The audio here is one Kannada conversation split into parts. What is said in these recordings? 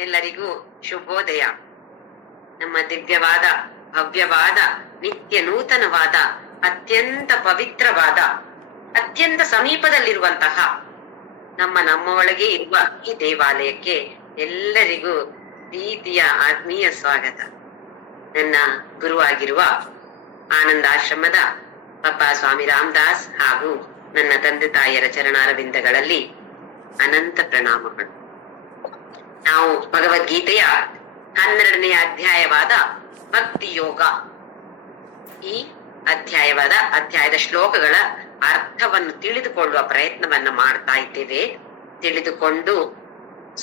ಎಲ್ಲರಿಗೂ ಶುಭೋದಯ. ನಮ್ಮ ದಿವ್ಯವಾದ, ಭವ್ಯವಾದ, ನಿತ್ಯ ನೂತನವಾದ, ಅತ್ಯಂತ ಪವಿತ್ರವಾದ, ಅತ್ಯಂತ ಸಮೀಪದಲ್ಲಿರುವಂತಹ ನಮ್ಮ ಒಳಗೆ ಇರುವ ಈ ದೇವಾಲಯಕ್ಕೆ ಎಲ್ಲರಿಗೂ ಪ್ರೀತಿಯ ಆತ್ಮೀಯ ಸ್ವಾಗತ. ನನ್ನ ಗುರುವಾಗಿರುವ ಆನಂದಾಶ್ರಮದ ಪಪ್ಪ ಸ್ವಾಮಿ ರಾಮದಾಸ್ ಹಾಗೂ ನನ್ನ ತಂದೆ ತಾಯಿಯರ ಚರಣಾರವಿಂದಗಳಲ್ಲಿ ಅನಂತ ಪ್ರಣಾಮಗಳು. ನಾವು ಭಗವದ್ಗೀತೆಯ 12ನೇ ಅಧ್ಯಾಯವಾದ ಭಕ್ತಿ ಯೋಗ, ಈ ಅಧ್ಯಾಯದ ಶ್ಲೋಕಗಳ ಅರ್ಥವನ್ನು ತಿಳಿದುಕೊಳ್ಳುವ ಪ್ರಯತ್ನವನ್ನ ಮಾಡ್ತಾ ಇದ್ದೇವೆ. ತಿಳಿದುಕೊಂಡು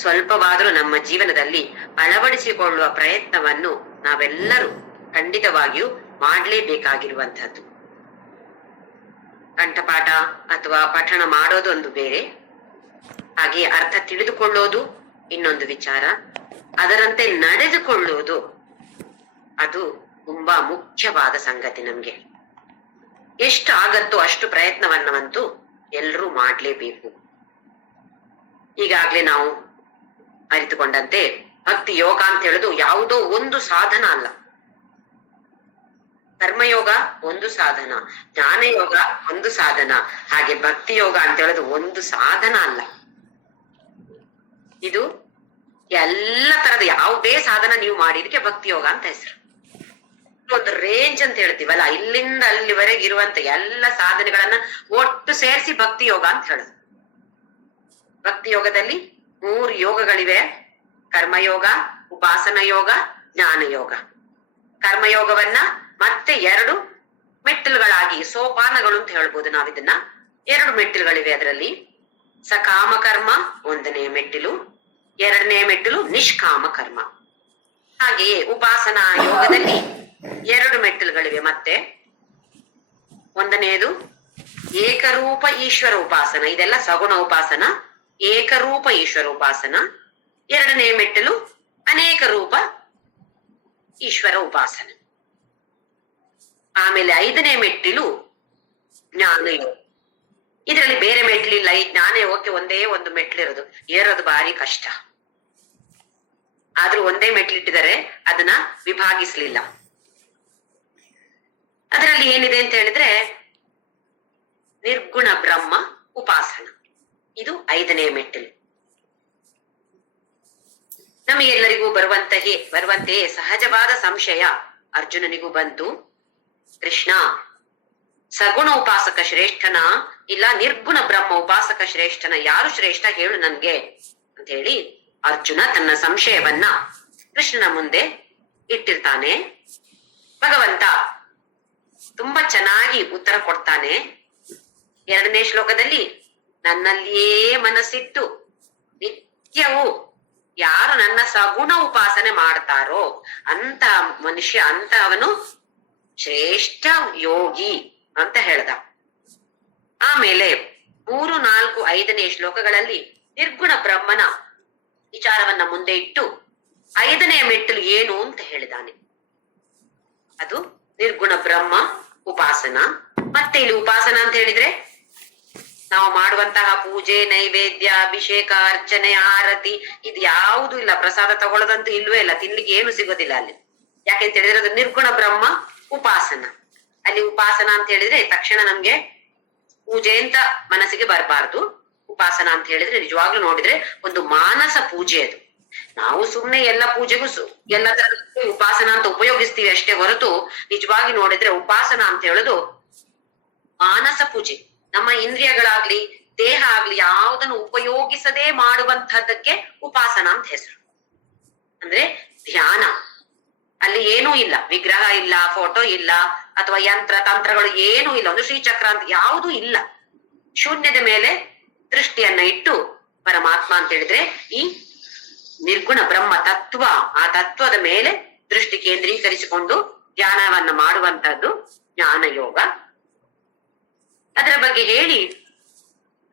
ಸ್ವಲ್ಪವಾದರೂ ನಮ್ಮ ಜೀವನದಲ್ಲಿ ಅಳವಡಿಸಿಕೊಳ್ಳುವ ಪ್ರಯತ್ನವನ್ನು ನಾವೆಲ್ಲರೂ ಖಂಡಿತವಾಗಿಯೂ ಮಾಡಲೇಬೇಕಾಗಿರುವಂತಹದ್ದು. ಕಂಠಪಾಠ ಅಥವಾ ಪಠಣ ಮಾಡೋದು ಒಂದು ಬೇರೆ, ಹಾಗೆ ಅರ್ಥ ತಿಳಿದುಕೊಳ್ಳೋದು ಇನ್ನೊಂದು ವಿಚಾರ, ಅದರಂತೆ ನಡೆದುಕೊಳ್ಳುವುದು ಅದು ತುಂಬಾ ಮುಖ್ಯವಾದ ಸಂಗತಿ. ನಮ್ಗೆ ಎಷ್ಟು ಆಗತ್ತೋ ಅಷ್ಟು ಪ್ರಯತ್ನವನ್ನವಂತೂ ಎಲ್ಲರೂ ಮಾಡ್ಲೇಬೇಕು. ಈಗಾಗ್ಲೇ ನಾವು ಅರಿತುಕೊಂಡಂತೆ ಭಕ್ತಿ ಯೋಗ ಅಂತ ಹೇಳುದು ಯಾವುದೋ ಒಂದು ಸಾಧನ ಅಲ್ಲ. ಕರ್ಮಯೋಗ ಒಂದು ಸಾಧನ, ಜ್ಞಾನಯೋಗ ಒಂದು ಸಾಧನ, ಹಾಗೆ ಭಕ್ತಿ ಯೋಗ ಅಂತ ಹೇಳುದು ಒಂದು ಸಾಧನ ಅಲ್ಲ. ಇದು ಎಲ್ಲ ತರದ ಯಾವುದೇ ಸಾಧನ ನೀವು ಮಾಡಿದಕ್ಕೆ ಭಕ್ತಿ ಯೋಗ ಅಂತ ಹೆಸರು. ಒಂದು ರೇಂಜ್ ಅಂತ ಹೇಳ್ತೀವಲ್ಲ, ಇಲ್ಲಿಂದ ಅಲ್ಲಿವರೆಗೆ ಇರುವಂತ ಎಲ್ಲ ಸಾಧನೆಗಳನ್ನ ಒಟ್ಟು ಸೇರಿಸಿ ಭಕ್ತಿ ಯೋಗ ಅಂತ ಹೇಳುದು. ಭಕ್ತಿ ಯೋಗದಲ್ಲಿ 3 ಯೋಗಗಳಿವೆ: ಕರ್ಮಯೋಗ, ಉಪಾಸನ ಯೋಗ, ಜ್ಞಾನ ಯೋಗ. ಕರ್ಮಯೋಗವನ್ನ ಮತ್ತೆ 2 ಮೆಟ್ಟಿಲುಗಳಾಗಿ, ಸೋಪಾನಗಳು ಅಂತ ಹೇಳ್ಬೋದು ನಾವಿದನ್ನ. 2 ಮೆಟ್ಟಿಲುಗಳಿವೆ ಅದರಲ್ಲಿ. ಸಕಾಮ ಕರ್ಮ 1ನೇ ಮೆಟ್ಟಿಲು, 2ನೇ ಮೆಟ್ಟಿಲು ನಿಷ್ಕಾಮ ಕರ್ಮ. ಹಾಗೆಯೇ ಉಪಾಸನಾ ಯೋಗದಲ್ಲಿ 2 ಮೆಟ್ಟಿಲುಗಳಿವೆ ಮತ್ತೆ. 1ನೇದು ಏಕರೂಪ ಈಶ್ವರ ಉಪಾಸನ, ಇದೆಲ್ಲ ಸಗುಣ ಉಪಾಸನ. ಏಕರೂಪ ಈಶ್ವರ ಉಪಾಸನ. 2ನೇ ಮೆಟ್ಟಿಲು ಅನೇಕ ರೂಪ ಈಶ್ವರ ಉಪಾಸನ. ಆಮೇಲೆ 5ನೇ ಮೆಟ್ಟಿಲು ಜ್ಞಾನ ಯೋಗ. ಇದರಲ್ಲಿ ಬೇರೆ ಮೆಟ್ಲಿಲ್ಲ. ಈ ಜ್ಞಾನ ಯೋಗಕ್ಕೆ ಒಂದೇ ಒಂದು ಮೆಟ್ಲಿರೋದು, ಏರೋದು ಭಾರಿ ಕಷ್ಟ. ಆದ್ರೂ ಒಂದೇ ಮೆಟ್ಲಿಟ್ಟಿದ್ದಾರೆ, ಅದನ್ನ ವಿಭಾಗಿಸ್ಲಿಲ್ಲ. ಅದರಲ್ಲಿ ಏನಿದೆ ಅಂತ ಹೇಳಿದ್ರೆ ನಿರ್ಗುಣ ಬ್ರಹ್ಮ ಉಪಾಸನ, ಇದು 5ನೇ ಮೆಟ್ಟಿಲು. ನಮಗೆಲ್ಲರಿಗೂ ಬರುವಂತೆಯೇ ಸಹಜವಾದ ಸಂಶಯ ಅರ್ಜುನನಿಗೂ ಬಂತು. ಕೃಷ್ಣ, ಸಗುಣ ಉಪಾಸಕ ಶ್ರೇಷ್ಠನ ಇಲ್ಲ ನಿರ್ಗುಣ ಬ್ರಹ್ಮ ಉಪಾಸಕ ಶ್ರೇಷ್ಠನ, ಯಾರು ಶ್ರೇಷ್ಠ ಹೇಳು ನನ್ಗೆ ಅಂತ ಹೇಳಿ ಅರ್ಜುನ ತನ್ನ ಸಂಶಯವನ್ನ ಕೃಷ್ಣನ ಮುಂದೆ ಇಟ್ಟಿರ್ತಾನೆ. ಭಗವಂತ ತುಂಬಾ ಚೆನ್ನಾಗಿ ಉತ್ತರ ಕೊಡ್ತಾನೆ. 2ನೇ ಶ್ಲೋಕದಲ್ಲಿ, ನನ್ನಲ್ಲಿಯೇ ಮನಸ್ಸಿಟ್ಟು ನಿತ್ಯವೂ ಯಾರು ನನ್ನ ಸಗುಣ ಉಪಾಸನೆ ಮಾಡ್ತಾರೋ ಅಂತ ಮನುಷ್ಯ, ಅಂತ ಅವನು ಶ್ರೇಷ್ಠ ಯೋಗಿ ಅಂತ ಹೇಳ್ದ. ಆಮೇಲೆ 3, 4, 5ನೇ ಶ್ಲೋಕಗಳಲ್ಲಿ ನಿರ್ಗುಣ ಬ್ರಹ್ಮನ ವಿಚಾರವನ್ನ ಮುಂದೆ ಇಟ್ಟು 5ನೇ ಮೆಟ್ಟಿಲು ಏನು ಅಂತ ಹೇಳಿದಾನೆ. ಅದು ನಿರ್ಗುಣ ಬ್ರಹ್ಮ ಉಪಾಸನ. ಮತ್ತೆ ಇಲ್ಲಿ ಉಪಾಸನ ಅಂತ ಹೇಳಿದ್ರೆ ನಾವು ಮಾಡುವಂತಹ ಪೂಜೆ, ನೈವೇದ್ಯ, ಅಭಿಷೇಕ, ಅರ್ಚನೆ, ಆರತಿ ಇದು ಯಾವುದು ಇಲ್ಲ. ಪ್ರಸಾದ ತಗೊಳ್ಳೋದಂತೂ ಇಲ್ವೇ ಇಲ್ಲ, ತಿನ್ಲಿಕ್ಕೆ ಏನು ಸಿಗೋದಿಲ್ಲ ಅಲ್ಲಿ. ಯಾಕೆಂತ ಹೇಳಿದ್ರೆ ಅದು ನಿರ್ಗುಣ ಬ್ರಹ್ಮ ಉಪಾಸನ. ಅಲ್ಲಿ ಉಪಾಸನ ಅಂತ ಹೇಳಿದ್ರೆ ತಕ್ಷಣ ನಮ್ಗೆ ಪೂಜೆ ಅಂತ ಮನಸ್ಸಿಗೆ ಬರಬಾರ್ದು. ಉಪಾಸನ ಅಂತ ಹೇಳಿದ್ರೆ ನಿಜವಾಗ್ಲೂ ನೋಡಿದ್ರೆ ಒಂದು ಮಾನಸ ಪೂಜೆ ಅದು. ನಾವು ಸುಮ್ನೆ ಎಲ್ಲ ಪೂಜೆಗೂ ಎಲ್ಲ ತರದ ಉಪಾಸನ ಅಂತ ಉಪಯೋಗಿಸ್ತೀವಿ ಅಷ್ಟೇ ಹೊರತು, ನಿಜವಾಗಿ ನೋಡಿದ್ರೆ ಉಪಾಸನ ಅಂತ ಹೇಳುದು ಮಾನಸ ಪೂಜೆ. ನಮ್ಮ ಇಂದ್ರಿಯಗಳಾಗ್ಲಿ ದೇಹ ಆಗ್ಲಿ ಯಾವುದನ್ನು ಉಪಯೋಗಿಸದೆ ಮಾಡುವಂತಹದ್ದಕ್ಕೆ ಉಪಾಸನ ಅಂತ ಹೆಸರು. ಅಂದ್ರೆ ಧ್ಯಾನ. ಅಲ್ಲಿ ಏನೂ ಇಲ್ಲ, ವಿಗ್ರಹ ಇಲ್ಲ, ಫೋಟೋ ಇಲ್ಲ, ಅಥವಾ ಯಂತ್ರ ತಂತ್ರಗಳು ಏನೂ ಇಲ್ಲ, ಒಂದು ಶ್ರೀಚಕ್ರ ಅಂತ ಯಾವುದೂ ಇಲ್ಲ. ಶೂನ್ಯದ ಮೇಲೆ ದೃಷ್ಟಿಯನ್ನ ಇಟ್ಟು ಪರಮಾತ್ಮ ಅಂತ ಹೇಳಿದ್ರೆ ಈ ನಿರ್ಗುಣ ಬ್ರಹ್ಮ ತತ್ವ, ಆ ತತ್ವದ ಮೇಲೆ ದೃಷ್ಟಿ ಕೇಂದ್ರೀಕರಿಸಿಕೊಂಡು ಧ್ಯಾನವನ್ನ ಮಾಡುವಂತಹದ್ದು ಜ್ಞಾನ ಯೋಗ. ಅದರ ಬಗ್ಗೆ ಹೇಳಿ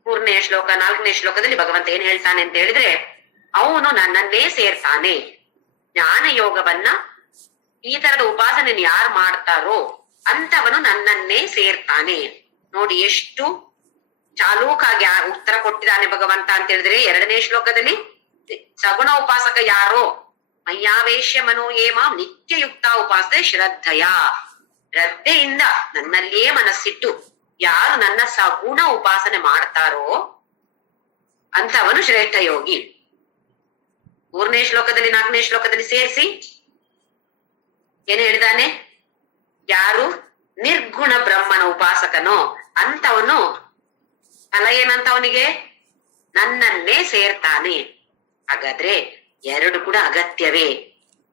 3ನೇ ಶ್ಲೋಕ 4ನೇ ಶ್ಲೋಕದಲ್ಲಿ ಭಗವಂತ ಏನ್ ಹೇಳ್ತಾನೆ ಅಂತ ಹೇಳಿದ್ರೆ, ಅವನು ನನ್ನನ್ನೇ ಸೇರ್ತಾನೆ. ಜ್ಞಾನ ಯೋಗವನ್ನ, ಈ ತರದ ಉಪಾಸನೆ ಯಾರು ಮಾಡ್ತಾರೋ ಅಂತವನು ನನ್ನನ್ನೇ ಸೇರ್ತಾನೆ. ನೋಡಿ ಎಷ್ಟು ಚಾಲೂಕಾಗಿ ಉತ್ತರ ಕೊಟ್ಟಿದ್ದಾನೆ ಭಗವಂತ ಅಂತ ಹೇಳಿದ್ರೆ 2ನೇ ಶ್ಲೋಕದಲ್ಲಿ ಸಗುಣ ಉಪಾಸಕ ಯಾರೋ ಮಯ್ಯಾವೇಶ್ಯ ಮನೋ ಏಮಾಂ ನಿತ್ಯಯುಕ್ತ ಉಪಾಸತೆ ಶ್ರದ್ಧೆಯ, ಶ್ರದ್ಧೆಯಿಂದ ನನ್ನಲ್ಲಿಯೇ ಮನಸ್ಸಿಟ್ಟು ಯಾರು ನನ್ನ ಸಗುಣ ಉಪಾಸನೆ ಮಾಡ್ತಾರೋ ಅಂತವನು ಶ್ರೇಷ್ಠ ಯೋಗಿ. 3ನೇ ಶ್ಲೋಕದಲ್ಲಿ 4ನೇ ಶ್ಲೋಕದಲ್ಲಿ ಸೇರಿಸಿ ಏನ್ ಹೇಳಿದಾನೆ? ಯಾರು ನಿರ್ಗುಣ ಬ್ರಹ್ಮನ ಉಪಾಸಕನೋ ಅಂತವನು ಫಲ ಏನಂತ ಅವನಿಗೆ? ನನ್ನನ್ನೇ ಸೇರ್ತಾನೆ. ಹಾಗಾದ್ರೆ ಎರಡು ಕೂಡ ಅಗತ್ಯವೇ.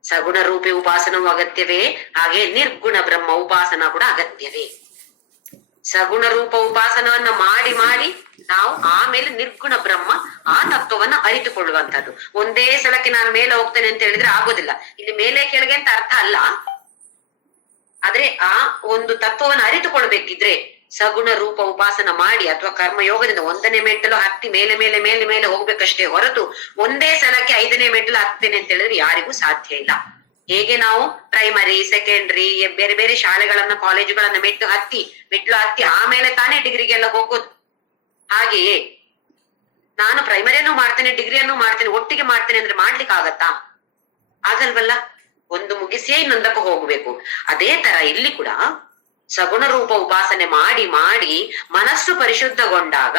ಸಗುಣ ರೂಪಿ ಉಪಾಸನವೂ ಅಗತ್ಯವೇ, ಹಾಗೆ ನಿರ್ಗುಣ ಬ್ರಹ್ಮ ಉಪಾಸನ ಕೂಡ ಅಗತ್ಯವೇ. ಸಗುಣ ರೂಪ ಉಪಾಸನವನ್ನ ಮಾಡಿ ಮಾಡಿ ನಾವು ಆಮೇಲೆ ನಿರ್ಗುಣ ಬ್ರಹ್ಮ ಆ ತತ್ವವನ್ನ ಅರಿತುಕೊಳ್ಳುವಂತದ್ದು. ಒಂದೇ ಸಲಕ್ಕೆ ನಾನು ಮೇಲೆ ಹೋಗ್ತೇನೆ ಅಂತ ಹೇಳಿದ್ರೆ ಆಗೋದಿಲ್ಲ. ಇಲ್ಲಿ ಮೇಲೆ ಕೆಳಗೆ ಅಂತ ಅರ್ಥ ಅಲ್ಲ, ಆದ್ರೆ ಆ ಒಂದು ತತ್ವವನ್ನು ಅರಿತುಕೊಳ್ಬೇಕಿದ್ರೆ ಸಗುಣ ರೂಪ ಉಪಾಸನ ಮಾಡಿ ಅಥವಾ ಕರ್ಮಯೋಗದಿಂದ 1ನೇ ಮೆಟ್ಟಲು ಹತ್ತಿ ಮೇಲೆ ಮೇಲೆ ಮೇಲೆ ಮೇಲೆ ಹೋಗ್ಬೇಕಷ್ಟೇ ಹೊರತು ಒಂದೇ ಸಲಕ್ಕೆ 5ನೇ ಮೆಟ್ಟಲು ಹತ್ತೇನೆ ಅಂತ ಹೇಳಿದ್ರೆ ಯಾರಿಗೂ ಸಾಧ್ಯ ಇಲ್ಲ. ಹೇಗೆ ನಾವು ಪ್ರೈಮರಿ, ಸೆಕೆಂಡರಿ, ಬೇರೆ ಬೇರೆ ಶಾಲೆಗಳನ್ನ ಕಾಲೇಜುಗಳನ್ನ ಮೆಟ್ಲು ಹತ್ತಿ ಆಮೇಲೆ ತಾನೇ ಡಿಗ್ರಿಗೆಲ್ಲ ಹೋಗೋದು. ಹಾಗೆಯೇ ನಾನು ಪ್ರೈಮರಿಯನ್ನು ಮಾಡ್ತೇನೆ, ಡಿಗ್ರಿಯನ್ನು ಮಾಡ್ತೇನೆ, ಒಟ್ಟಿಗೆ ಮಾಡ್ತೇನೆ ಅಂದ್ರೆ ಮಾಡ್ಲಿಕ್ಕೆ ಆಗತ್ತಾ? ಆಗಲ್ವಲ್ಲ. ಒಂದು ಮುಗಿಸಿಯೇ ಇನ್ನೊಂದಕ್ಕೆ ಹೋಗ್ಬೇಕು. ಅದೇ ತರ ಇಲ್ಲಿ ಕೂಡ ಸಗುಣ ರೂಪ ಉಪಾಸನೆ ಮಾಡಿ ಮಾಡಿ ಮನಸ್ಸು ಪರಿಶುದ್ಧಗೊಂಡಾಗ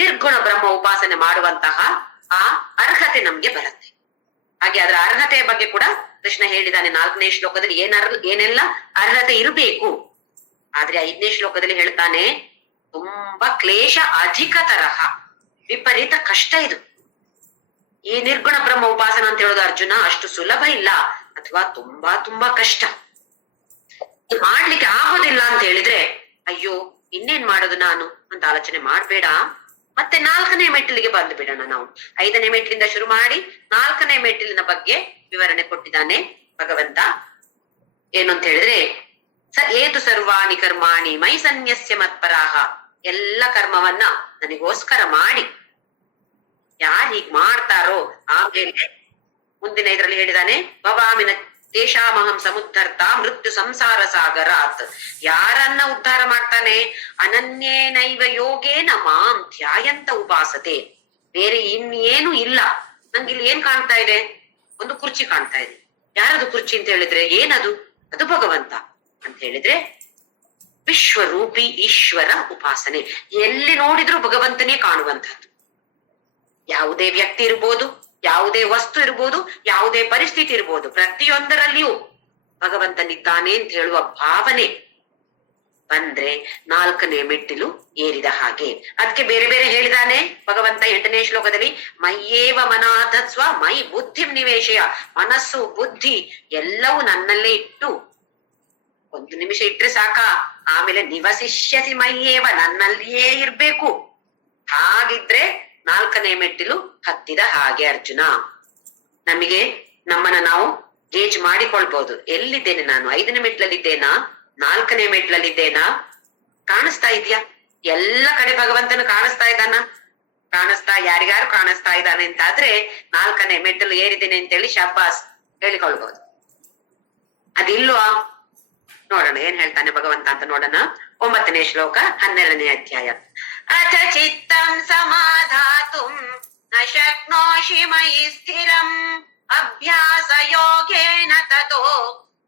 ನಿರ್ಗುಣ ಬ್ರಹ್ಮ ಉಪಾಸನೆ ಮಾಡುವಂತಹ ಆ ಅರ್ಹತೆ ನಮ್ಗೆ ಬರುತ್ತೆ. ಹಾಗೆ ಅದರ ಅರ್ಹತೆಯ ಬಗ್ಗೆ ಕೂಡ ಕೃಷ್ಣ ಹೇಳಿದಾನೆ 4ನೇ ಶ್ಲೋಕದಲ್ಲಿ ಏನೆಲ್ಲ ಅರ್ಹತೆ ಇರಬೇಕು. ಆದ್ರೆ 5ನೇ ಶ್ಲೋಕದಲ್ಲಿ ಹೇಳ್ತಾನೆ ತುಂಬಾ ಕ್ಲೇಶ ಅಧಿಕ ತರಹ, ವಿಪರೀತ ಕಷ್ಟ ಇದು. ಈ ನಿರ್ಗುಣ ಬ್ರಹ್ಮ ಉಪಾಸನ ಅಂತ ಹೇಳೋದು ಅರ್ಜುನ ಅಷ್ಟು ಸುಲಭ ಇಲ್ಲ, ಅಥವಾ ತುಂಬಾ ತುಂಬಾ ಕಷ್ಟ. ಮಾಡ್ಲಿಕ್ಕೆ ಆಗೋದಿಲ್ಲ ಅಂತ ಹೇಳಿದ್ರೆ ಅಯ್ಯೋ ಇನ್ನೇನ್ ಮಾಡೋದು ನಾನು ಅಂತ ಆಲೋಚನೆ ಮಾಡ್ಬೇಡ. ಮತ್ತೆ 4ನೇ ಮೆಟ್ಟಿಲಿಗೆ ಬಂದು ಬಿಡೋಣ. ನಾವು 5ನೇ ಮೆಟ್ಟಿಲಿಂದ ಶುರು ಮಾಡಿ 4ನೇ ಮೆಟ್ಟಿಲಿನ ಬಗ್ಗೆ ವಿವರಣೆ ಕೊಟ್ಟಿದ್ದಾನೆ ಭಗವಂತ. ಏನು ಅಂತ ಹೇಳಿದ್ರೆ ಏತು ಸರ್ವಾಣಿ ಕರ್ಮಾಣಿ ಮೈ ಸನ್ಯಸ್ಯ ಮತ್ಪರಾಹ, ಎಲ್ಲ ಕರ್ಮವನ್ನ ನನಗೋಸ್ಕರ ಮಾಡಿ ಯಾರು ಹೀಗ್ ಮಾಡ್ತಾರೋ ಆಮೇಲೆ ಮುಂದಿನ ಇದರಲ್ಲಿ ಹೇಳಿದಾನೆ ಭವಾಮಿನ ದೇಶಾಮಹಂ ಸಮುದ್ಧರ್ತ ಮೃತ್ಯು ಸಂಸಾರ ಸಾಗರಾತ್. ಯಾರನ್ನ ಉದ್ಧಾರ ಮಾಡ್ತಾನೆ? ಅನನ್ಯೇನೈವ ಯೋಗೇನ ಮಾಂ ಧ್ಯಾಯಂತ ಉಪಾಸತೆ. ಬೇರೆ ಇನ್ನೇನು ಇಲ್ಲ. ನಂಗೆ ಇಲ್ಲಿ ಏನ್ ಕಾಣ್ತಾ ಇದೆ? ಒಂದು ಕುರ್ಚಿ ಕಾಣ್ತಾ ಇದೆ. ಯಾರದು ಕುರ್ಚಿ ಅಂತ ಹೇಳಿದ್ರೆ ಏನದು? ಅದು ಭಗವಂತ ಅಂತ ಹೇಳಿದ್ರೆ ವಿಶ್ವರೂಪಿ ಈಶ್ವರ ಉಪಾಸನೆ. ಎಲ್ಲಿ ನೋಡಿದ್ರು ಭಗವಂತನೇ ಕಾಣುವಂತಹದ್ದು. ಯಾವುದೇ ವ್ಯಕ್ತಿ ಇರ್ಬೋದು, ಯಾವುದೇ ವಸ್ತು ಇರ್ಬೋದು, ಯಾವುದೇ ಪರಿಸ್ಥಿತಿ ಇರ್ಬೋದು, ಪ್ರತಿಯೊಂದರಲ್ಲಿಯೂ ಭಗವಂತನಿದ್ದಾನೆ ಅಂತ ಹೇಳುವ ಭಾವನೆ ಬಂದ್ರೆ 4ನೇ ಮೆಟ್ಟಿಲು ಏರಿದ ಹಾಗೆ. ಅದಕ್ಕೆ ಬೇರೆ ಬೇರೆ ಹೇಳಿದಾನೆ ಭಗವಂತ 8ನೇ ಶ್ಲೋಕದಲ್ಲಿ ಮಯ್ಯೇವ ಮನಾಧತ್ಸ್ವ ಮೈ ಬುದ್ಧಿಂ ನಿವೇಶಯ. ಮನಸ್ಸು ಬುದ್ಧಿ ಎಲ್ಲವೂ ನನ್ನಲ್ಲೇ ಇಟ್ಟು 1 ನಿಮಿಷ ಇಟ್ರೆ ಸಾಕ, ಆಮೇಲೆ ನಿವಸಿಷ್ಯಸಿ ಮಯ್ಯೇವ, ನನ್ನಲ್ಲಿಯೇ ಇರ್ಬೇಕು. ಹಾಗಿದ್ರೆ 4ನೇ ಮೆಟ್ಟಿಲು ಹತ್ತಿದ ಹಾಗೆ ಅರ್ಜುನ. ನಮಗೆ ನಮ್ಮನ್ನ ನಾವು ಗೇಜ್ ಮಾಡಿಕೊಳ್ಬಹುದು. ಎಲ್ಲಿದ್ದೇನೆ ನಾನು? 5ನೇ ಮೆಟ್ಲಲ್ಲಿದ್ದೇನಾ? 4ನೇ ಮೆಟ್ಲಲ್ಲಿದ್ದೇನಾ? ಕಾಣಿಸ್ತಾ ಇದೆಯಾ? ಎಲ್ಲ ಕಡೆ ಭಗವಂತನು ಕಾಣಿಸ್ತಾ ಇದ್ದಾನ? ಯಾರಿಗಾರು ಕಾಣಿಸ್ತಾ ಇದ್ದಾನೆ ಅಂತಾದ್ರೆ 4ನೇ ಮೆಟ್ಟಲು ಏರಿದ್ದೇನೆ ಅಂತೇಳಿ ಶಬ್ಬಾಸ್ ಹೇಳಿಕೊಳ್ಬಹುದು. ಅದಿಲ್ವಾ? ನೋಡೋಣ ಏನ್ ಹೇಳ್ತಾನೆ ಭಗವಂತ ಅಂತ ನೋಡೋಣ. 9ನೇ ಶ್ಲೋಕ 12ನೇ ಅಧ್ಯಾಯ. ಅಥ ಚಿತ್ತಂ ಸಮಾಧಾತುಂ ನ ಶಕ್ನೋಷಿ ಮಯಿ ಸ್ಥಿರಂ ಅಭ್ಯಾಸ ಯೋಗೇನ ತತೋ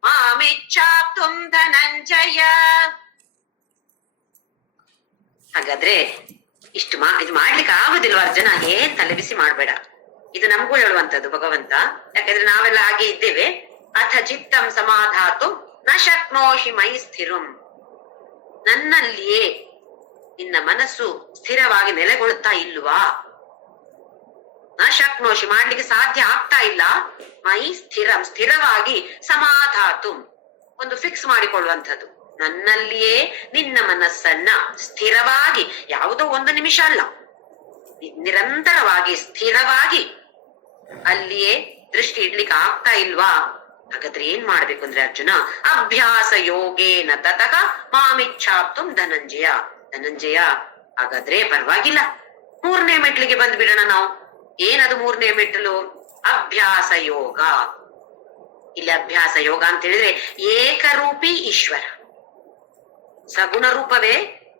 ಮಾಮಿಚ್ಛಾಪ್ತುಂ ಧನಂಜಯ. ಹಾಗಾದ್ರೆ ಇದು ಮಾಡ್ಲಿಕ್ಕೆ ಆಗುದಿಲ್ವ ಅರ್ಜುನ? ಏನ್ ತಲೆಬಿಸಿ ಮಾಡ್ಬೇಡ. ಇದು ನಮಗೂ ಹೇಳುವಂತದ್ದು ಭಗವಂತ. ಯಾಕಂದ್ರೆ ನಾವೆಲ್ಲ ಹಾಗೆ ಇದ್ದೇವೆ. ಅಥ ಚಿತ್ತಂ ಸಮಾಧಾತು ನ ಶಕ್ನೋಷಿ ಮೈ ಸ್ಥಿರಂ. ನನ್ನಲ್ಲಿಯೇ ನಿನ್ನ ಮನಸ್ಸು ಸ್ಥಿರವಾಗಿ ನೆಲೆಗೊಳ್ತಾ ಇಲ್ವಾ? ನ ಶಕ್ನೋಷಿ ಮಾಡ್ಲಿಕ್ಕೆ ಸಾಧ್ಯ ಆಗ್ತಾ ಇಲ್ಲ. ಮೈ ಸ್ಥಿರಂ ಸ್ಥಿರವಾಗಿ, ಸಮಾಧಾತು ಒಂದು ಫಿಕ್ಸ್ ಮಾಡಿಕೊಳ್ಳುವಂಥದ್ದು. ನನ್ನಲ್ಲಿಯೇ ನಿನ್ನ ಮನಸ್ಸನ್ನ ಸ್ಥಿರವಾಗಿ, ಯಾವುದೋ 1 ನಿಮಿಷ ಅಲ್ಲ, ನಿರಂತರವಾಗಿ ಸ್ಥಿರವಾಗಿ ಅಲ್ಲಿಯೇ ದೃಷ್ಟಿ ಇಡ್ಲಿಕ್ಕೆ ಆಗ್ತಾ ಇಲ್ವಾ? ಹಾಗಾದ್ರೆ ಏನ್ ಮಾಡ್ಬೇಕು ಅಂದ್ರೆ ಅರ್ಜುನ, ಅಭ್ಯಾಸ ಯೋಗೇನ ತತಃ ಮಾಮಿಚ್ಛಾಪ್ತುಂ ಧನಂಜಯ. ಹಾಗಾದ್ರೆ ಪರವಾಗಿಲ್ಲ, 3ನೇ ಮೆಟ್ಲಿಗೆ ಬಂದ್ಬಿಡೋಣ ನಾವು. ಏನದು 3ನೇ ಮೆಟ್ಟಲು? ಅಭ್ಯಾಸ ಯೋಗ. ಇಲ್ಲಿ ಅಭ್ಯಾಸ ಯೋಗ ಅಂತ ಹೇಳಿದ್ರೆ ಏಕರೂಪಿ ಈಶ್ವರ. ಸಗುಣ ರೂಪವೇ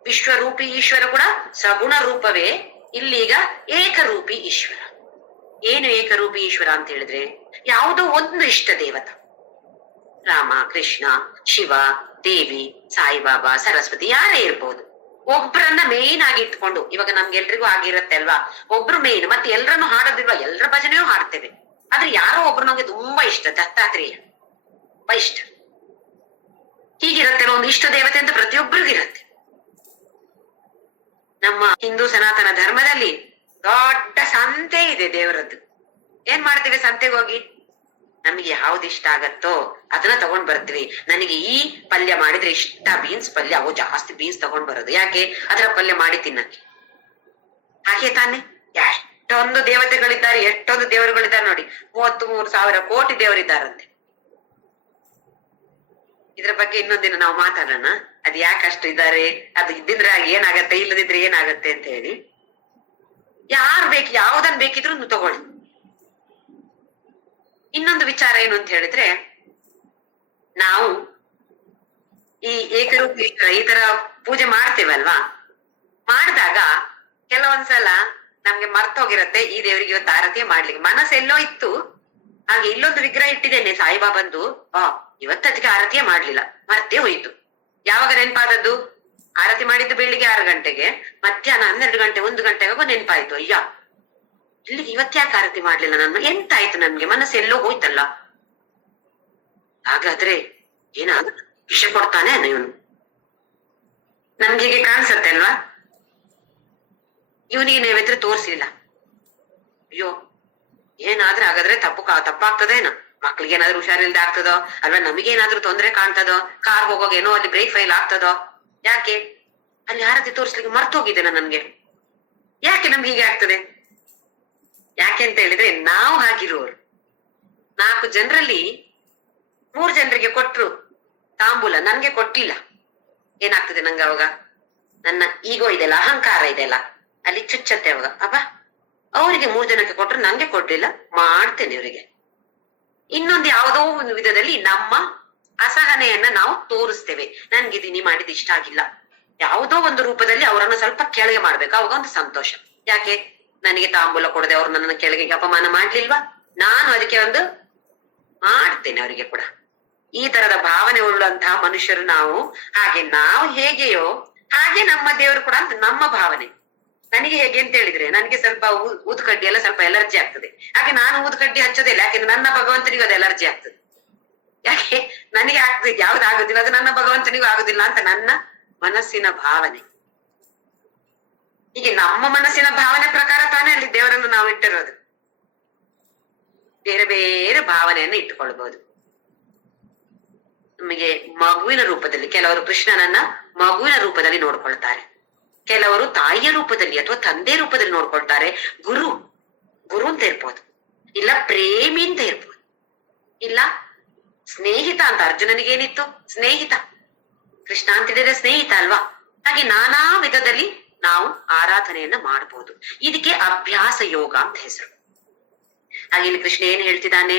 ವಿಶ್ವರೂಪಿ ಈಶ್ವರ ಕೂಡ ಸಗುಣ ರೂಪವೇ. ಇಲ್ಲೀಗ ಏಕರೂಪಿ ಈಶ್ವರ. ಏನು ಏಕರೂಪಿ ಈಶ್ವರ ಅಂತ ಹೇಳಿದ್ರೆ ಯಾವುದೋ ಒಂದು ಇಷ್ಟ ದೇವತ, ರಾಮ, ಕೃಷ್ಣ, ಶಿವ, ದೇವಿ, ಸಾಯಿಬಾಬಾ, ಸರಸ್ವತಿ, ಯಾರೇ ಇರ್ಬೋದು. ಒಬ್ರನ್ನ ಮೇನ್ ಆಗಿ ಇಟ್ಕೊಂಡು, ಇವಾಗ ನಮ್ಗೆಲ್ರಿಗೂ ಆಗಿರತ್ತೆ ಅಲ್ವಾ, ಒಬ್ರು ಮೇನ್, ಮತ್ತೆ ಎಲ್ರನ್ನು ಹಾಡೋದಿಲ್ವಾ, ಎಲ್ರ ಭಜನೆಯೂ ಹಾಡ್ತೇವೆ. ಆದ್ರೆ ಯಾರೋ ಒಬ್ರು ನಮ್ಗೆ ತುಂಬಾ ಇಷ್ಟ, ದತ್ತಾತ್ರೇಯ ತುಂಬಾ ಇಷ್ಟ. ಹೀಗಿರತ್ತೆ ಒಂದು ಇಷ್ಟ ದೇವತೆ ಅಂತ ಪ್ರತಿಯೊಬ್ಬರಿಗಿರತ್ತೆ. ನಮ್ಮ ಹಿಂದೂ ಸನಾತನ ಧರ್ಮದಲ್ಲಿ ದೊಡ್ಡ ಸಂತೆ ಇದೆ ದೇವರದ್ದು. ಏನ್ ಮಾಡ್ತೀವಿ ಸಂತೆಗೆ ಹೋಗಿ? ನಮಗೆ ಯಾವ್ದು ಇಷ್ಟ ಆಗತ್ತೋ ಅದನ್ನ ತಗೊಂಡ್ ಬರ್ತೀವಿ. ನನಗೆ ಈ ಪಲ್ಯ ಮಾಡಿದ್ರೆ ಇಷ್ಟ, ಬೀನ್ಸ್ ಪಲ್ಯ, ಅವು ಜಾಸ್ತಿ ಬೀನ್ಸ್ ತಗೊಂಡ್ ಬರೋದು ಯಾಕೆ? ಅದರ ಪಲ್ಯ ಮಾಡಿ ತಿನ್ನಕ್ಕೆ. ಹಾಗೆ ತಾನೆ ಎಷ್ಟೊಂದು ದೇವತೆಗಳಿದ್ದಾರೆ, ಎಷ್ಟೊಂದು ದೇವರುಗಳಿದ್ದಾರೆ ನೋಡಿ. 33,000 ಕೋಟಿ ದೇವರಿದ್ದಾರಂತೆ. ಇದ್ರ ಬಗ್ಗೆ ಇನ್ನೊಂದಿನ ನಾವು ಮಾತಾಡೋಣ. ಅದ್ ಯಾಕಷ್ಟು ಇದ್ದಾರೆ, ಅದು ಇದ್ದಿದ್ರೆ ಏನಾಗತ್ತೆ, ಇಲ್ಲದಿದ್ರೆ ಏನಾಗತ್ತೆ ಅಂತ ಹೇಳಿ. ಯಾರು ಬೇಕು, ಯಾವ್ದನ್ ಬೇಕಿದ್ರು ನೀವು ತಗೊಳ್ಳಿ. ಇನ್ನೊಂದು ವಿಚಾರ ಏನು ಅಂತ ಹೇಳಿದ್ರೆ, ನಾವು ಈ ಏಕರೂಪೇಶ್ವರ ಈ ತರ ಪೂಜೆ ಮಾಡ್ತೇವಲ್ವಾ, ಮಾಡಿದಾಗ ಕೆಲವೊಂದ್ಸಲ ನಮ್ಗೆ ಮರ್ತೋಗಿರತ್ತೆ ಈ ದೇವರಿಗೆ ಇವತ್ತು ಆರತಿ ಮಾಡ್ಲಿಕ್ಕೆ. ಮನಸ್ಸೆಲ್ಲೋ ಇತ್ತು, ಹಾಗೆ ಇಲ್ಲೊಂದು ವಿಗ್ರಹ ಇಟ್ಟಿದ್ದೇನೆ ಸಾಯಿಬಾಬಂದು, ಇವತ್ತು ಅದಕ್ಕೆ ಆರತಿಯೇ ಮಾಡ್ಲಿಲ್ಲ, ಮರ್ತೇ ಹೋಯ್ತು. ಯಾವಾಗ ನೆನ್ಪಾದದ್ದು? ಆರತಿ ಮಾಡಿದ್ದು ಬೆಳಿಗ್ಗೆ 6 ಗಂಟೆಗೆ, ಮಧ್ಯಾಹ್ನ 12 ಗಂಟೆ 1 ಗಂಟೆಗಾಗೋ ನೆನ್ಪಾಯ್ತು. ಅಯ್ಯ, ಇಲ್ಲಿಗೆ ಇವತ್ತು ಯಾಕೆ ಆರತಿ ಮಾಡ್ಲಿಲ್ಲ ನಾನು, ಎಂತಾಯ್ತು ನನ್ಗೆ, ಮನಸ್ಸೆಲ್ಲೋ ಹೋಯ್ತಲ್ಲ. ಹಾಗಾದ್ರೆ ಏನಾದ್ರು ವಿಷ ಕೊಡ್ತಾನೆ ಇವನು, ನಮ್ಗೆ ಹೀಗೆ ಕಾಣಿಸತ್ತೆ ಅಲ್ವಾ. ಇವನಿಗೆ ನೈವೇದ್ಯ ತೋರ್ಸಿಲ್ಲ, ಅಯ್ಯೋ ಏನಾದ್ರೆ ಹಾಗಾದ್ರೆ ತಪ್ಪಾಗ್ತದೇನೋ, ಮಕ್ಳಿಗೆ ಏನಾದ್ರು ಹುಷಾರಿಲ್ದೆ ಆಗ್ತದೋ, ಅಲ್ವಾ ನಮಗೇನಾದ್ರೂ ತೊಂದ್ರೆ ಕಾಣ್ತದೋ, ಕಾರ್ ಹೋಗೋಗ ಏನೋ ಅಲ್ಲಿ ಬ್ರೇಕ್ ಫೈಲ್ ಆಗ್ತದೋ, ಯಾಕೆ ಅಲ್ಲಿ ಆರತಿ ತೋರ್ಸ್ಲಿಕ್ಕೆ ಮರ್ತೋಗಿದ್ದೇನ ನನ್ಗೆ, ಯಾಕೆ ನಮ್ಗೆ ಹೀಗೆ ಆಗ್ತದೆ? ಯಾಕೆ ಅಂತ ಹೇಳಿದ್ರೆ ನಾವು ಹಾಗಿರುವವರು. 4 ಜನರಲ್ಲಿ 3 ಜನರಿಗೆ ಕೊಟ್ರು ತಾಂಬೂಲ, ನನ್ಗೆ ಕೊಟ್ಟಿಲ್ಲ, ಏನಾಗ್ತದೆ ನಂಗೆ ಅವಾಗ? ನನ್ನ ಈಗೋ ಇದೆಲ್ಲ, ಅಹಂಕಾರ ಇದೆಲ್ಲ ಅಲ್ಲಿ ಚುಚ್ಚತ್ತೆ ಅವಾಗ. ಅವರಿಗೆ 3 ಜನಕ್ಕೆ ಕೊಟ್ರು, ನಂಗೆ ಕೊಡ್ಲಿಲ್ಲ, ಮಾಡ್ತೇನೆ ಇವರಿಗೆ. ಇನ್ನೊಂದು ಯಾವುದೋ ಒಂದು ವಿಧದಲ್ಲಿ ನಮ್ಮ ಅಸಹನೆಯನ್ನ ನಾವು ತೋರಿಸ್ತೇವೆ. ನನ್ಗೆ ನೀ ಮಾಡಿದ ಇಷ್ಟ ಆಗಿಲ್ಲ, ಯಾವುದೋ ಒಂದು ರೂಪದಲ್ಲಿ ಅವರನ್ನ ಸ್ವಲ್ಪ ಕೆಳಗೆ ಮಾಡ್ಬೇಕು, ಅವಾಗ ಒಂದು ಸಂತೋಷ. ಯಾಕೆ ನನಗೆ ತಾಂಬೂಲ ಕೊಡದೆ ಅವ್ರು ನನ್ನ ಕೆಳಗೆ ಅಪಮಾನ ಮಾಡ್ಲಿಲ್ವಾ, ನಾನು ಅದಕ್ಕೆ ಒಂದು ಮಾಡ್ತೇನೆ ಅವರಿಗೆ ಕೂಡ. ಈ ತರದ ಭಾವನೆ ಉಳ್ಳಂತಹ ಮನುಷ್ಯರು ನಾವು. ಹಾಗೆ ನಾವು ಹೇಗೆಯೋ ಹಾಗೆ ನಮ್ಮ ದೇವರು ಕೂಡ ಅಂತ ನಮ್ಮ ಭಾವನೆ. ನನಗೆ ಹೇಗೆ ಅಂತ ಹೇಳಿದ್ರೆ, ನನಗೆ ಸ್ವಲ್ಪ ಊದುಕಡ್ಡಿ ಎಲ್ಲ ಸ್ವಲ್ಪ ಎಲರ್ಜಿ ಆಗ್ತದೆ, ಹಾಗೆ ನಾನು ಊದುಕಡ್ಡಿ ಹಚ್ಚೋದಿಲ್ಲ, ಯಾಕೆಂದ್ರೆ ನನ್ನ ಭಗವಂತನಿಗೂ ಅದು ಎಲರ್ಜಿ ಆಗ್ತದೆ. ಯಾಕೆ ನನಗೆ ಆಗ್ತದೆ, ಯಾವ್ದು ಆಗುದಿಲ್ಲ ಅದು ನನ್ನ ಭಗವಂತನಿಗೂ ಆಗುದಿಲ್ಲ ಅಂತ ನನ್ನ ಮನಸ್ಸಿನ ಭಾವನೆ. ಹೀಗೆ ನಮ್ಮ ಮನಸ್ಸಿನ ಭಾವನೆ ಪ್ರಕಾರ ತಾನೇ ಅಲ್ಲಿ ದೇವರನ್ನು ನಾವು ಇಟ್ಟಿರೋದು. ಬೇರೆ ಬೇರೆ ಭಾವನೆಯನ್ನು ಇಟ್ಟುಕೊಳ್ಬಹುದು. ನಮಗೆ ಮಗುವಿನ ರೂಪದಲ್ಲಿ, ಕೆಲವರು ಕೃಷ್ಣನನ್ನ ಮಗುವಿನ ರೂಪದಲ್ಲಿ ನೋಡ್ಕೊಳ್ತಾರೆ, ಕೆಲವರು ತಾಯಿಯ ರೂಪದಲ್ಲಿ ಅಥವಾ ತಂದೆ ರೂಪದಲ್ಲಿ ನೋಡ್ಕೊಳ್ತಾರೆ. ಗುರು ಅಂತ ಇರ್ಬೋದು, ಇಲ್ಲ ಪ್ರೇಮಿ ಅಂತ ಇರ್ಬೋದು, ಇಲ್ಲ ಸ್ನೇಹಿತ ಅಂತ. ಅರ್ಜುನನಿಗೇನಿತ್ತು? ಸ್ನೇಹಿತ. ಕೃಷ್ಣ ಅಂತಿದ್ರೆ ಸ್ನೇಹಿತ ಅಲ್ವಾ. ಹಾಗೆ ನಾನಾ ವಿಧದಲ್ಲಿ ನಾವು ಆರಾಧನೆಯನ್ನ ಮಾಡಬಹುದು. ಇದಕ್ಕೆ ಅಭ್ಯಾಸ ಯೋಗ ಅಂತ ಹೆಸರು. ಹಾಗೆ ಇಲ್ಲಿ ಕೃಷ್ಣ ಏನ್ ಹೇಳ್ತಿದ್ದಾನೆ?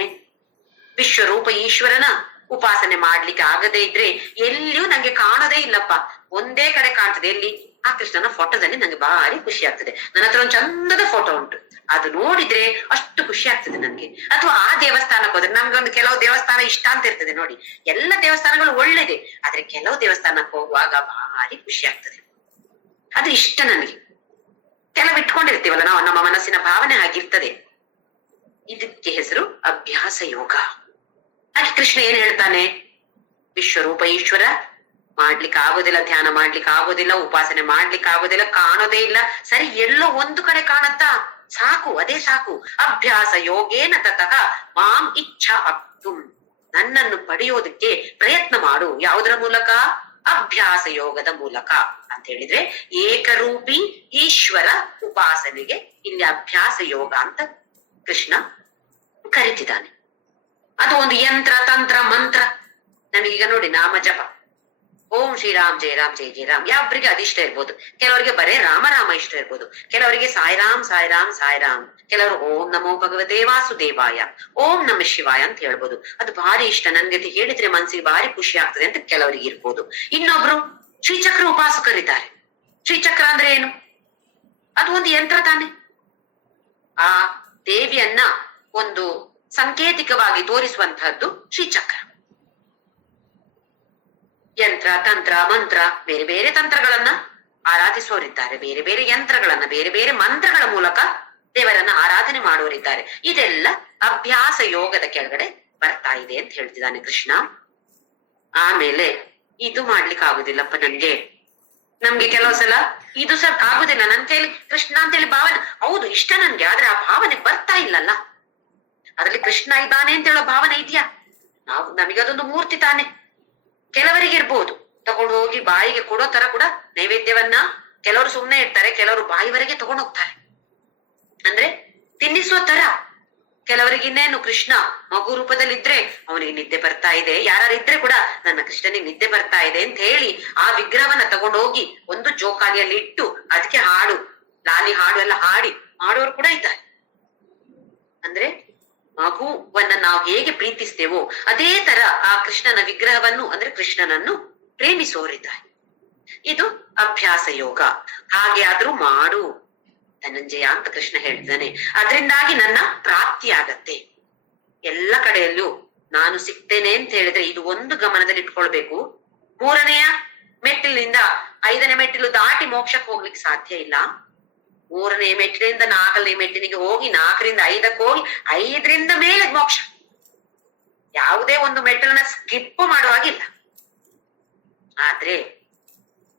ವಿಶ್ವರೂಪ ಈಶ್ವರನ ಉಪಾಸನೆ ಮಾಡ್ಲಿಕ್ಕೆ ಆಗದೇ ಇದ್ರೆ ಎಲ್ಲಿಯೂ ನಂಗೆ ಕಾಣೋದೇ ಇಲ್ಲಪ್ಪ, ಒಂದೇ ಕಡೆ ಕಾಣ್ತದೆ. ಎಲ್ಲಿ? ಆ ಕೃಷ್ಣನ ಫೋಟೋದಲ್ಲಿ ನಂಗೆ ಭಾರಿ ಖುಷಿ ಆಗ್ತದೆ. ನನ್ನ ಹತ್ರ ಒಂದು ಚಂದದ ಫೋಟೋ ಉಂಟು, ಅದು ನೋಡಿದ್ರೆ ಅಷ್ಟು ಖುಷಿ ಆಗ್ತದೆ ನನ್ಗೆ. ಅಥವಾ ಆ ದೇವಸ್ಥಾನಕ್ಕೆ ಹೋದ್ರೆ, ನಮ್ಗೆ ಒಂದು ಕೆಲವು ದೇವಸ್ಥಾನ ಇಷ್ಟ ಅಂತ ಇರ್ತದೆ ನೋಡಿ. ಎಲ್ಲ ದೇವಸ್ಥಾನಗಳು ಒಳ್ಳೇದೆ, ಆದ್ರೆ ಕೆಲವು ದೇವಸ್ಥಾನಕ್ಕೆ ಹೋಗುವಾಗ ಭಾರಿ ಖುಷಿ ಆಗ್ತದೆ, ಅದು ಇಷ್ಟ ನನಗೆ. ಕೆಲವು ಇಟ್ಕೊಂಡಿರ್ತೀವಲ್ಲ ನಾವು, ನಮ್ಮ ಮನಸ್ಸಿನ ಭಾವನೆ ಆಗಿರ್ತದೆ. ಇದಕ್ಕೆ ಹೆಸರು ಅಭ್ಯಾಸ ಯೋಗ. ಹಾಗೆ ಕೃಷ್ಣ ಏನ್ ಹೇಳ್ತಾನೆ? ವಿಶ್ವರೂಪ ಈಶ್ವರ ಮಾಡ್ಲಿಕ್ಕೆ ಆಗೋದಿಲ್ಲ, ಧ್ಯಾನ ಮಾಡ್ಲಿಕ್ಕೆ ಆಗೋದಿಲ್ಲ, ಉಪಾಸನೆ ಮಾಡ್ಲಿಕ್ಕೆ ಆಗೋದಿಲ್ಲ, ಕಾಣೋದೇ ಇಲ್ಲ. ಸರಿ, ಎಲ್ಲೋ ಒಂದು ಕಡೆ ಕಾಣತ್ತಾ? ಸಾಕು, ಅದೇ ಸಾಕು. ಅಭ್ಯಾಸ ಯೋಗೇನ ತತಃ ಮಾಂ ಇಚ್ಛಾ ಅಪ್ತುಂ, ನನ್ನನ್ನು ಪಡೆಯೋದಕ್ಕೆ ಪ್ರಯತ್ನ ಮಾಡು. ಯಾವುದರ ಮೂಲಕ? ಅಭ್ಯಾಸ ಯೋಗದ ಮೂಲಕ ಅಂತ ಹೇಳಿದ್ರೆ ಏಕರೂಪಿ ಈಶ್ವರ ಉಪಾಸನೆಗೆ ಇಲ್ಲಿ ಅಭ್ಯಾಸ ಯೋಗ ಅಂತ ಕೃಷ್ಣ ಕರಿತಿದ್ದಾನೆ. ಅದು ಒಂದು ಯಂತ್ರ, ತಂತ್ರ, ಮಂತ್ರ. ನಮಗೀಗ ನೋಡಿ ನಾಮ ಜಪ, ಓಂ ಶ್ರೀರಾಮ್ ಜಯ ರಾಮ್ ಜಯ ಜಯ ರಾಮ್, ಯಾವ್ರಿಗೆ ಅದಿಷ್ಟ ಇರ್ಬೋದು. ಕೆಲವರಿಗೆ ಬರೇ ರಾಮ ರಾಮ ಇಷ್ಟ ಇರ್ಬೋದು, ಕೆಲವರಿಗೆ ಸಾಯಿರಾಮ್ ಸಾಯಿರಾಮ್ ಸಾಯಿರಾಮ್, ಕೆಲವರು ಓಂ ನಮೋ ಭಗವತೆ ವಾಸುದೇವಾಯ, ಓಂ ನಮ ಶಿವಾಯ ಅಂತ ಹೇಳ್ಬೋದು. ಅದು ಭಾರಿ ಇಷ್ಟ ನನ್ಗೆ ಅಂತ ಹೇಳಿದ್ರೆ ಮನ್ಸಿಗೆ ಭಾರಿ ಖುಷಿ ಆಗ್ತದೆ ಅಂತ ಕೆಲವರಿಗೆ ಇರ್ಬೋದು. ಇನ್ನೊಬ್ರು ಶ್ರೀಚಕ್ರ ಉಪಾಸಕರಿದ್ದಾರೆ. ಶ್ರೀಚಕ್ರ ಅಂದ್ರೆ ಏನು? ಅದು ಒಂದು ಯಂತ್ರ ತಾನೆ. ಆ ದೇವಿಯನ್ನ ಒಂದು ಸಂಕೇತಿಕವಾಗಿ ತೋರಿಸುವಂತಹದ್ದು ಶ್ರೀಚಕ್ರ. ಯಂತ್ರ, ತಂತ್ರ, ಮಂತ್ರ, ಬೇರೆ ಬೇರೆ ತಂತ್ರಗಳನ್ನ ಆರಾಧಿಸುವವರಿದ್ದಾರೆ, ಬೇರೆ ಬೇರೆ ಯಂತ್ರಗಳನ್ನ, ಬೇರೆ ಬೇರೆ ಮಂತ್ರಗಳ ಮೂಲಕ ದೇವರನ್ನ ಆರಾಧನೆ ಮಾಡುವರಿದ್ದಾರೆ. ಇದೆಲ್ಲ ಅಭ್ಯಾಸ ಯೋಗದ ಕೆಳಗಡೆ ಬರ್ತಾ ಇದೆ ಅಂತ ಹೇಳ್ತಿದ್ದಾನೆ ಕೃಷ್ಣ. ಆಮೇಲೆ ಇದು ಮಾಡ್ಲಿಕ್ಕೆ ಆಗುದಿಲ್ಲಪ್ಪ ನಮ್ಗೆ ಕೆಲವು ಸಲ ಇದು ಸಹ ಆಗುದಿಲ್ಲ ನನ್ ಕೈಲಿ ಕೃಷ್ಣ ಅಂತೇಳಿ ಭಾವನೆ, ಹೌದು ಇಷ್ಟ ನನ್ಗೆ, ಆದ್ರೆ ಆ ಭಾವನೆ ಬರ್ತಾ ಇಲ್ಲಲ್ಲ. ಅದ್ರಲ್ಲಿ ಕೃಷ್ಣ ಇದ್ದಾನೆ ಅಂತ ಹೇಳೋ ಭಾವನೆ ಇದೆಯಾ? ನಮಗದೊಂದು ಮೂರ್ತಿ ತಾನೆ. ಕೆಲವರಿಗೆ ಇರ್ಬೋದು, ತಗೊಂಡು ಹೋಗಿ ಬಾಯಿಗೆ ಕೊಡೋ ತರ ಕೂಡ ನೈವೇದ್ಯವನ್ನ ಕೆಲವರು ಸುಮ್ನೆ ಇರ್ತಾರೆ, ಕೆಲವರು ಬಾಯಿವರೆಗೆ ತಗೊಂಡು ಹೋಗ್ತಾರೆ. ಅಂದ್ರೆ ತಿನ್ನಿಸುವ ತರ. ಕೆಲವರಿಗೆ ಇನ್ನೇನು ಕೃಷ್ಣ ಮಗು ರೂಪದಲ್ಲಿದ್ರೆ ಅವನಿಗೆ ನಿದ್ದೆ ಬರ್ತಾ ಇದೆ, ಯಾರಿದ್ರೆ ಕೂಡ ನನ್ನ ಕೃಷ್ಣನಿಗೆ ನಿದ್ದೆ ಬರ್ತಾ ಇದೆ ಅಂತ ಹೇಳಿ ಆ ವಿಗ್ರಹವನ್ನ ತಗೊಂಡೋಗಿ ಒಂದು ಜೋಕಾಲಿಯಲ್ಲಿ ಇಟ್ಟು ಅದಕ್ಕೆ ಹಾಡು, ಲಾಲಿ ಹಾಡು ಎಲ್ಲ ಹಾಡಿ ಮಾಡೋರು ಕೂಡ ಇದ್ದಾರೆ. ಅಂದ್ರೆ ಮಗುವನ್ನ ನಾವು ಹೇಗೆ ಪ್ರೀತಿಸ್ತೇವೋ ಅದೇ ತರ ಆ ಕೃಷ್ಣನ ವಿಗ್ರಹವನ್ನು ಅಂದ್ರೆ ಕೃಷ್ಣನನ್ನು ಪ್ರೇಮಿಸೋರಿದ್ದಾರೆ. ಇದು ಅಭ್ಯಾಸ ಯೋಗ. ಹಾಗೆ ಆದ್ರೂ ಮಾಡು ಧನಂಜಯ ಅಂತ ಕೃಷ್ಣ ಹೇಳ್ತಾನೆ. ಅದರಿಂದಾಗಿ ನನ್ನ ಪ್ರಾಪ್ತಿ ಆಗತ್ತೆ. ಎಲ್ಲ ಕಡೆಯಲ್ಲೂ ನಾನು ಸಿಗ್ತೇನೆ ಅಂತ ಹೇಳಿದ್ರೆ ಇದು ಒಂದು ಗಮನದಲ್ಲಿ ಇಟ್ಕೊಳ್ಬೇಕು. 3ನೆಯ ಮೆಟ್ಟಿಲಿನಿಂದ 5ನೇ ಮೆಟ್ಟಿಲು ದಾಟಿ ಮೋಕ್ಷಕ್ಕೆ ಹೋಗ್ಲಿಕ್ಕೆ ಸಾಧ್ಯ ಇಲ್ಲ. 3ನೇ ಮೆಟ್ಟಿಲಿಂದ 4ನೇ ಮೆಟ್ಟಿಲಿಗೆ ಹೋಗಿ 4ರಿಂದ 5ಕ್ಕೆ ಹೋಗಿ 5ರಿಂದ ಮೇಲೆ ಮೋಕ್ಷ. ಯಾವುದೇ ಒಂದು ಮೆಟ್ಟಿಲನ್ನ ಸ್ಕಿಪ್ ಮಾಡುವಾಗಿಲ್ಲ. ಆದ್ರೆ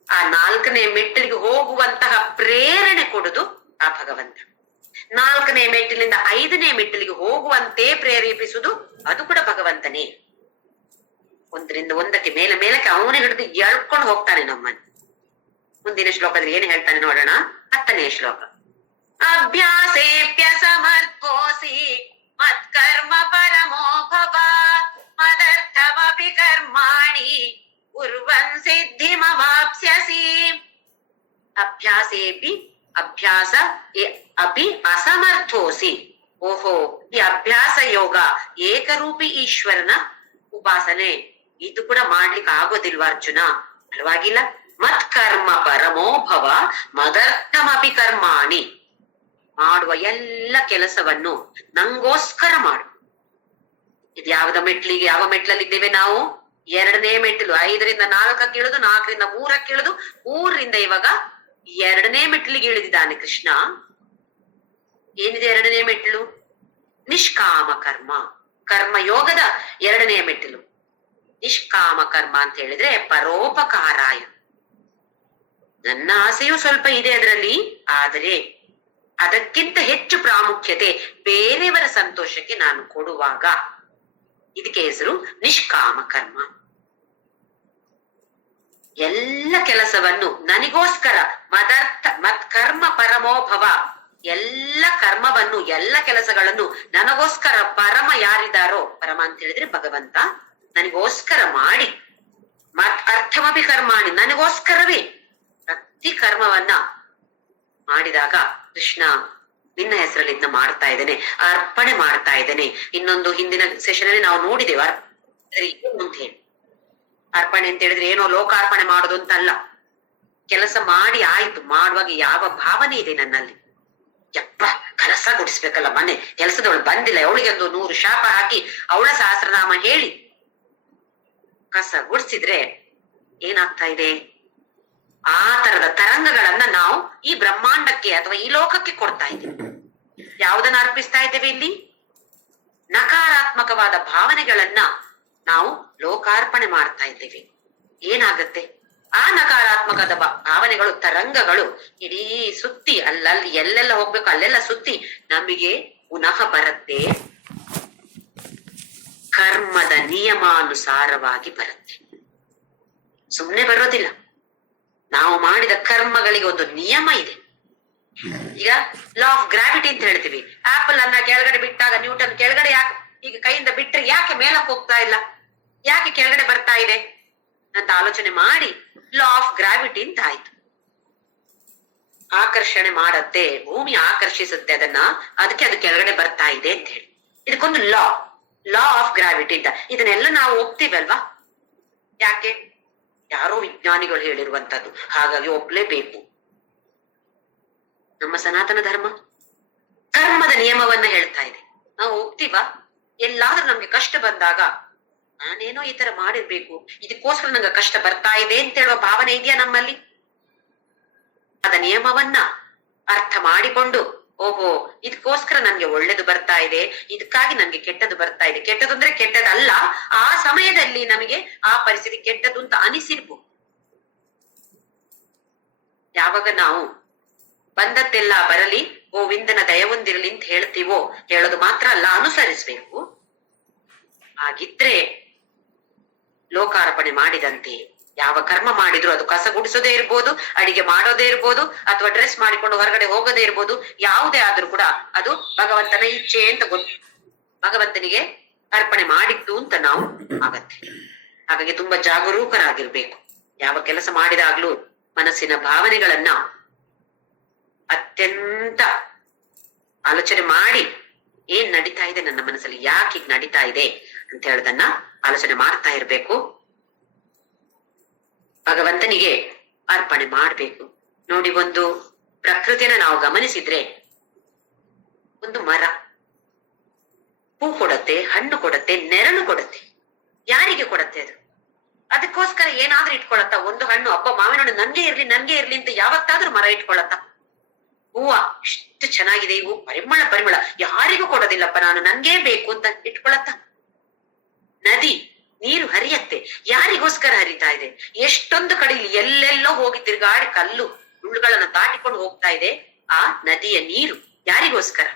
ಆ 4ನೇ ಮೆಟ್ಟಿಲಿಗೆ ಹೋಗುವಂತಹ ಪ್ರೇರಣೆ ಕೊಡುದು ಆ ಭಗವಂತ. 4ನೇ ಮೆಟ್ಟಿಲಿಂದ 5ನೇ ಮೆಟ್ಟಿಲಿಗೆ ಹೋಗುವಂತೆ ಪ್ರೇರೇಪಿಸುವುದು ಅದು ಕೂಡ ಭಗವಂತನೇ. 1ರಿಂದ 1ಕ್ಕೆ ಮೇಲಕ್ಕೆ ಅವನೇ ಹಿಡಿದು ಎಳ್ಕೊಂಡು ಹೋಗ್ತಾನೆ ನಮ್ಮನ್ನು. ಮುಂದಿನ ಶ್ಲೋಕದಲ್ಲಿ ಏನು ಹೇಳ್ತಾನೆ ನೋಡೋಣ. 10ನೇ ಶ್ಲೋಕ. ಅಭ್ಯಾಸೇಪ್ಯ ಸಮರ್ಥೋಸಿ ಮತ್ಕರ್ಮ ಪರಮೋ ಭವ ಮದರ್ಥಮಪಿ ಕರ್ಮಾಣಿ ಕುರ್ವನ್ ಸಿದ್ಧಿಮವಾಪ್ಸ್ಯಸಿ. ಅಭ್ಯಾಸೇಪಿ ಅಭ್ಯಾಸ ಅಪಿ ಅಸಮರ್ಥೋಸಿ. ಓಹೋ, ಈ ಅಭ್ಯಾಸ ಯೋಗ ಏಕರೂಪಿ ಈಶ್ವರನ ಉಪಾಸನೆ ಇದು ಕೂಡ ಮಾಡ್ಲಿಕ್ಕೆ ಆಗೋದಿಲ್ವಾ ಅರ್ಜುನ? ಪರವಾಗಿಲ್ಲ. ಮತ್ಕರ್ಮ ಪರಮೋ ಭವ ಮದರ್ಥಮಪಿ ಕರ್ಮಾಣಿ. ಮಾಡುವ ಎಲ್ಲ ಕೆಲಸವನ್ನು ನಂಗೋಸ್ಕರ ಮಾಡು. ಇದು ಯಾವ ಮೆಟ್ಲಲ್ಲಿದ್ದೇವೆ ನಾವು? 2ನೇ ಮೆಟ್ಟಿಲು. 5ರಿಂದ 4ಕ್ಕೆ ಇಳಿದು, 4ರಿಂದ 3ಕ್ಕೆ ಇಳಿದು, 3ರಿಂದ ಇವಾಗ 2ನೇ ಮೆಟ್ಟಿಲಿಗೆ ಇಳಿದಿದ್ದಾನೆ ಕೃಷ್ಣ. ಏನಿದೆ 2ನೇ ಮೆಟ್ಟಿಲು? ನಿಷ್ಕಾಮ ಕರ್ಮ. ಕರ್ಮಯೋಗದ 2ನೇ ಮೆಟ್ಟಿಲು ನಿಷ್ಕಾಮ ಕರ್ಮ ಅಂತ ಹೇಳಿದ್ರೆ ಪರೋಪಕಾರಾಯ. ನನ್ನ ಆಸೆಯೂ ಸ್ವಲ್ಪ ಇದೆ ಅದರಲ್ಲಿ, ಆದರೆ ಅದಕ್ಕಿಂತ ಹೆಚ್ಚು ಪ್ರಾಮುಖ್ಯತೆ ಬೇರೆಯವರ ಸಂತೋಷಕ್ಕೆ ನಾನು ಕೊಡುವಾಗ ಇದಕ್ಕೆ ಹೆಸರು ನಿಷ್ಕಾಮ ಕರ್ಮ. ಎಲ್ಲ ಕೆಲಸವನ್ನು ನನಗೋಸ್ಕರ ಮತ್ಕರ್ಮ ಪರಮೋಭವ. ಎಲ್ಲ ಕರ್ಮವನ್ನು ಎಲ್ಲ ಕೆಲಸಗಳನ್ನು ನನಗೋಸ್ಕರ ಪರಮ ಯಾರಿದ್ದಾರೋ, ಪರಮ ಅಂತ ಹೇಳಿದ್ರೆ ಭಗವಂತ, ನನಗೋಸ್ಕರ ಮಾಡಿ ಅರ್ಥಮಪಿ ಕರ್ಮಾಣಿ, ನನಗೋಸ್ಕರವೇ ಪ್ರತಿ ಕರ್ಮವನ್ನ ಮಾಡಿದಾಗ ಕೃಷ್ಣ ನಿನ್ನ ಹೆಸರಲ್ಲಿ ಇದನ್ನ ಮಾಡ್ತಾ ಇದ್ದೇನೆ, ಅರ್ಪಣೆ ಮಾಡ್ತಾ ಇದ್ದೇನೆ. ಇನ್ನೊಂದು ಹಿಂದಿನ ಸೆಷನ್ ಅಲ್ಲಿ ನಾವು ನೋಡಿದೇವೆ ಅಂತ ಹೇಳಿ. ಅರ್ಪಣೆ ಅಂತ ಹೇಳಿದ್ರೆ ಏನೋ ಲೋಕಾರ್ಪಣೆ ಮಾಡೋದು ಅಂತ ಅಲ್ಲ. ಕೆಲಸ ಮಾಡಿ ಆಯ್ತು, ಮಾಡುವಾಗ ಯಾವ ಭಾವನೆ ಇದೆ ನನ್ನಲ್ಲಿ? ಯಪ್ಪ, ಕಲಸ ಗುಡಿಸ್ಬೇಕಲ್ಲ, ಮನೆ ಕೆಲಸದವಳು ಬಂದಿಲ್ಲ, ಅವಳಿಗೆ ಒಂದು 100 ಶಾಪ ಹಾಕಿ ಅವಳ ಸಹಸ್ರನಾಮ ಹೇಳಿ ಕಸ ಗುಡಿಸಿದ್ರೆ ಏನಾಗ್ತಾ ಇದೆ? ಆ ತರದ ತರಂಗಗಳನ್ನ ನಾವು ಈ ಬ್ರಹ್ಮಾಂಡಕ್ಕೆ ಅಥವಾ ಈ ಲೋಕಕ್ಕೆ ಕೊಡ್ತಾ ಇದ್ದೇವೆ. ಯಾವುದನ್ನ ಅರ್ಪಿಸ್ತಾ ಇದ್ದೇವೆ ಇಲ್ಲಿ? ನಕಾರಾತ್ಮಕವಾದ ಭಾವನೆಗಳನ್ನ ನಾವು ಲೋಕಾರ್ಪಣೆ ಮಾಡ್ತಾ ಇದ್ದೇವೆ. ಏನಾಗತ್ತೆ? ಆ ನಕಾರಾತ್ಮಕದ ಭಾವನೆಗಳು, ತರಂಗಗಳು ಇಡೀ ಸುತ್ತಿ ಅಲ್ಲಲ್ಲಿ ಎಲ್ಲೆಲ್ಲ ಹೋಗ್ಬೇಕು ಅಲ್ಲೆಲ್ಲ ಸುತ್ತಿ ನಮಗೆ ಪುನಃ ಬರುತ್ತೆ. ಕರ್ಮದ ನಿಯಮಾನುಸಾರವಾಗಿ ಬರುತ್ತೆ, ಸುಮ್ನೆ ಬರೋದಿಲ್ಲ. ನಾವು ಮಾಡಿದ ಕರ್ಮಗಳಿಗೆ ಒಂದು ನಿಯಮ ಇದೆ. ಈಗ ಲಾ ಆಫ್ ಗ್ರಾವಿಟಿ ಅಂತ ಹೇಳ್ತೀವಿ. ಆಪಲ್ ಅನ್ನ ಕೆಳಗಡೆ ಬಿಟ್ಟಾಗ ನ್ಯೂಟನ್ ಕೆಳಗಡೆ ಯಾಕೆ ಈಗ ಕೈಯಿಂದ ಬಿಟ್ರೆ ಯಾಕೆ ಮೇಲಕ್ಕೆ ಹೋಗ್ತಾ ಇಲ್ಲ, ಯಾಕೆ ಕೆಳಗಡೆ ಬರ್ತಾ ಇದೆ ಅಂತ ಆಲೋಚನೆ ಮಾಡಿ ಲಾ ಆಫ್ ಗ್ರಾವಿಟಿ ಅಂತ ಆಯ್ತು. ಆಕರ್ಷಣೆ ಮಾಡತ್ತೆ, ಭೂಮಿ ಆಕರ್ಷಿಸುತ್ತೆ ಅದನ್ನ, ಅದಕ್ಕೆ ಅದು ಕೆಳಗಡೆ ಬರ್ತಾ ಇದೆ ಅಂತ ಹೇಳಿ. ಇದಕ್ಕೊಂದು ಲಾ ಆಫ್ ಗ್ರಾವಿಟಿ ಅಂತ. ಇದನ್ನೆಲ್ಲ ನಾವು ಒಪ್ತೀವಲ್ವಾ? ಯಾಕೆ? ಯಾರೋ ವಿಜ್ಞಾನಿಗಳು ಹೇಳಿರುವಂತದ್ದು, ಹಾಗಾಗಿ ಒಪ್ಲೇಬೇಕು. ನಮ್ಮ ಸನಾತನ ಧರ್ಮ ಕರ್ಮದ ನಿಯಮವನ್ನ ಹೇಳ್ತಾ ಇದೆ. ನಾವು ಹೋಗ್ತೀವ, ಎಲ್ಲಾದ್ರೂ ನಮ್ಗೆ ಕಷ್ಟ ಬಂದಾಗ ನಾನೇನೋ ಈ ತರ ಮಾಡಿರ್ಬೇಕು, ಇದಕ್ಕೋಸ್ಕರ ನಂಗೆ ಕಷ್ಟ ಬರ್ತಾ ಇದೆ ಅಂತ ಹೇಳುವ ಭಾವನೆ ಇದೆಯಾ ನಮ್ಮಲ್ಲಿ? ಅದ ನಿಯಮವನ್ನ ಅರ್ಥ ಮಾಡಿಕೊಂಡು, ಓಹೋ ಇದಕ್ಕೋಸ್ಕರ ನನ್ಗೆ ಒಳ್ಳೇದು ಬರ್ತಾ ಇದೆ, ಇದಕ್ಕಾಗಿ ನನ್ಗೆ ಕೆಟ್ಟದ್ದು ಬರ್ತಾ ಇದೆ. ಕೆಟ್ಟದ್ದು ಅಂದ್ರೆ ಕೆಟ್ಟದಲ್ಲ, ಆ ಸಮಯದಲ್ಲಿ ನಮಗೆ ಆ ಪರಿಸ್ಥಿತಿ ಕೆಟ್ಟದ್ದು ಅಂತ ಅನಿಸಿರ್ಬೋದು. ಯಾವಾಗ ನಾವು ಬಂದದ್ದೆಲ್ಲ ಬರಲಿ, ಗೋವಿಂದನ ದಯವೊಂದಿರಲಿ ಅಂತ ಹೇಳ್ತೀವೋ, ಹೇಳೋದು ಮಾತ್ರ ಅಲ್ಲ, ಅನುಸರಿಸ್ಬೇಕು. ಹಾಗಿದ್ರೆ ಲೋಕಾರ್ಪಣೆ ಮಾಡಿದಂತೆ ಯಾವ ಕರ್ಮ ಮಾಡಿದ್ರು, ಅದು ಕಸ ಗುಡಿಸೋದೇ ಇರ್ಬೋದು, ಅಡಿಗೆ ಮಾಡೋದೇ ಇರ್ಬೋದು, ಅಥವಾ ಡ್ರೆಸ್ ಮಾಡಿಕೊಂಡು ಹೊರಗಡೆ ಹೋಗೋದೇ ಇರ್ಬೋದು, ಯಾವುದೇ ಆದ್ರೂ ಕೂಡ ಅದು ಭಗವಂತನ ಇಚ್ಛೆ ಅಂತ ಗೊತ್ತು, ಭಗವಂತನಿಗೆ ಅರ್ಪಣೆ ಮಾಡಿದ್ದು ಅಂತ ನಾವು ಆಗತ್ತೆ. ಹಾಗಾಗಿ ತುಂಬಾ ಜಾಗರೂಕರಾಗಿರ್ಬೇಕು. ಯಾವ ಕೆಲಸ ಮಾಡಿದಾಗ್ಲೂ ಮನಸ್ಸಿನ ಭಾವನೆಗಳನ್ನ ಅತ್ಯಂತ ಆಲೋಚನೆ ಮಾಡಿ, ಏನ್ ನಡೀತಾ ಇದೆ ನನ್ನ ಮನಸ್ಸಲ್ಲಿ, ಯಾಕೆ ಹೀಗ್ ನಡೀತಾ ಇದೆ ಅಂತ ಹೇಳೋದನ್ನ ಆಲೋಚನೆ ಮಾಡ್ತಾ ಇರ್ಬೇಕು. ಭಗವಂತನಿಗೆ ಅರ್ಪಣೆ ಮಾಡ್ಬೇಕು. ನೋಡಿ, ಒಂದು ಪ್ರಕೃತಿಯನ್ನ ನಾವು ಗಮನಿಸಿದ್ರೆ, ಒಂದು ಮರ ಹೂ ಕೊಡತ್ತೆ, ಹಣ್ಣು ಕೊಡತ್ತೆ, ನೆರಳು ಕೊಡತ್ತೆ. ಯಾರಿಗೆ ಕೊಡತ್ತೆ ಅದು? ಅದಕ್ಕೋಸ್ಕರ ಏನಾದ್ರೂ ಇಟ್ಕೊಳತ್ತ? ಒಂದು ಹಣ್ಣು, ಹಬ್ಬ ಮಾವಿನ ಹಣ್ಣು ನನ್ಗೆ ಇರ್ಲಿ ನನ್ಗೆ ಇರ್ಲಿ ಅಂತ ಯಾವತ್ತಾದ್ರೂ ಮರ ಇಟ್ಕೊಳತ್ತ? ಹೂವ ಇಷ್ಟು ಚೆನ್ನಾಗಿದೆ, ಹೂ ಪರಿಮಳ ಯಾರಿಗೂ ಕೊಡೋದಿಲ್ಲಪ್ಪ, ನಾನು ನನ್ಗೇ ಬೇಕು ಅಂತ ಇಟ್ಕೊಳತ್ತ? ನದಿ ನೀರು ಹರಿಯತ್ತೆ, ಯಾರಿಗೋಸ್ಕರ ಹರಿತಾ ಇದೆ? ಎಷ್ಟೊಂದು ಕಡೆಯಲ್ಲಿ ಎಲ್ಲೆಲ್ಲೋ ಹೋಗಿ ತಿರ್ಗಾಡಿ ಕಲ್ಲು ಮುಳ್ಳುಗಳನ್ನ ದಾಟಿಕೊಂಡು ಹೋಗ್ತಾ ಇದೆ. ಆ ನದಿಯ ನೀರು ಯಾರಿಗೋಸ್ಕರ?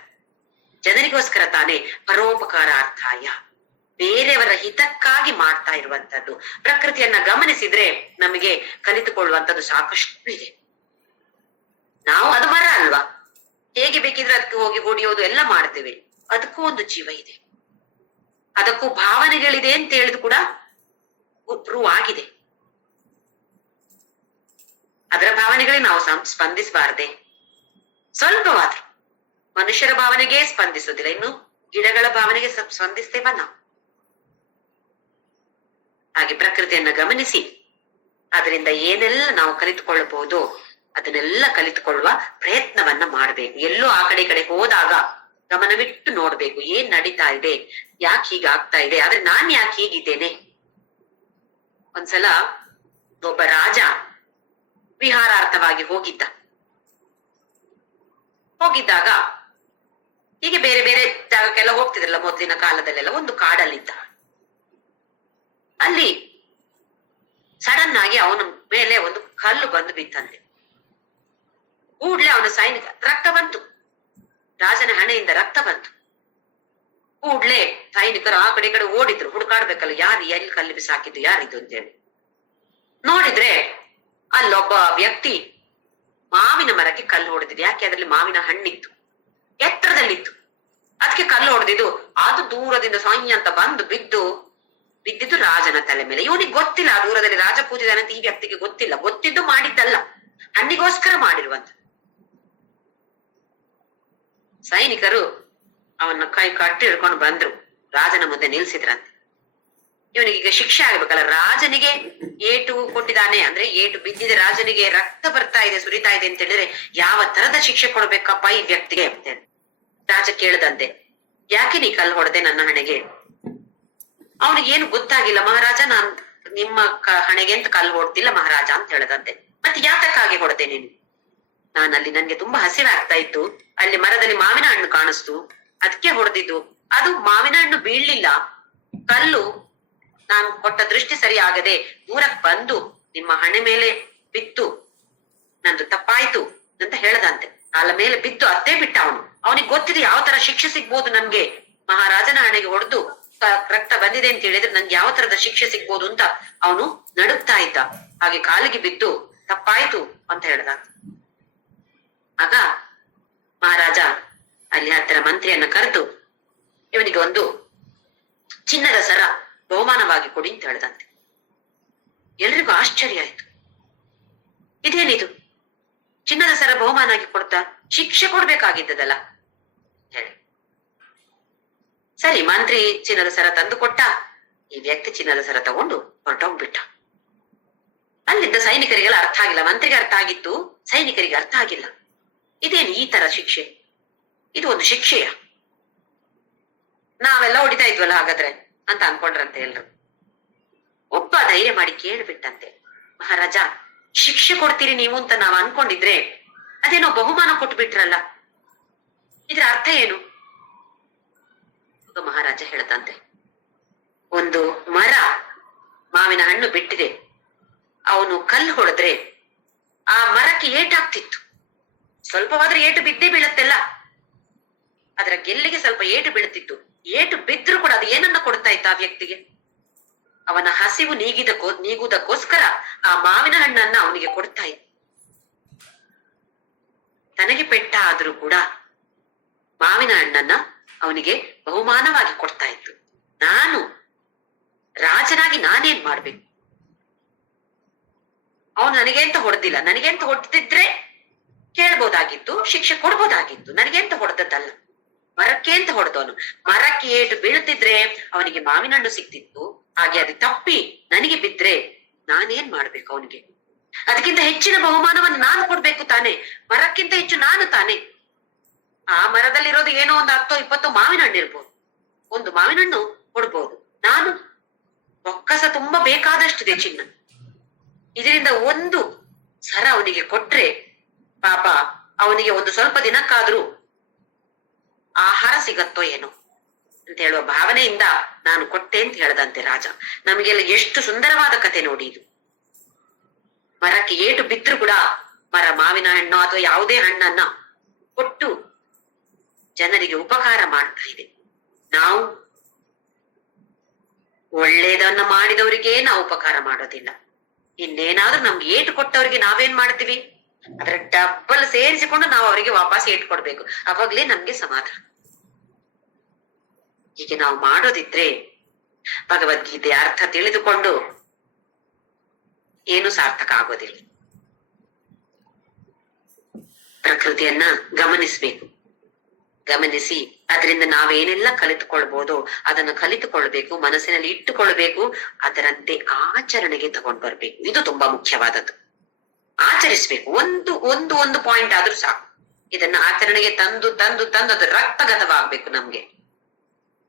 ಜನರಿಗೋಸ್ಕರ ತಾನೇ. ಪರೋಪಕಾರಾರ್ಥಾಯ, ಬೇರೆಯವರ ಹಿತಕ್ಕಾಗಿ ಮಾಡ್ತಾ ಇರುವಂತದ್ದು. ಪ್ರಕೃತಿಯನ್ನ ಗಮನಿಸಿದ್ರೆ ನಮಗೆ ಕಲಿತುಕೊಳ್ಳುವಂತದ್ದು ಸಾಕಷ್ಟು ಇದೆ. ನಾವು ಅದು ಮರ ಅಲ್ವಾ, ಹೇಗೆ ಬೇಕಿದ್ರೆ ಅದಕ್ಕೆ ಹೋಗಿ ಹೊಡಿಯೋದು ಎಲ್ಲ ಮಾಡ್ತೇವೆ. ಅದಕ್ಕೂ ಒಂದು ಜೀವ ಇದೆ, ಅದಕ್ಕೂ ಭಾವನೆಗಳಿದೆ ಅಂತ ಹೇಳಿದ್ರು ಕೂಡ ಪ್ರೂವ್ ಆಗಿದೆ. ಅದರ ಭಾವನೆಗಳಿಗೆ ನಾವು ಸ್ಪಂದಿಸಬಾರ್ದೆ? ಸ್ವಲ್ಪವಾದ್ರು. ಮನುಷ್ಯರ ಭಾವನೆಗೆ ಸ್ಪಂದಿಸೋದಿಲ್ಲ, ಇನ್ನು ಗಿಡಗಳ ಭಾವನೆಗೆ ಸ್ಪಂದಿಸ್ತೇವ ನಾವು? ಹಾಗೆ ಪ್ರಕೃತಿಯನ್ನ ಗಮನಿಸಿ ಅದರಿಂದ ಏನೆಲ್ಲ ನಾವು ಕಲಿತುಕೊಳ್ಳಬಹುದು ಅದನ್ನೆಲ್ಲ ಕಲಿತುಕೊಳ್ಳುವ ಪ್ರಯತ್ನವನ್ನ ಮಾಡಬೇಕು. ಎಲ್ಲೋ ಆ ಕಡೆ ಈ ಕಡೆ ಹೋದಾಗ ಗಮನವಿಟ್ಟು ನೋಡ್ಬೇಕು, ಏನ್ ನಡೀತಾ ಇದೆ, ಯಾಕೆ ಹೀಗಾಗ್ತಾ ಇದೆ, ಆದ್ರೆ ನಾನ್ ಯಾಕೆ ಹೀಗಿದ್ದೇನೆ. ಒಂದ್ಸಲ ಒಬ್ಬ ರಾಜ ವಿಹಾರಾರ್ಥವಾಗಿ ಹೋಗಿದ್ದಾಗ ಹೀಗೆ ಬೇರೆ ಬೇರೆ ಜಾಗಕ್ಕೆಲ್ಲ ಹೋಗ್ತಿದ್ರಲ್ಲ ಮೊದಲಿನ ಕಾಲದಲ್ಲೆಲ್ಲ, ಒಂದು ಕಾಡಲ್ಲಿದ್ದ. ಅಲ್ಲಿ ಸಡನ್ ಆಗಿ ಅವನ ಮೇಲೆ ಒಂದು ಕಲ್ಲು ಬಂದು ಬಿತ್ತಂತೆ. ಕೂಡ್ಲೆ ಅವನ ಸೈನಿಕ ರಕ್ತ ಬಂತು, ರಾಜನ ಹಣೆಯಿಂದ ರಕ್ತ ಬಂತು. ಕೂಡ್ಲೆ ಸೈನಿಕರು ಆ ಕಡೆ ಈ ಕಡೆ ಓಡಿದ್ರು, ಹುಡುಕಾಡ್ಬೇಕಲ್ಲ ಯಾರು ಎಲ್ಲಿ ಕಲ್ಲು ಬಿಸಾಕಿದ್ದು, ಯಾರಿದು ಅಂತೇಳಿ. ನೋಡಿದ್ರೆ ಅಲ್ಲೊಬ್ಬ ವ್ಯಕ್ತಿ ಮಾವಿನ ಮರಕ್ಕೆ ಕಲ್ಲು ಹೊಡೆದಿದ್ದು. ಯಾಕೆ? ಅದ್ರಲ್ಲಿ ಮಾವಿನ ಹಣ್ಣಿತ್ತು, ಎತ್ತರದಲ್ಲಿತ್ತು. ಅದಕ್ಕೆ ಕಲ್ಲು ಹೊಡೆದಿದ್ದು. ಅದು ದೂರದಿಂದ ಸಾಯಿ ಅಂತ ಬಂದು ಬಿದ್ದಿದ್ದು ರಾಜನ ತಲೆ ಮೇಲೆ. ಇವನಿಗೆ ಗೊತ್ತಿಲ್ಲ ಆ ದೂರದಲ್ಲಿ ರಾಜ ಕೂತಿದ್ದಾನಂತ ಈ ವ್ಯಕ್ತಿಗೆ ಗೊತ್ತಿಲ್ಲ. ಗೊತ್ತಿದ್ದು ಮಾಡಿದ್ದಲ್ಲ, ಹಣ್ಣಿಗೋಸ್ಕರ ಮಾಡಿರುವಂತ. ಸೈನಿಕರು ಅವನ್ನ ಕೈ ಕಟ್ಟಿ ಹಿಡ್ಕೊಂಡು ಬಂದ್ರು, ರಾಜನ ಮುಂದೆ ನಿಲ್ಸಿದ್ರಂತೆ. ಇವನಿಗೆ ಶಿಕ್ಷೆ ಆಗ್ಬೇಕಲ್ಲ, ರಾಜನಿಗೆ ಏಟು ಕೊಟ್ಟಿದ್ದಾನೆ ಅಂದ್ರೆ ಏಟು ಬಿದ್ದಿದೆ, ರಾಜನಿಗೆ ರಕ್ತ ಬರ್ತಾ ಇದೆ, ಸುರಿತಾ ಇದೆ ಅಂತ ಹೇಳಿದ್ರೆ ಯಾವ ತರದ ಶಿಕ್ಷೆ ಕೊಡ್ಬೇಕಪ್ಪ ಈ ವ್ಯಕ್ತಿಗೆ ಅಂತ ರಾಜ ಕೇಳದಂತೆ. ಯಾಕೆ ನೀ ಕಲ್ಲು ಹೊಡೆದೆ ನನ್ನ ಹಣೆಗೆ? ಅವನಿಗೇನು ಗೊತ್ತಾಗಿಲ್ಲ. ಮಹಾರಾಜ, ನಾನ್ ನಿಮ್ಮ ಹಣೆಗೆ ಅಂತ ಕಲ್ಲು ಹೊಡ್ತಿಲ್ಲ ಮಹಾರಾಜ ಅಂತ ಹೇಳದಂತೆ. ಮತ್ತೆ ಯಾತಕ್ಕಾಗಿ ಹೊಡೆದೆ ನೀನು? ನಾನಲ್ಲಿ ನನ್ಗೆ ತುಂಬಾ ಹಸಿವಾಗ್ತಾ ಇತ್ತು, ಅಲ್ಲಿ ಮರದಲ್ಲಿ ಮಾವಿನ ಹಣ್ಣು ಕಾಣಿಸ್ತು, ಅದಕ್ಕೆ ಹೊಡೆದಿದ್ದು. ಅದು ಮಾವಿನ ಹಣ್ಣು ಬೀಳ್ಲಿಲ್ಲ, ಕಲ್ಲು ನಾನು ಕೊಟ್ಟ ದೃಷ್ಟಿ ಸರಿ ಆಗದೆ ದೂರಕ್ ಬಂದು ನಿಮ್ಮ ಹಣೆ ಮೇಲೆ ಬಿತ್ತು, ನಂದು ತಪ್ಪಾಯ್ತು ಅಂತ ಹೇಳದಂತೆ. ಕಾಲ ಮೇಲೆ ಬಿದ್ದು ಅತ್ತೇ ಬಿಟ್ಟ ಅವನು. ಅವನಿಗೆ ಗೊತ್ತಿದೆ ಯಾವ ತರ ಶಿಕ್ಷೆ ಸಿಗ್ಬೋದು ನನ್ಗೆ, ಮಹಾರಾಜನ ಹಣೆಗೆ ಹೊಡೆದು ರಕ್ತ ಬಂದಿದೆ ಅಂತ ಹೇಳಿದ್ರೆ ನನ್ಗೆ ಯಾವ ತರದ ಶಿಕ್ಷೆ ಸಿಗ್ಬೋದು ಅಂತ ಅವನು ನಡುಗ್ತಾ ಇದ್ದ. ಹಾಗೆ ಕಾಲಿಗೆ ಬಿದ್ದು ತಪ್ಪಾಯ್ತು ಅಂತ ಹೇಳ್ದ. ಆಗ ಮಹಾರಾಜ ಅಲ್ಲಿ ಹತ್ತಿರ ಮಂತ್ರಿಯನ್ನ ಕರೆದು ಇವನಿಗೆ ಒಂದು ಚಿನ್ನದ ಸರ ಬಹುಮಾನವಾಗಿ ಕೊಡಿ ಅಂತ ಹೇಳ್ದಂತೆ. ಎಲ್ರಿಗೂ ಆಶ್ಚರ್ಯ ಆಯ್ತು, ಇದೇನಿದು ಚಿನ್ನದ ಸರ ಬಹುಮಾನ ಆಗಿ ಕೊಡ್ತಾ, ಶಿಕ್ಷೆ ಕೊಡ್ಬೇಕಾಗಿದ್ದದಲ್ಲ ಹೇಳಿ. ಸರಿ, ಮಂತ್ರಿ ಚಿನ್ನದ ಸರ ತಂದು ಕೊಟ್ಟ. ಈ ವ್ಯಕ್ತಿ ಚಿನ್ನದ ಸರ ತಗೊಂಡು ಹೊರಟೋಗ್ಬಿಟ್ಟ. ಅಲ್ಲಿದ್ದ ಸೈನಿಕರಿಗೆಲ್ಲ ಅರ್ಥ ಆಗಿಲ್ಲ. ಮಂತ್ರಿಗೆ ಅರ್ಥ ಆಗಿತ್ತು, ಸೈನಿಕರಿಗೆ ಅರ್ಥ ಆಗಿಲ್ಲ. ಇದೇನು ಈ ತರ ಶಿಕ್ಷೆ, ಇದು ಒಂದು ಶಿಕ್ಷೆಯ? ನಾವೆಲ್ಲ ಹೊಡಿತಾ ಇದ್ವಲ್ಲ ಹಾಗಾದ್ರೆ ಅಂತ ಅನ್ಕೊಂಡ್ರಂತೆ ಎಲ್ರು. ಒಬ್ಬ ಧೈರ್ಯ ಮಾಡಿ ಕೇಳ್ಬಿಟ್ಟಂತೆ, ಮಹಾರಾಜ ಶಿಕ್ಷೆ ಕೊಡ್ತೀರಿ ನೀವು ಅಂತ ನಾವ್ ಅನ್ಕೊಂಡಿದ್ರೆ ಅದೇನೋ ಬಹುಮಾನ ಕೊಟ್ಬಿಟ್ರಲ್ಲ, ಇದ್ರ ಅರ್ಥ ಏನು? ಮಹಾರಾಜ ಹೇಳ್ತಂತೆ, ಒಂದು ಮರ ಮಾವಿನ ಹಣ್ಣು ಬಿಟ್ಟಿದೆ, ಅವನು ಕಲ್ಲು ಹೊಡೆದ್ರೆ ಆ ಮರಕ್ಕೆ ಏಟಾಗ್ತಿತ್ತು. ಸ್ವಲ್ಪವಾದ್ರೂ ಏಟು ಬಿದ್ದೇ ಬೀಳತ್ತೆಲ್ಲ, ಅದರ ಗೆಲ್ಲಿಗೆ ಸ್ವಲ್ಪ ಏಟು ಬೀಳುತ್ತಿತ್ತು. ಏಟು ಬಿದ್ರೂ ಕೂಡ ಅದು ಏನನ್ನ ಕೊಡ್ತಾ ಇತ್ತು ಆ ವ್ಯಕ್ತಿಗೆ? ಅವನ ಹಸಿವು ನೀಗುವುದಕ್ಕೋಸ್ಕರ ಆ ಮಾವಿನ ಹಣ್ಣನ್ನ ಅವನಿಗೆ ಕೊಡ್ತಾ ಇತ್ತು. ತನಗೆ ಪೆಟ್ಟ ಆದ್ರೂ ಕೂಡ ಮಾವಿನ ಹಣ್ಣನ್ನ ಅವನಿಗೆ ಬಹುಮಾನವಾಗಿ ಕೊಡ್ತಾ ಇತ್ತು. ನಾನು ರಾಜನಾಗಿ ನಾನೇನ್ ಮಾಡ್ಬೇಕು? ಅವನು ನನಗೆ ಅಂತ ಹೊಡೆದಿಲ್ಲ, ನನಗೆ ಅಂತ ಹೊಡೆದಿದ್ರೆ ಕೇಳ್ಬೋದಾಗಿತ್ತು, ಶಿಕ್ಷೆ ಕೊಡ್ಬೋದಾಗಿತ್ತು. ನನಗೆ ಅಂತ ಹೊಡೆದದ್ದಲ್ಲ, ಮರಕ್ಕೆ ಅಂತ ಹೊಡೆದವನು. ಮರಕ್ಕೆ ಏಟು ಬೀಳುತ್ತಿದ್ರೆ ಅವನಿಗೆ ಮಾವಿನ ಹಣ್ಣು ಸಿಕ್ತಿತ್ತು, ಹಾಗೆ ಅದು ತಪ್ಪಿ ನನಗೆ ಬಿದ್ರೆ ನಾನೇನ್ ಮಾಡ್ಬೇಕು ಅವನಿಗೆ? ಅದಕ್ಕಿಂತ ಹೆಚ್ಚಿನ ಬಹುಮಾನವನ್ನು ನಾನು ಕೊಡ್ಬೇಕು ತಾನೆ, ಮರಕ್ಕಿಂತ ಹೆಚ್ಚು ನಾನು ತಾನೆ. ಆ ಮರದಲ್ಲಿರೋದು ಏನೋ ಒಂದು 10-20 ಮಾವಿನ ಹಣ್ಣು ಇರ್ಬೋದು, ಒಂದು ಮಾವಿನ ಹಣ್ಣು ಕೊಡ್ಬೋದು. ನಾನು ಬೊಕ್ಕಸ ತುಂಬಾ ಬೇಕಾದಷ್ಟಿದೆ ಚಿನ್ನ, ಇದರಿಂದ ಒಂದು ಸರ ಅವನಿಗೆ ಕೊಟ್ರೆ ಪಾಪ ಅವನಿಗೆ ಒಂದು ಸ್ವಲ್ಪ ದಿನಕ್ಕಾದ್ರೂ ಆಹಾರ ಸಿಗತ್ತೋ ಏನೋ ಅಂತ ಹೇಳುವ ಭಾವನೆಯಿಂದ ನಾನು ಕೊಟ್ಟೆ ಅಂತ ಹೇಳ್ದಂತೆ ರಾಜ. ನಮಗೆಲ್ಲ ಎಷ್ಟು ಸುಂದರವಾದ ಕತೆ ನೋಡಿ ಇದು. ಮರಕ್ಕೆ ಏಟು ಬಿದ್ರು ಕೂಡ ಮರ ಮಾವಿನ ಹಣ್ಣು ಅಥವಾ ಯಾವುದೇ ಹಣ್ಣನ್ನ ಕೊಟ್ಟು ಜನರಿಗೆ ಉಪಕಾರ ಮಾಡ್ತಾ ಇದೆ. ನಾವು ಒಳ್ಳೇದನ್ನ ಮಾಡಿದವರಿಗೆ ನಾವು ಉಪಕಾರ ಮಾಡೋದಿಲ್ಲ, ಇನ್ನೇನಾದ್ರೂ ನಮ್ಗೆ ಏಟು ಕೊಟ್ಟವರಿಗೆ ನಾವೇನ್ ಮಾಡ್ತೀವಿ? ಅದರ ಡಬ್ಬಲ್ ಸೇರಿಸಿಕೊಂಡು ನಾವು ಅವರಿಗೆ ವಾಪಸ್ ಏಟು ಕೊಡ್ಬೇಕು, ಅವಾಗ್ಲೇ ನಮ್ಗೆ ಸಮಾಧಾನ. ಹೀಗೆ ನಾವು ಮಾಡೋದಿದ್ರೆ ಭಗವದ್ಗೀತೆ ಅರ್ಥ ತಿಳಿದುಕೊಂಡು ಏನು ಸಾರ್ಥಕ ಆಗೋದಿಲ್ಲ. ಪ್ರಕೃತಿಯನ್ನ ಗಮನಿಸ್ಬೇಕು, ಗಮನಿಸಿ ಅದರಿಂದ ನಾವೇನೆಲ್ಲ ಕಲಿತುಕೊಳ್ಬಹುದೋ ಅದನ್ನು ಕಲಿತುಕೊಳ್ಬೇಕು, ಮನಸ್ಸಿನಲ್ಲಿ ಇಟ್ಟುಕೊಳ್ಬೇಕು, ಅದರಂತೆ ಆಚರಣೆಗೆ ತಗೊಂಡು ಬರ್ಬೇಕು. ಇದು ತುಂಬಾ ಮುಖ್ಯವಾದದ್ದು. ಆಚರಿಸ್ಬೇಕು. ಒಂದು ಒಂದು ಒಂದು ಪಾಯಿಂಟ್ ಆದ್ರೂ ಸಾಕು. ಇದನ್ನ ಆಚರಣೆಗೆ ತಂದು ತಂದು ತಂದು ಅದು ರಕ್ತಗತವಾಗ್ಬೇಕು ನಮ್ಗೆ.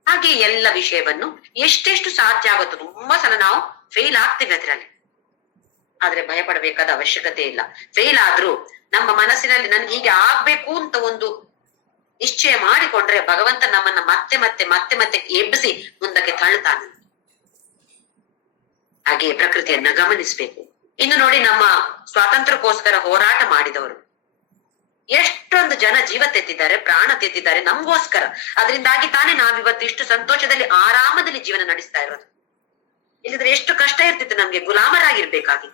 ಹಾಗೆ ಎಲ್ಲ ವಿಷಯವನ್ನು ಎಷ್ಟೆಷ್ಟು ಸಾಧ್ಯ ಆಗುತ್ತೋ, ತುಂಬಾ ಸಲ ನಾವು ಫೇಲ್ ಆಗ್ತೇವೆ ಅದರಲ್ಲಿ, ಆದ್ರೆ ಭಯ ಪಡಬೇಕಾದ ಅವಶ್ಯಕತೆ ಇಲ್ಲ. ಫೇಲ್ ಆದ್ರೂ ನಮ್ಮ ಮನಸ್ಸಿನಲ್ಲಿ ನನ್ಗೆ ಹೀಗೆ ಆಗ್ಬೇಕು ಅಂತ ಒಂದು ನಿಶ್ಚಯ ಮಾಡಿಕೊಂಡ್ರೆ ಭಗವಂತ ನಮ್ಮನ್ನ ಮತ್ತೆ ಮತ್ತೆ ಮತ್ತೆ ಮತ್ತೆ ಎಬ್ಬಿಸಿ ಮುಂದಕ್ಕೆ ತಳ್ಳುತ್ತಾನೆ. ಹಾಗೆ ಪ್ರಕೃತಿಯನ್ನ ಗಮನಿಸ್ಬೇಕು. ಇನ್ನು ನೋಡಿ, ನಮ್ಮ ಸ್ವಾತಂತ್ರ್ಯಕ್ಕೋಸ್ಕರ ಹೋರಾಟ ಮಾಡಿದವರು ಎಷ್ಟೊಂದು ಜನ ಜೀವ ತೆತ್ತಿದ್ದಾರೆ, ಪ್ರಾಣ ತೆತ್ತಿದ್ದಾರೆ ನಮಗೋಸ್ಕರ. ಅದರಿಂದಾಗಿ ತಾನೇ ನಾವಿವತ್ತು ಇಷ್ಟು ಸಂತೋಷದಲ್ಲಿ ಆರಾಮದಲ್ಲಿ ಜೀವನ ನಡೆಸ್ತಾ ಇರೋದು. ಇಲ್ಲದ್ರೆ ಎಷ್ಟು ಕಷ್ಟ ಇರ್ತಿತ್ತು ನಮ್ಗೆ, ಗುಲಾಮರಾಗಿರ್ಬೇಕಾಗಿ.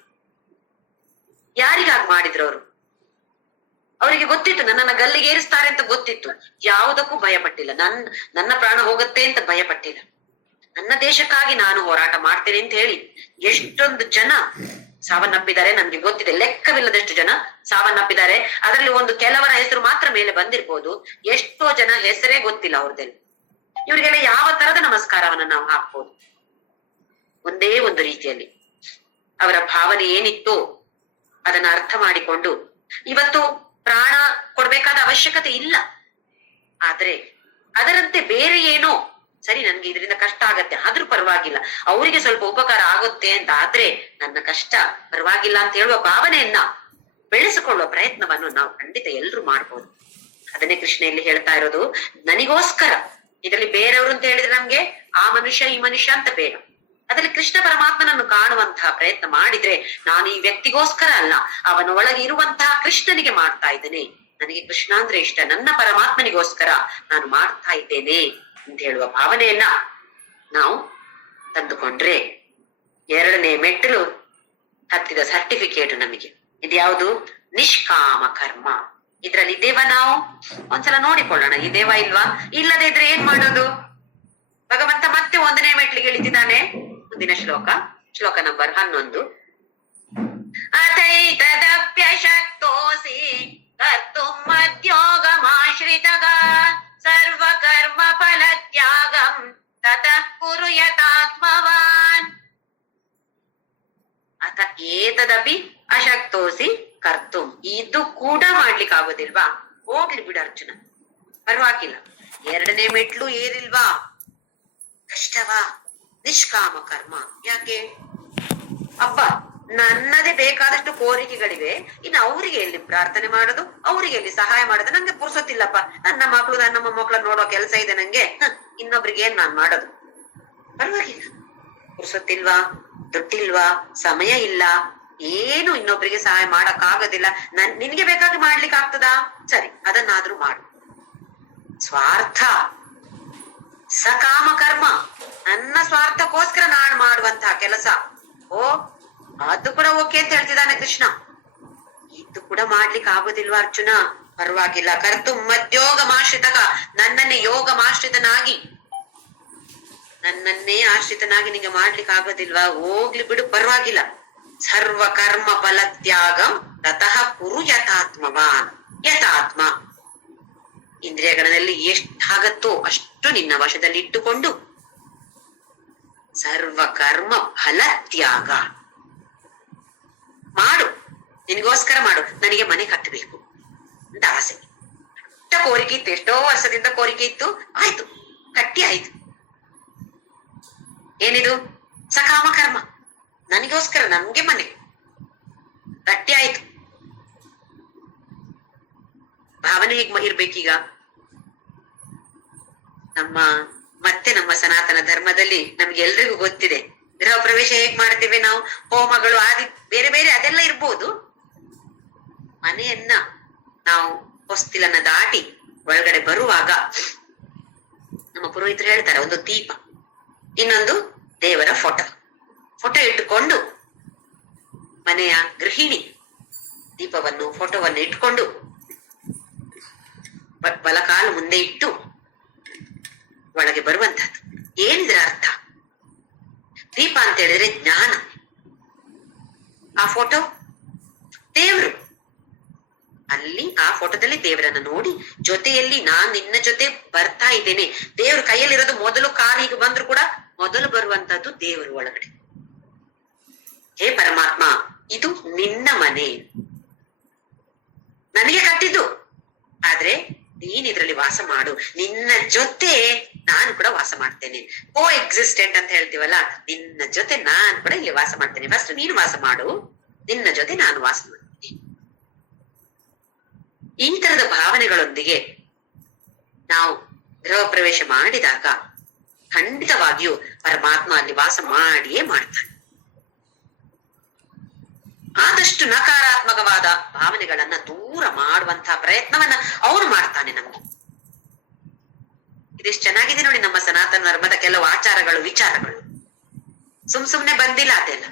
ಯಾರಿಗಾಗಿ ಮಾಡಿದ್ರು ಅವರು? ಅವರಿಗೆ ಗೊತ್ತಿತ್ತು ನನ್ನನ್ನ ಗಲ್ಲಿಗೇರಿಸ್ತಾರೆ ಅಂತ ಗೊತ್ತಿತ್ತು, ಯಾವುದಕ್ಕೂ ಭಯ ಪಟ್ಟಿಲ್ಲ. ನನ್ನ ಪ್ರಾಣ ಹೋಗುತ್ತೆ ಅಂತ ಭಯ ಪಟ್ಟಿಲ್ಲ. ನನ್ನ ದೇಶಕ್ಕಾಗಿ ನಾನು ಹೋರಾಟ ಮಾಡ್ತೇನೆ ಅಂತ ಹೇಳಿ ಎಷ್ಟೊಂದು ಜನ ಸಾವನ್ನಪ್ಪಿದ್ದಾರೆ ನಮ್ಗೆ ಗೊತ್ತಿದೆ. ಲೆಕ್ಕವಿಲ್ಲದಷ್ಟು ಜನ ಸಾವನ್ನಪ್ಪಿದ್ದಾರೆ. ಅದರಲ್ಲಿ ಒಂದು ಕೆಲವರ ಹೆಸರು ಮಾತ್ರ ಮೇಲೆ ಬಂದಿರ್ಬೋದು, ಎಷ್ಟೋ ಜನ ಹೆಸರೇ ಗೊತ್ತಿಲ್ಲ ಅವ್ರದ್ದೆಲ್ಲ. ಇವರಿಗೆಲ್ಲ ಯಾವ ತರದ ನಮಸ್ಕಾರವನ್ನ ನಾವು ಹಾಕ್ಬೋದು? ಒಂದೇ ಒಂದು ರೀತಿಯಲ್ಲಿ ಅವರ ಭಾವನೆ ಏನಿತ್ತು ಅದನ್ನ ಅರ್ಥ ಮಾಡಿಕೊಂಡು ಇವತ್ತು ಪ್ರಾಣ ಕೊಡ್ಬೇಕಾದ ಅವಶ್ಯಕತೆ ಇಲ್ಲ. ಆದ್ರೆ ಅದರಂತೆ ಬೇರೆ ಏನೋ, ಸರಿ ನನ್ಗೆ ಇದರಿಂದ ಕಷ್ಟ ಆಗತ್ತೆ ಆದ್ರೂ ಪರವಾಗಿಲ್ಲ, ಅವರಿಗೆ ಸ್ವಲ್ಪ ಉಪಕಾರ ಆಗುತ್ತೆ ಅಂತ ಆದ್ರೆ ನನ್ನ ಕಷ್ಟ ಪರವಾಗಿಲ್ಲ ಅಂತ ಹೇಳುವ ಭಾವನೆಯನ್ನ ಬೆಳೆಸಿಕೊಳ್ಳುವ ಪ್ರಯತ್ನವನ್ನು ನಾವು ಖಂಡಿತ ಎಲ್ರು ಮಾಡ್ಬೋದು. ಅದನ್ನೇ ಕೃಷ್ಣ ಇಲ್ಲಿ ಹೇಳ್ತಾ ಇರೋದು, ನನಗೋಸ್ಕರ. ಇದರಲ್ಲಿ ಬೇರೆಯವರು ಅಂತ ಹೇಳಿದ್ರೆ ನಮ್ಗೆ ಆ ಮನುಷ್ಯ ಈ ಮನುಷ್ಯ ಅಂತ ಬೇಡ. ಅದರಲ್ಲಿ ಕೃಷ್ಣ ಪರಮಾತ್ಮನನ್ನು ಕಾಣುವಂತಹ ಪ್ರಯತ್ನ ಮಾಡಿದ್ರೆ ನಾನು ಈ ವ್ಯಕ್ತಿಗೋಸ್ಕರ ಅಲ್ಲ, ಅವನ ಒಳಗೆ ಇರುವಂತಹ ಕೃಷ್ಣನಿಗೆ ಮಾಡ್ತಾ ಇದ್ದೇನೆ. ನನಗೆ ಕೃಷ್ಣ ಅಂದ್ರೆ ಇಷ್ಟ, ನನ್ನ ಪರಮಾತ್ಮನಿಗೋಸ್ಕರ ನಾನು ಮಾಡ್ತಾ ಇದ್ದೇನೆ ಅಂತ ಹೇಳುವ ಭಾವನೆಯನ್ನ ನಾವು ತಂದುಕೊಂಡ್ರೆ ಎರಡನೇ ಮೆಟ್ಟಲು ಹತ್ತಿದ ಸರ್ಟಿಫಿಕೇಟ್ ನಮಗೆ. ಇದ್ಯಾವುದು? ನಿಷ್ಕಾಮ ಕರ್ಮ. ಇದ್ರಲ್ಲಿ ಇದೇವ? ನಾವು ಒಂದ್ಸಲ ನೋಡಿಕೊಳ್ಳೋಣ, ಇದೇವ ಇಲ್ವಾ? ಇಲ್ಲದೆ ಇದ್ರೆ ಏನ್ ಮಾಡೋದು? ಭಗವಂತ ಮತ್ತೆ 1ನೇ ಮೆಟ್ಲಿಗೆ ಇಳಿತಿದ್ದಾನೆ. ಮುಂದಿನ ಶ್ಲೋಕ ನಂಬರ್ 11. ಅಥೈತದಪ್ಯಶಕ್ತೋಸಿ ಕರ್ತುಂ ಮದ್ಯೋಗಮಾಶ್ರಿತಃ ಸರ್ವಕರ್ಮ ಫಲತ್ಯಾಗಂ ತತಃ ಕುರುಯತಾತ್ಮವಾನ್. ಅಥ ಏತದಪಿ ಅಶಕ್ತೋಸಿ ಕರ್ತುಂ. ಇದು ಕೂಡ ಮಾಡ್ಲಿಕ್ಕೆ ಆಗೋದಿಲ್ವಾ? ಹೋಗ್ಲಿ ಬಿಡು ಅರ್ಜುನ, ಪರವಾಗಿಲ್ಲ. ಎರಡನೇ ಮೆಟ್ಲು ಏರಿಲ್ವಾ, ಕಷ್ಟವಾ, ನಿಷ್ಕಾಮ ಕರ್ಮ. ಯಾಕೆ? ಅಪ್ಪ, ನನ್ನದೇ ಬೇಕಾದಷ್ಟು ಕೋರಿಕೆಗಳಿವೆ, ಇನ್ನು ಅವರಿಗೆ ಎಲ್ಲಿ ಪ್ರಾರ್ಥನೆ ಮಾಡೋದು, ಅವರಿಗೆ ಎಲ್ಲಿ ಸಹಾಯ ಮಾಡೋದು? ನಂಗೆ ಪುರ್ಸೊತ್ತಿಲ್ಲಪ್ಪ. ನನ್ನ ಮಕ್ಕಳು ನನ್ನ ಮೊಮ್ಮಕ್ಕಳ ನೋಡೋ ಕೆಲಸ ಇದೆ ನಂಗೆ, ಇನ್ನೊಬ್ರಿಗೆ ಏನ್ ನಾನ್ ಮಾಡೋದು? ಪರವಾಗಿಲ್ಲ, ಪುರ್ಸೊತ್ತಿಲ್ವಾ, ದುಡ್ಡಿಲ್ವಾ, ಸಮಯ ಇಲ್ಲ, ಏನು ಇನ್ನೊಬ್ರಿಗೆ ಸಹಾಯ ಮಾಡಕ್ ಆಗೋದಿಲ್ಲ, ನಿನ್ಗೆ ಬೇಕಾಗಿ ಮಾಡ್ಲಿಕ್ಕೆ ಆಗ್ತದಾ? ಸರಿ, ಅದನ್ನಾದ್ರೂ ಮಾಡು. ಸ್ವಾರ್ಥ, ಸಕಾಮ ಕರ್ಮ, ನನ್ನ ಸ್ವಾರ್ಥಕ್ಕೋಸ್ಕರ ನಾನು ಮಾಡುವಂತಹ ಕೆಲಸ, ಓ ಅದು ಕೂಡ ಓಕೆ ಅಂತ ಹೇಳ್ತಿದ್ದಾನೆ ಕೃಷ್ಣ. ಇದು ಕೂಡ ಮಾಡ್ಲಿಕ್ಕೆ ಆಗೋದಿಲ್ವಾ ಅರ್ಜುನ? ಪರವಾಗಿಲ್ಲ. ಕರ್ತು ಮಧ್ಯೋಗಮಾಶ್ರಿತಕ, ನನ್ನನ್ನೇ ಯೋಗಮಾಶ್ರಿತನಾಗಿ, ನನ್ನನ್ನೇ ಆಶ್ರಿತನಾಗಿ ನಿಂಗೆ ಮಾಡ್ಲಿಕ್ಕೆ ಆಗೋದಿಲ್ವಾ? ಹೋಗ್ಲಿ ಬಿಡು, ಪರವಾಗಿಲ್ಲ. ಸರ್ವ ಕರ್ಮ ಫಲ ತ್ಯಾಗಂ ತತಃ ಕುರು ಯಥಾತ್ಮವಾನ್. ಯಥಾತ್ಮ, ಇಂದ್ರಿಯಗಳಲ್ಲಿ ಎಷ್ಟಾಗತ್ತೋ ಅಷ್ಟು ನಿನ್ನ ವಶದಲ್ಲಿ ಇಟ್ಟುಕೊಂಡು ಸರ್ವ ಕರ್ಮ ಫಲ ತ್ಯಾಗ ಮಾಡು. ನಿನಗೋಸ್ಕರ ಮಾಡು. ನನಗೆ ಮನೆ ಕಟ್ಟಬೇಕು ಅಂತ ಆಸೆ, ಕೋರಿಕೆ ಇತ್ತು, ಎಷ್ಟೋ ವರ್ಷದಿಂದ ಕೋರಿಕೆ ಇತ್ತು, ಆಯ್ತು, ಕಟ್ಟಿ ಆಯ್ತು. ಏನಿದು? ಸಕಾಮ ಕರ್ಮ. ನನಗೋಸ್ಕರ, ನನ್ಗೆ ಮನೆ ಗಟ್ಟಿ ಆಯ್ತು. ಭಾವನೆ ಹೇಗ್ ಇರ್ಬೇಕೀಗ? ನಮ್ಮ ಸನಾತನ ಧರ್ಮದಲ್ಲಿ ನಮ್ಗೆ ಎಲ್ರಿಗೂ ಗೊತ್ತಿದೆ, ಗೃಹ ಪ್ರವೇಶ ಹೇಗ್ ಮಾಡ್ತೇವೆ ನಾವು, ಹೋಮಗಳು ಆದಿ ಬೇರೆ ಬೇರೆ ಅದೆಲ್ಲ ಇರ್ಬೋದು. ಮನೆಯನ್ನ ನಾವು ಹೊಸ್ತಿಲನ್ನ ದಾಟಿ ಒಳಗಡೆ ಬರುವಾಗ ನಮ್ಮ ಪುರೋಹಿತರು ಹೇಳ್ತಾರೆ, ಒಂದು ದೀಪ, ಇನ್ನೊಂದು ದೇವರ ಫೋಟೋ ಇಟ್ಟುಕೊಂಡು ಮನೆಯ ಗೃಹಿಣಿ ದೀಪವನ್ನು ಫೋಟೋವನ್ನು ಇಟ್ಕೊಂಡು ಬಲಕಾಲು ಮುಂದೆ ಇಟ್ಟು ಒಳಗೆ ಬರುವಂತಹದ್ದು. ಏನಿದ್ರ ಅರ್ಥ? ದೀಪ ಅಂತ ಹೇಳಿದ್ರೆ ಜ್ಞಾನ, ಆ ಫೋಟೋ ದೇವರು. ಅಲ್ಲಿ ಆ ಫೋಟೋದಲ್ಲಿ ದೇವರನ್ನ ನೋಡಿ, ಜೊತೆಯಲ್ಲಿ ನಾನ್ ನಿನ್ನ ಜೊತೆ ಬರ್ತಾ ಇದ್ದೇನೆ. ದೇವ್ರ ಕೈಯಲ್ಲಿರೋದು ಮೊದಲು ಕಾಲಿಗೆ ಬಂದ್ರು ಕೂಡ ಮೊದಲು ಬರುವಂತದ್ದು ದೇವರು ಒಳಗಡೆ. ಹೇ ಪರಮಾತ್ಮ, ಇದು ನಿನ್ನ ಮನೆ, ನನಗೆ ಕಟ್ಟಿದ್ದು, ಆದ್ರೆ ನೀನ್ ಇದ್ರಲ್ಲಿ ವಾಸ ಮಾಡು, ನಿನ್ನ ಜೊತೆ ನಾನು ಕೂಡ ವಾಸ ಮಾಡ್ತೇನೆ. ಕೋ ಎಕ್ಸಿಸ್ಟೆಂಟ್ ಅಂತ ಹೇಳ್ತೀವಲ್ಲ, ನಿನ್ನ ಜೊತೆ ನಾನು ಕೂಡ ಇಲ್ಲಿ ವಾಸ ಮಾಡ್ತೇನೆ. ಫಸ್ಟ್ ನೀನು ವಾಸ ಮಾಡು, ನಿನ್ನ ಜೊತೆ ನಾನು ವಾಸ ಮಾಡ್ತೇನೆ. ಈ ತರದ ಭಾವನೆಗಳೊಂದಿಗೆ ನಾವು ಗೃಹ ಪ್ರವೇಶ ಮಾಡಿದಾಗ ಖಂಡಿತವಾಗಿಯೂ ಪರಮಾತ್ಮ ಅಲ್ಲಿ ವಾಸ ಮಾಡಿಯೇ ಮಾಡ್ತಾನೆ. ಆದಷ್ಟು ನಕಾರಾತ್ಮಕವಾದ ಭಾವನೆಗಳನ್ನ ದೂರ ಮಾಡುವಂತಹ ಪ್ರಯತ್ನವನ್ನ ಅವನು ಮಾಡ್ತಾನೆ ನಮ್ಗೆ. ಇದೆಷ್ಟು ಚೆನ್ನಾಗಿದೆ ನೋಡಿ ನಮ್ಮ ಸನಾತನ ಧರ್ಮದ ಕೆಲವು ಆಚಾರಗಳು, ವಿಚಾರಗಳು. ಸುಮ್ನೆ ಬಂದಿಲ್ಲ ಅದೆಲ್ಲ.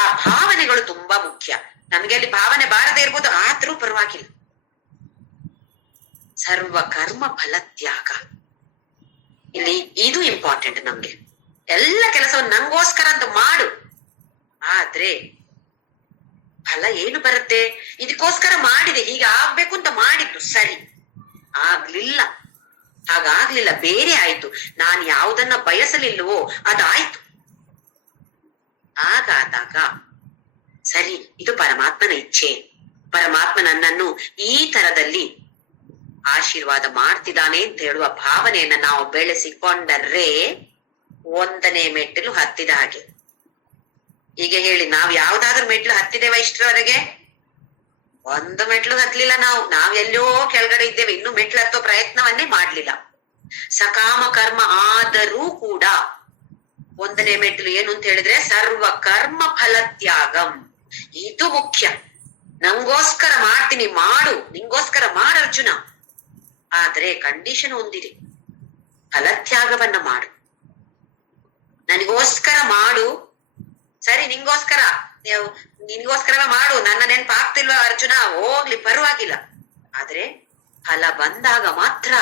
ಆ ಭಾವನೆಗಳು ತುಂಬಾ ಮುಖ್ಯ. ನಮ್ಗೆ ಅಲ್ಲಿ ಭಾವನೆ ಬಾರದೇ ಇರ್ಬೋದು, ಆದ್ರೂ ಪರವಾಗಿಲ್ಲ. ಸರ್ವ ಕರ್ಮ ಫಲ ತ್ಯಾಗ, ಇಲ್ಲಿ ಇದು ಇಂಪಾರ್ಟೆಂಟ್ ನಮ್ಗೆ. ಎಲ್ಲ ಕೆಲಸವನ್ನು ನಂಗೋಸ್ಕರ ಅಂತ ಮಾಡು, ಆದ್ರೆ ಫಲ ಏನು ಬರುತ್ತೆ? ಇದಕ್ಕೋಸ್ಕರ ಮಾಡಿದೆ, ಹೀಗೆ ಆಗ್ಬೇಕು ಅಂತ ಮಾಡಿದ್ದು, ಸರಿ ಆಗ್ಲಿಲ್ಲ, ಹಾಗಾಗ್ಲಿಲ್ಲ, ಬೇರೆ ಆಯ್ತು, ನಾನು ಯಾವುದನ್ನ ಬಯಸಲಿಲ್ವೋ ಅದಾಯ್ತು. ಹಾಗಾದಾಗ ಸರಿ, ಇದು ಪರಮಾತ್ಮನ ಇಚ್ಛೆ, ಪರಮಾತ್ಮ ನನ್ನನ್ನು ಈ ತರದಲ್ಲಿ ಆಶೀರ್ವಾದ ಮಾಡ್ತಿದ್ದಾನೆ ಅಂತ ಹೇಳುವ ಭಾವನೆಯನ್ನ ನಾವು ಬೆಳೆಸಿಕೊಂಡರೆ ಒಂದನೇ ಮೆಟ್ಟಿಲು ಹತ್ತಿದ ಹಾಗೆ. ಹೀಗೆ ಹೇಳಿ, ನಾವ್ ಯಾವ್ದಾದ್ರು ಮೆಟ್ಲು ಹತ್ತಿದ್ದೇವ ಇಷ್ಟರವರೆಗೆ? ಒಂದು ಮೆಟ್ಲು ಹತ್ಲಿಲ್ಲ. ನಾವೆಲ್ಲೋ ಕೆಳಗಡೆ ಇದ್ದೇವೆ, ಇನ್ನು ಮೆಟ್ಲು ಹತ್ತೋ ಪ್ರಯತ್ನವನ್ನೇ ಮಾಡ್ಲಿಲ್ಲ. ಸಕಾಮ ಕರ್ಮ ಆದರೂ ಕೂಡ ಒಂದನೇ ಮೆಟ್ಲು ಏನು ಅಂತ ಹೇಳಿದ್ರೆ ಸರ್ವ ಕರ್ಮ ಫಲ ತ್ಯಾಗಂ. ಇದು ಮುಖ್ಯ. ನಂಗೋಸ್ಕರ ಮಾಡ್ತೀನಿ, ಮಾಡು, ನಿಂಗೋಸ್ಕರ ಮಾಡು ಅರ್ಜುನ, ಆದ್ರೆ ಕಂಡೀಷನ್ ಒಂದಿದೆ, ಫಲತ್ಯಾಗವನ್ನ ಮಾಡು. ನನಗೋಸ್ಕರ ಮಾಡು, ಸರಿ, ನಿನ್ಗೋಸ್ಕರವೇ ಮಾಡು, ನನ್ನ ನೆನಪು ಆಗ್ತಿಲ್ವಾ ಅರ್ಜುನ? ಹೋಗ್ಲಿ, ಪರವಾಗಿಲ್ಲ, ಆದ್ರೆ ಫಲ ಬಂದಾಗ ಮಾತ್ರ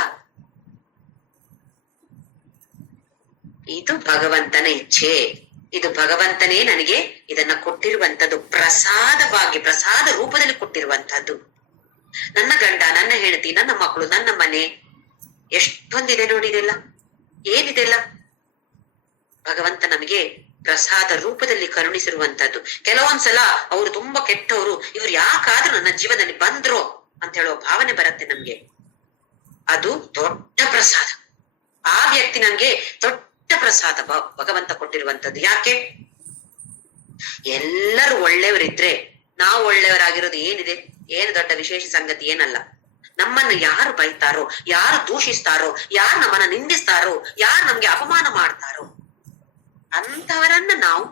ಇದು ಭಗವಂತನ ಇಚ್ಛೆ, ಇದು ಭಗವಂತನೇ ನನಗೆ ಇದನ್ನ ಕೊಟ್ಟಿರುವಂತದ್ದು, ಪ್ರಸಾದವಾಗಿ, ಪ್ರಸಾದ ರೂಪದಲ್ಲಿ ಕೊಟ್ಟಿರುವಂತದ್ದು. ನನ್ನ ಗಂಡ, ನನ್ನ ಹೆಂಡತಿ, ನನ್ನ ಮಕ್ಕಳು, ನನ್ನ ಮನೆ, ಎಷ್ಟೊಂದಿದೆ ನೋಡಿದೆಲ್ಲ. ಏನಿದೆಲ್ಲ ಭಗವಂತ ನಮಗೆ ಪ್ರಸಾದ ರೂಪದಲ್ಲಿ ಕರುಣಿಸಿರುವಂತದ್ದು. ಕೆಲವೊಂದ್ಸಲ ಅವರು ತುಂಬಾ ಕೆಟ್ಟವರು, ಇವ್ರು ಯಾಕಾದ್ರೂ ನನ್ನ ಜೀವನದಲ್ಲಿ ಬಂದ್ರು ಅಂತ ಹೇಳುವ ಭಾವನೆ ಬರುತ್ತೆ ನಮ್ಗೆ. ಅದು ದೊಡ್ಡ ಪ್ರಸಾದ. ಆ ವ್ಯಕ್ತಿ ನನ್ಗೆ ದೊಡ್ಡ ಪ್ರಸಾದ ಭಗವಂತ ಕೊಟ್ಟಿರುವಂತದ್ದು. ಯಾಕೆ? ಎಲ್ಲರೂ ಒಳ್ಳೆಯವರಿದ್ರೆ ನಾವು ಒಳ್ಳೆಯವರಾಗಿರೋದು ಏನಿದೆ? ಏನು ದೊಡ್ಡ ವಿಶೇಷ ಸಂಗತಿ ಏನಲ್ಲ. ನಮ್ಮನ್ನು ಯಾರು ಬೈತಾರೋ, ಯಾರು ದೂಷಿಸ್ತಾರೋ, ಯಾರು ನಮ್ಮನ್ನ ನಿಂದಿಸ್ತಾರೋ, ಯಾರು ನಮ್ಗೆ ಅಪಮಾನ ಮಾಡ್ತಾರೋ ಅಂತವರನ್ನ ನಾವು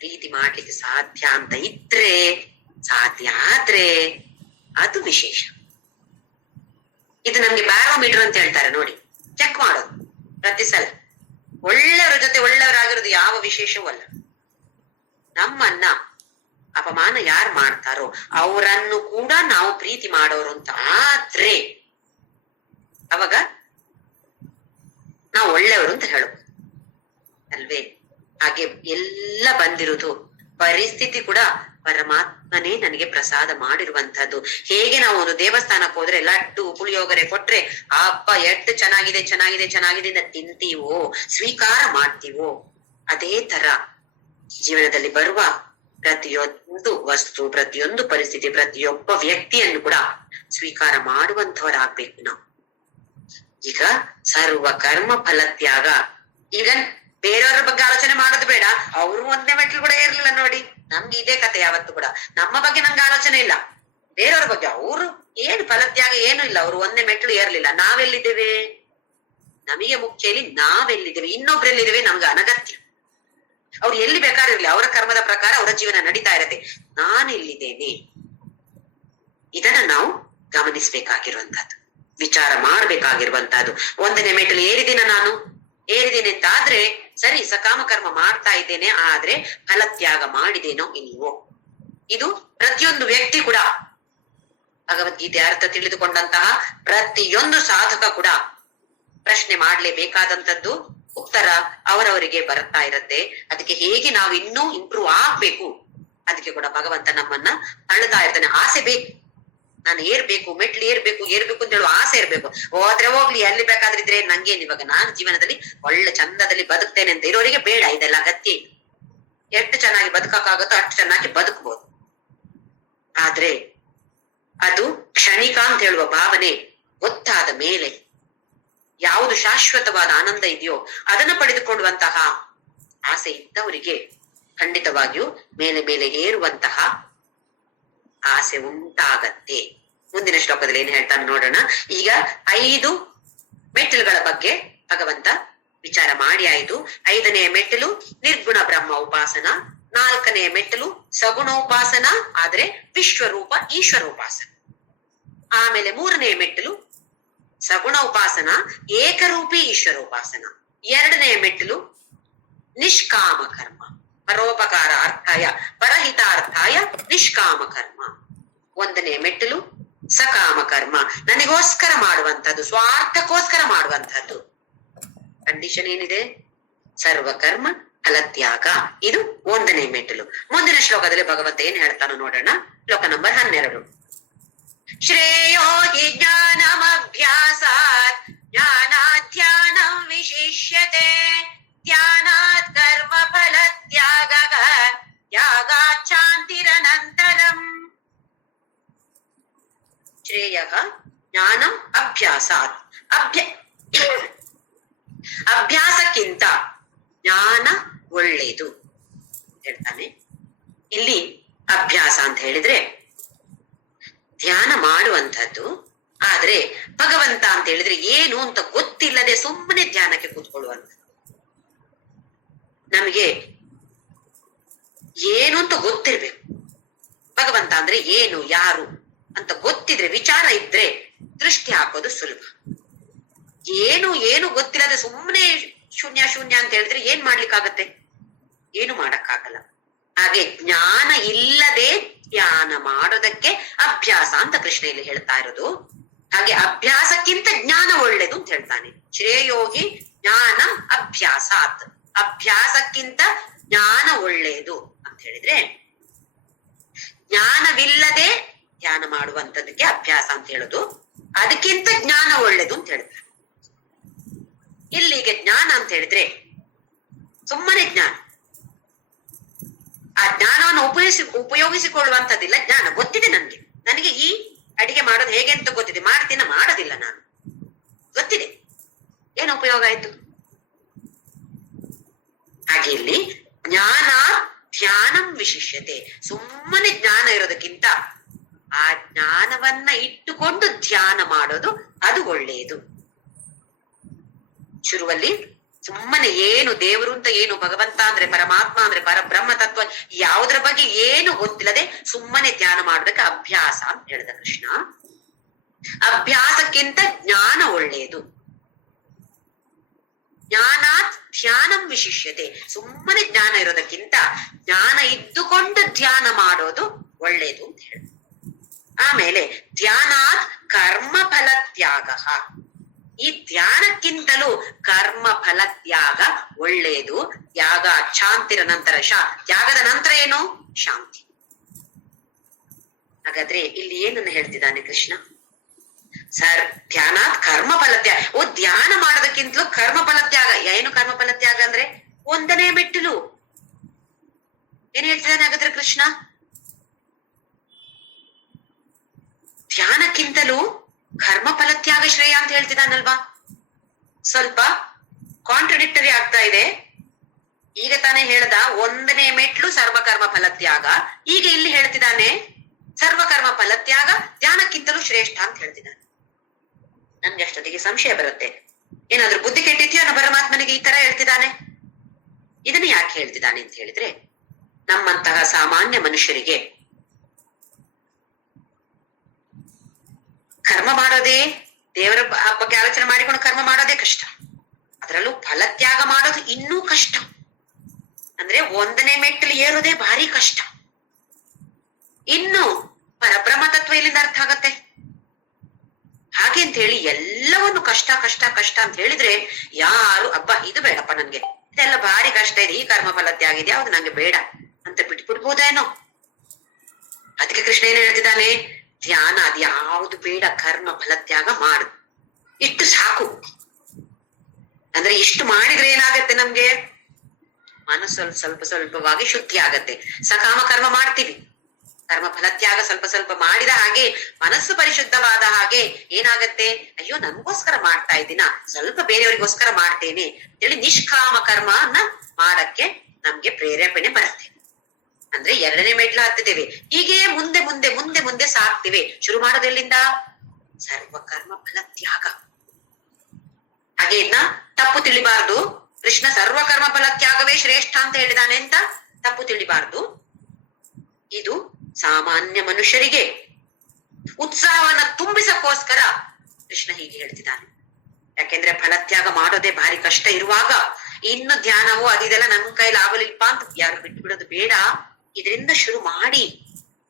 ಪ್ರೀತಿ ಮಾಡ್ಲಿಕ್ಕೆ ಸಾಧ್ಯ ಅಂತ ಇದ್ರೆ, ಸಾಧ್ಯ ಆದ್ರೆ ಅದು ವಿಶೇಷ. ಇದು ನಮ್ಗೆ ಬ್ಯಾರೋಮೀಟರ್ ಅಂತ ಹೇಳ್ತಾರೆ ನೋಡಿ, ಚೆಕ್ ಮಾಡೋದು ಪ್ರತಿ ಸಲ. ಒಳ್ಳೆಯವರ ಜೊತೆ ಒಳ್ಳೆಯವರಾಗಿರೋದು ಯಾವ ವಿಶೇಷವೂ ಅಲ್ಲ. ನಮ್ಮನ್ನ ಅಪಮಾನ ಯಾರು ಮಾಡ್ತಾರೋ ಅವರನ್ನು ಕೂಡ ನಾವು ಪ್ರೀತಿ ಮಾಡೋರು ಅಂತ ಆದ್ರೆ ಅವಾಗ ನಾವು ಒಳ್ಳೆಯವರು ಅಂತ ಹೇಳಬಹುದು ಅಲ್ವೇ? ಹಾಗೆ ಎಲ್ಲ ಬಂದಿರುವುದು ಪರಿಸ್ಥಿತಿ ಕೂಡ ಪರಮಾತ್ಮನೇ ನನಗೆ ಪ್ರಸಾದ ಮಾಡಿರುವಂತಹದ್ದು. ಹೇಗೆ ನಾವು ಒಂದು ದೇವಸ್ಥಾನಕ್ಕೆ ಹೋದ್ರೆ ಲಡ್ಡು ಪುಳಿಯೋಗರೆ ಕೊಟ್ರೆ ಆ ಹಬ್ಬ ಎಷ್ಟು ಚೆನ್ನಾಗಿದೆ ಚೆನ್ನಾಗಿದೆ ಚೆನ್ನಾಗಿದೆ ಅಂತ ತಿಂತೀವೋ, ಸ್ವೀಕಾರ ಮಾಡ್ತೀವೋ, ಅದೇ ತರ ಜೀವನದಲ್ಲಿ ಬರುವ ಪ್ರತಿಯೊಂದು ವಸ್ತು, ಪ್ರತಿಯೊಂದು ಪರಿಸ್ಥಿತಿ, ಪ್ರತಿಯೊಬ್ಬ ವ್ಯಕ್ತಿಯನ್ನು ಕೂಡ ಸ್ವೀಕಾರ ಮಾಡುವಂತವರಾಗ್ಬೇಕು ನಾವು. ಈಗ ಸರ್ವ ಕರ್ಮ ಫಲತ್ಯಾಗ. ಈಗ ಬೇರೆಯವರ ಬಗ್ಗೆ ಆಲೋಚನೆ ಮಾಡೋದು ಬೇಡ. ಅವರು ಒಂದೇ ಮೆಟ್ಲು ಕೂಡ ಏರ್ಲಿಲ್ಲ ನೋಡಿ. ನಮ್ಗೆ ಇದೇ ಕತೆ ಯಾವತ್ತು ಕೂಡ. ನಮ್ಮ ಬಗ್ಗೆ ನಮ್ಗೆ ಆಲೋಚನೆ ಇಲ್ಲ, ಬೇರೆಯವ್ರ ಬಗ್ಗೆ. ಅವರು ಏನು ಫಲತ್ಯಾಗ ಏನು ಇಲ್ಲ, ಅವರು ಒಂದೇ ಮೆಟ್ಲು ಏರ್ಲಿಲ್ಲ. ನಾವೆಲ್ಲಿದ್ದೇವೆ? ನಮಗೆ ಮುಖ್ಯ ಇಲ್ಲಿ ನಾವೆಲ್ಲಿದ್ದೇವೆ, ಇನ್ನೊಬ್ರೆಲ್ಲಿದ್ದೇವೆ ನಮ್ಗೆ ಅನಗತ್ಯ. ಅವ್ರು ಎಲ್ಲಿ ಬೇಕಾದಿರ್ಲಿ, ಅವರ ಕರ್ಮದ ಪ್ರಕಾರ ಅವರ ಜೀವನ ನಡೀತಾ ಇರತ್ತೆ. ನಾನು ಎಲ್ಲಿದ್ದೇನೆ ಇದನ್ನ ನಾವು ಗಮನಿಸ್ಬೇಕಾಗಿರುವಂತಹದ್ದು, ವಿಚಾರ ಮಾಡ್ಬೇಕಾಗಿರುವಂತಹದ್ದು. ಒಂದನೇ ಮೆಟ್ಟಲು ನಾನು ಏರಿದ್ದೇನೆ ಅಂತ ಆದ್ರೆ ಸರಿ, ಸಕಾಮ ಕರ್ಮ ಮಾಡ್ತಾ ಇದ್ದೇನೆ, ಆದ್ರೆ ಫಲತ್ಯಾಗ ಮಾಡಿದೇನೋ ಇಲ್ವೋ? ಇದು ಪ್ರತಿಯೊಂದು ವ್ಯಕ್ತಿ ಕೂಡ, ಭಗವದ್ಗೀತೆ ಅರ್ಥ ತಿಳಿದುಕೊಂಡಂತಹ ಪ್ರತಿಯೊಂದು ಸಾಧಕ ಕೂಡ ಪ್ರಶ್ನೆ ಮಾಡ್ಲೇಬೇಕಾದಂಥದ್ದು. ಉತ್ತರ ಅವರವರಿಗೆ ಬರ್ತಾ ಇರತ್ತೆ. ಅದಕ್ಕೆ ಹೇಗೆ ನಾವು ಇನ್ನೂ ಇಂಪ್ರೂವ್ ಆಗ್ಬೇಕು, ಅದಕ್ಕೆ ಕೂಡ ಭಗವಂತ ನಮ್ಮನ್ನ ತಳ್ಳುತ್ತಾ ಇರ್ತಾನೆ. ಆಸೆ ಬೇಕು, ನಾನು ಏರ್ಬೇಕು, ಮೆಟ್ಲು ಏರ್ಬೇಕು ಅಂತ ಹೇಳುವ ಆಸೆ ಇರ್ಬೇಕು. ಹೋದ್ರೆ ಹೋಗ್ಲಿ, ಎಲ್ಲಿ ಬೇಕಾದ್ರಿದ್ರೆ ನಂಗೇನ್, ಇವಾಗ ನಾನು ಜೀವನದಲ್ಲಿ ಒಳ್ಳೆ ಚಂದದಲ್ಲಿ ಬದುಕ್ತೇನೆ ಅಂತ ಇರೋರಿಗೆ ಬೇಡ ಇದೆಲ್ಲ ಅಗತ್ಯ. ಎಷ್ಟು ಚೆನ್ನಾಗಿ ಬದುಕಕ್ಕಾಗತ್ತೋ ಅಷ್ಟು ಚೆನ್ನಾಗಿ ಬದುಕಬಹುದು. ಆದ್ರೆ ಅದು ಕ್ಷಣಿಕ ಅಂತ ಹೇಳುವ ಭಾವನೆ ಗೊತ್ತಾದ ಮೇಲೆ ಯಾವುದು ಶಾಶ್ವತವಾದ ಆನಂದ ಇದೆಯೋ ಅದನ್ನ ಪಡೆದುಕೊಳ್ಳುವಂತಹ ಆಸೆ ಇದ್ದವರಿಗೆ ಖಂಡಿತವಾಗಿಯೂ ಮೇಲೆ ಮೇಲೆ ಏರುವಂತಹ ಆಸೆ ಉಂಟಾಗತ್ತೆ. ಮುಂದಿನ ಶ್ಲೋಕದಲ್ಲಿ ಏನ್ ಹೇಳ್ತಾನೆ ನೋಡೋಣ. ಈಗ 5 ಮೆಟ್ಟಿಲುಗಳ ಬಗ್ಗೆ ಭಗವಂತ ವಿಚಾರ ಮಾಡಿ ಆಯ್ತು. 5ನೆಯ ಮೆಟ್ಟಿಲು ನಿರ್ಗುಣ ಬ್ರಹ್ಮ ಉಪಾಸನ, 4ನೆಯ ಮೆಟ್ಟಿಲು ಸಗುಣ ಉಪಾಸನ ಆದ್ರೆ ವಿಶ್ವರೂಪ ಈಶ್ವರ ಉಪಾಸನ. ಆಮೇಲೆ 3ನೆಯ ಮೆಟ್ಟಿಲು ಸಗುಣ ಉಪಾಸನ ಏಕರೂಪಿ ಈಶ್ವರ ಉಪಾಸನ. 2ನೆಯ ಮೆಟ್ಟಿಲು ನಿಷ್ಕಾಮ ಕರ್ಮ, ಪರೋಪಕಾರ ಅರ್ಥಾಯ ಪರಹಿತಾರ್ಥಾಯ ನಿಷ್ಕಾಮ ಕರ್ಮ. 1ನೆಯ ಮೆಟ್ಟಿಲು ಸಕಾಮ ಕರ್ಮ, ನನಗೋಸ್ಕರ ಮಾಡುವಂತಹದ್ದು, ಸ್ವಾರ್ಥಕ್ಕೋಸ್ಕರ ಮಾಡುವಂತಹದ್ದು. ಕಂಡೀಷನ್ ಏನಿದೆ? ಸರ್ವಕರ್ಮ ಫಲತ್ಯಾಗ. ಇದು 1ನೇ ಮೆಟ್ಟಿಲು. ಮುಂದಿನ ಶ್ಲೋಕದಲ್ಲಿ ಭಗವಂತ ಏನ್ ಹೇಳ್ತಾನೋ ನೋಡೋಣ. ಶ್ಲೋಕ ನಂಬರ್ 12. ಶ್ರೇಯೋ ಹಿ ಜ್ಞಾನಮಭ್ಯಾಸಾತ್ ಜ್ಞಾನಾಧ್ಯಾನಂ ವಿಶಿಷ್ಯತೆ ಧ್ಯಾನಾತ್ ಕರ್ಮ ಫಲ ತ್ಯಾಗಃ ತ್ಯಾಗಾತ್ ಶಾಂತಿರನಂತರಂ. ಶ್ರೇಯಃ ಜ್ಞಾನಂ ಅಭ್ಯಾಸಾತ್. ಅಭ್ಯಾಸಕ್ಕಿಂತ ಜ್ಞಾನ ಒಳ್ಳೆಯದು ಹೇಳ್ತಾನೆ. ಇಲ್ಲಿ ಅಭ್ಯಾಸ ಅಂತ ಹೇಳಿದ್ರೆ ಧ್ಯಾನ ಮಾಡುವಂಥದ್ದು. ಆದ್ರೆ ಭಗವಂತ ಅಂತ ಹೇಳಿದ್ರೆ ಏನು ಅಂತ ಗೊತ್ತಿಲ್ಲದೆ ಸುಮ್ಮನೆ ಧ್ಯಾನಕ್ಕೆ ಕೂತ್ಕೊಳ್ಳುವಂಥದ್ದು. ನಮಗೆ ಏನು ಅಂತ ಗೊತ್ತಿರ್ಬೇಕು. ಭಗವಂತ ಅಂದ್ರೆ ಏನು, ಯಾರು ಅಂತ ಗೊತ್ತಿದ್ರೆ, ವಿಚಾರ ಇದ್ರೆ ದೃಷ್ಟಿ ಹಾಕೋದು ಸುಲಭ. ಏನು ಗೊತ್ತಿಲ್ಲದೆ ಸುಮ್ಮನೆ ಶೂನ್ಯ ಅಂತ ಹೇಳಿದ್ರೆ ಏನ್ ಮಾಡ್ಲಿಕ್ಕಾಗತ್ತೆ? ಏನು ಮಾಡಕ್ಕಾಗಲ್ಲ. ಹಾಗೆ ಜ್ಞಾನ ಇಲ್ಲದೆ ಧ್ಯಾನ ಮಾಡೋದಕ್ಕೆ ಅಭ್ಯಾಸ ಅಂತ ಕೃಷ್ಣ ಇಲ್ಲಿ ಹೇಳ್ತಾ ಇರೋದು. ಹಾಗೆ ಅಭ್ಯಾಸಕ್ಕಿಂತ ಜ್ಞಾನ ಒಳ್ಳೇದು ಅಂತ ಹೇಳ್ತಾನೆ. ಶ್ರೇಯೋಗಿ ಜ್ಞಾನ ಅಭ್ಯಾಸಾತ್. ಅಭ್ಯಾಸಕ್ಕಿಂತ ಜ್ಞಾನ ಒಳ್ಳೆಯದು ಅಂತ ಹೇಳಿದ್ರೆ, ಜ್ಞಾನವಿಲ್ಲದೆ ಧ್ಯಾನ ಮಾಡುವಂತದಕ್ಕೆ ಅಭ್ಯಾಸ ಅಂತ ಹೇಳುದು. ಅದಕ್ಕಿಂತ ಜ್ಞಾನ ಒಳ್ಳೇದು ಅಂತ ಹೇಳ್ತಾರೆ. ಇಲ್ಲಿಗೆ ಜ್ಞಾನ ಅಂತ ಹೇಳಿದ್ರೆ ಸುಮ್ಮನೆ ಜ್ಞಾನ. ಆ ಜ್ಞಾನವನ್ನು ಉಪಯೋಗಿಸಿಕೊಳ್ಳುವಂತದ್ದಿಲ್ಲ. ಜ್ಞಾನ ಗೊತ್ತಿದೆ ನನಗೆ ಈ ಅಡಿಗೆ ಮಾಡೋದು ಹೇಗೆ ಅಂತ ಗೊತ್ತಿದೆ, ಮಾಡ್ತೀನ ಮಾಡೋದಿಲ್ಲ ನಾನು. ಗೊತ್ತಿದೆ, ಏನು ಉಪಯೋಗ ಆಯ್ತು? ಹಾಗೆ ಇಲ್ಲಿ ಜ್ಞಾನ ಧ್ಯಾನಂ ವಿಶಿಷ್ಯತೆ, ಸುಮ್ಮನೆ ಜ್ಞಾನ ಇರೋದಕ್ಕಿಂತ ಆ ಜ್ಞಾನವನ್ನ ಇಟ್ಟುಕೊಂಡು ಧ್ಯಾನ ಮಾಡೋದು ಅದು ಒಳ್ಳೆಯದು. ಶುರುವಲ್ಲಿ ಸುಮ್ಮನೆ ಏನು ದೇವರು ಅಂತ, ಏನು ಭಗವಂತ ಅಂದ್ರೆ, ಪರಮಾತ್ಮ ಅಂದ್ರೆ, ಪರಬ್ರಹ್ಮ ತತ್ವ ಯಾವುದ್ರ ಬಗ್ಗೆ ಏನು ಗೊತ್ತಿಲ್ಲದೆ ಸುಮ್ಮನೆ ಧ್ಯಾನ ಮಾಡೋದಕ್ಕೆ ಅಭ್ಯಾಸ ಅಂತ ಹೇಳಿದ ಕೃಷ್ಣ. ಅಭ್ಯಾಸಕ್ಕಿಂತ ಜ್ಞಾನ ಒಳ್ಳೆಯದು. ಜ್ಞಾನಾತ್ ಧ್ಯಾನಂ ವಿಶಿಷ್ಯತೆ, ಸುಮ್ಮನೆ ಜ್ಞಾನ ಇರೋದಕ್ಕಿಂತ ಜ್ಞಾನ ಇದ್ದುಕೊಂಡು ಧ್ಯಾನ ಮಾಡೋದು ಒಳ್ಳೆಯದು ಅಂತ ಹೇಳಿ. ಆಮೇಲೆ ಧ್ಯಾನಾತ್ ಕರ್ಮ ಫಲ ತ್ಯಾಗ, ಈ ಧ್ಯಾನಕ್ಕಿಂತಲೂ ಕರ್ಮ ಫಲ ತ್ಯಾಗ ಒಳ್ಳೆಯದು. ತ್ಯಾಗ ಶಾಂತಿರ ನಂತರ ತ್ಯಾಗದ ನಂತರ ಏನು? ಶಾಂತಿ. ಹಾಗಾದ್ರೆ ಇಲ್ಲಿ ಏನನ್ನ ಹೇಳ್ತಿದ್ದಾನೆ ಕೃಷ್ಣ? ಸರ್, ಧ್ಯಾನಾತ್ ಕರ್ಮ ಫಲ ತ್ಯಾಗ, ಧ್ಯಾನ ಮಾಡೋದಕ್ಕಿಂತಲೂ ಕರ್ಮ ಫಲ ತ್ಯಾಗ. ಏನು ಕರ್ಮ ಫಲ ತ್ಯಾಗ ಅಂದ್ರೆ? ಒಂದನೇ ಮೆಟ್ಟಿಲು. ಏನ್ ಹೇಳ್ತಿದ್ದಾನೆ ಹಾಗಾದ್ರೆ ಕೃಷ್ಣ? ಧ್ಯಾನಕ್ಕಿಂತಲೂ ಕರ್ಮ ಫಲ ತ್ಯಾಗ ಶ್ರೇಯ ಅಂತ ಹೇಳ್ತಿದ್ದಾನಲ್ವಾ? ಸ್ವಲ್ಪ ಕಾಂಟ್ರಡಿಕ್ಟರಿ ಆಗ್ತಾ ಇದೆ. ಈಗ ತಾನೇ ಹೇಳ್ದ ಒಂದನೇ ಮೆಟ್ಲು ಸರ್ವಕರ್ಮ ಫಲ ತ್ಯಾಗ, ಈಗ ಇಲ್ಲಿ ಹೇಳ್ತಿದ್ದಾನೆ ಸರ್ವಕರ್ಮ ಫಲ ತ್ಯಾಗ ಧ್ಯಾನಕ್ಕಿಂತಲೂ ಶ್ರೇಷ್ಠ ಅಂತ ಹೇಳ್ತಿದ್ದಾನೆ. ನನ್ಗೆ ಅಷ್ಟೊತ್ತಿಗೆ ಸಂಶಯ ಬರುತ್ತೆ, ಏನಾದ್ರೂ ಬುದ್ಧಿ ಕೆಟ್ಟಿದ್ಯೋ ಅನ್ನೋ ಪರಮಾತ್ಮನಿಗೆ ಈ ತರ ಹೇಳ್ತಿದ್ದಾನೆ. ಇದನ್ನ ಯಾಕೆ ಹೇಳ್ತಿದ್ದಾನೆ ಅಂತ ಹೇಳಿದ್ರೆ, ನಮ್ಮಂತಹ ಸಾಮಾನ್ಯ ಮನುಷ್ಯರಿಗೆ ಕರ್ಮ ಮಾಡೋದೇ, ದೇವರ ಬಗ್ಗೆ ಆಲೋಚನೆ ಮಾಡಿಕೊಂಡು ಕರ್ಮ ಮಾಡೋದೇ ಕಷ್ಟ. ಅದರಲ್ಲೂ ಫಲತ್ಯಾಗ ಮಾಡೋದು ಇನ್ನೂ ಕಷ್ಟ. ಅಂದ್ರೆ ಒಂದನೇ ಮೆಟ್ಟಲು ಏರೋದೇ ಭಾರಿ ಕಷ್ಟ. ಇನ್ನು ಪರಬ್ರಹ್ಮ ತತ್ವ ಎಲ್ಲಿಂದ ಅರ್ಥ ಆಗತ್ತೆ? ಹಾಗೆ ಅಂತ ಹೇಳಿ ಎಲ್ಲವನ್ನು ಕಷ್ಟ ಕಷ್ಟ ಕಷ್ಟ ಅಂತ ಹೇಳಿದ್ರೆ ಯಾರು ಇದು ಬೇಡಪ್ಪ ನನ್ಗೆ, ಇದೆಲ್ಲ ಭಾರಿ ಕಷ್ಟ ಇದೆ, ಈ ಕರ್ಮ ಫಲತ್ಯಾಗ ಇದೆ, ಯಾವ್ದು ನಂಗೆ ಬೇಡ ಅಂತ ಬಿಟ್ಬಿಡ್ಬೋದೇನೋ. ಅದಕ್ಕೆ ಕೃಷ್ಣ ಏನ್ ಹೇಳ್ತಿದ್ದಾನೆ? ಧ್ಯಾನ ಅದ್ ಯಾವ್ದು ಬೇಡ, ಕರ್ಮ ಫಲತ್ಯಾಗ ಮಾಡು, ಇಷ್ಟು ಸಾಕು. ಅಂದ್ರೆ ಇಷ್ಟು ಮಾಡಿದ್ರೆ ಏನಾಗತ್ತೆ? ನಮ್ಗೆ ಮನಸ್ಸು ಸ್ವಲ್ಪ ಸ್ವಲ್ಪವಾಗಿ ಶುದ್ಧಿ ಆಗತ್ತೆ. ಸಕಾಮ ಕರ್ಮ ಮಾಡ್ತೀವಿ, ಕರ್ಮ ಫಲತ್ಯಾಗ ಸ್ವಲ್ಪ ಸ್ವಲ್ಪ ಮಾಡಿದ ಹಾಗೆ ಮನಸ್ಸು ಪರಿಶುದ್ಧವಾದ ಹಾಗೆ ಏನಾಗತ್ತೆ? ಅಯ್ಯೋ, ನನ್ಗೋಸ್ಕರ ಮಾಡ್ತಾ ಇದ್ದೀನ, ಸ್ವಲ್ಪ ಬೇರೆಯವರಿಗೋಸ್ಕರ ಮಾಡ್ತೇನೆ ಅಂತೇಳಿ ನಿಷ್ಕಾಮ ಕರ್ಮನ ಮಾಡಕ್ಕೆ ನಮ್ಗೆ ಪ್ರೇರೇಪಣೆ ಬರುತ್ತೆ. ಅಂದ್ರೆ ಎರಡನೇ ಮೆಟ್ಲು ಹತ್ತಿದ್ದೇವೆ, ಹೀಗೆ ಮುಂದೆ ಮುಂದೆ ಮುಂದೆ ಮುಂದೆ ಸಾಕ್ತಿವೆ. ಶುರು ಮಾಡೋದೆಲ್ಲಿಂದ? ಸರ್ವಕರ್ಮ ಫಲ ತ್ಯಾಗ. ಹಾಗೆ ಇದನ್ನ ತಪ್ಪು ತಿಳಿಬಾರ್ದು. ಕೃಷ್ಣ ಸರ್ವಕರ್ಮ ಫಲ ತ್ಯಾಗವೇ ಶ್ರೇಷ್ಠ ಅಂತ ಹೇಳಿದಾನೆ ಅಂತ ತಪ್ಪು ತಿಳಿಬಾರ್ದು. ಇದು ಸಾಮಾನ್ಯ ಮನುಷ್ಯರಿಗೆ ಉತ್ಸಾಹವನ್ನ ತುಂಬಿಸಕ್ಕೋಸ್ಕರ ಕೃಷ್ಣ ಹೀಗೆ ಹೇಳ್ತಿದ್ದಾನೆ. ಯಾಕೆಂದ್ರೆ ಫಲತ್ಯಾಗ ಮಾಡೋದೇ ಭಾರಿ ಕಷ್ಟ ಇರುವಾಗ ಇನ್ನು ಧ್ಯಾನವು ಅದಿದೆಲ್ಲ ನನ್ ಕೈಲಿ ಆಗಲಿಲ್ಪ ಅಂತ ಯಾರು ಬಿಟ್ಟು ಬಿಡೋದು ಬೇಡ. ಇದರಿಂದ ಶುರು ಮಾಡಿ,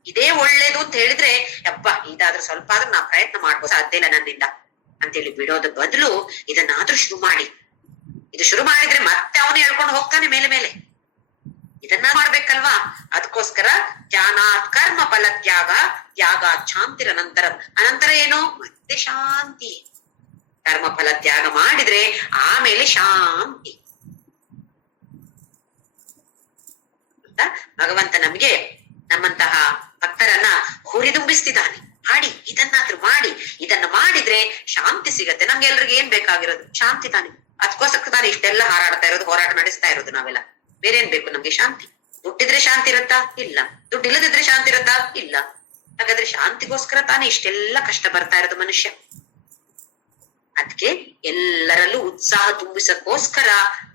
ಇದೇ ಒಳ್ಳೇದು ಅಂತ ಹೇಳಿದ್ರೆ ಯಪ್ಪ ಇದಾದ್ರೂ ಸ್ವಲ್ಪ ಆದ್ರೂ ನಾ ಪ್ರಯತ್ನ ಮಾಡ್ಬೋದು, ಸಾಧ್ಯ ಇಲ್ಲ ನನ್ನಿಂದ ಅಂತೇಳಿ ಬಿಡೋದ ಬದಲು ಇದನ್ನಾದ್ರೂ ಶುರು ಮಾಡಿ. ಇದು ಶುರು ಮಾಡಿದ್ರೆ ಮತ್ತೆ ಅವನು ಹೇಳ್ಕೊಂಡು ಹೋಗ್ತಾನೆ ಮೇಲೆ ಮೇಲೆ. ಇದನ್ನ ಮಾಡ್ಬೇಕಲ್ವಾ? ಅದಕ್ಕೋಸ್ಕರ ಧ್ಯಾನಾತ್ ಕರ್ಮ ಫಲ ತ್ಯಾಗ, ತ್ಯಾಗ ಶಾಂತಿರ ನಂತರ, ಅನಂತರ ಏನು? ಮತ್ತೆ ಶಾಂತಿ. ಕರ್ಮ ಫಲ ತ್ಯಾಗ ಮಾಡಿದ್ರೆ ಆಮೇಲೆ ಶಾಂತಿ. ಭಗವಂತ ನಮ್ಗೆ ನಮ್ಮಂತಹ ಭಕ್ತರನ್ನ ಹುರಿದುಂಬಿಸ್ತಿದ್ದಾನೆ. ಹಾಡಿ, ಇದನ್ನಾದ್ರೂ ಮಾಡಿ, ಇದನ್ನ ಮಾಡಿದ್ರೆ ಶಾಂತಿ ಸಿಗತ್ತೆ. ನಮ್ಗೆ ಎಲ್ರಿಗೂ ಏನ್ ಬೇಕಾಗಿರೋದು? ಶಾಂತಿ ತಾನೆ. ಅದಕ್ಕೋಸ್ಕರ ತಾನೆ ಇಷ್ಟೆಲ್ಲ ಹಾರಾಡ್ತಾ ಇರೋದು, ಹೋರಾಟ ನಡೆಸ್ತಾ ಇರೋದು ನಾವೆಲ್ಲ. ಬೇರೆ ಏನ್ ಬೇಕು ನಮ್ಗೆ? ಶಾಂತಿ. ದುಡ್ಡಿದ್ರೆ ಶಾಂತಿ ಇರುತ್ತಾ? ಇಲ್ಲ. ದುಡ್ಡು ಇಲ್ಲದಿದ್ರೆ ಶಾಂತಿ ಇರುತ್ತಾ? ಇಲ್ಲ. ಹಾಗಾದ್ರೆ ಶಾಂತಿಗೋಸ್ಕರ ತಾನೇ ಇಷ್ಟೆಲ್ಲ ಕಷ್ಟ ಬರ್ತಾ ಇರೋದು ಮನುಷ್ಯ. ಅದಕ್ಕೆ ಎಲ್ಲರಲ್ಲೂ ಉತ್ಸಾಹ ತುಂಬಿಸಕ್ಕೋಸ್ಕರ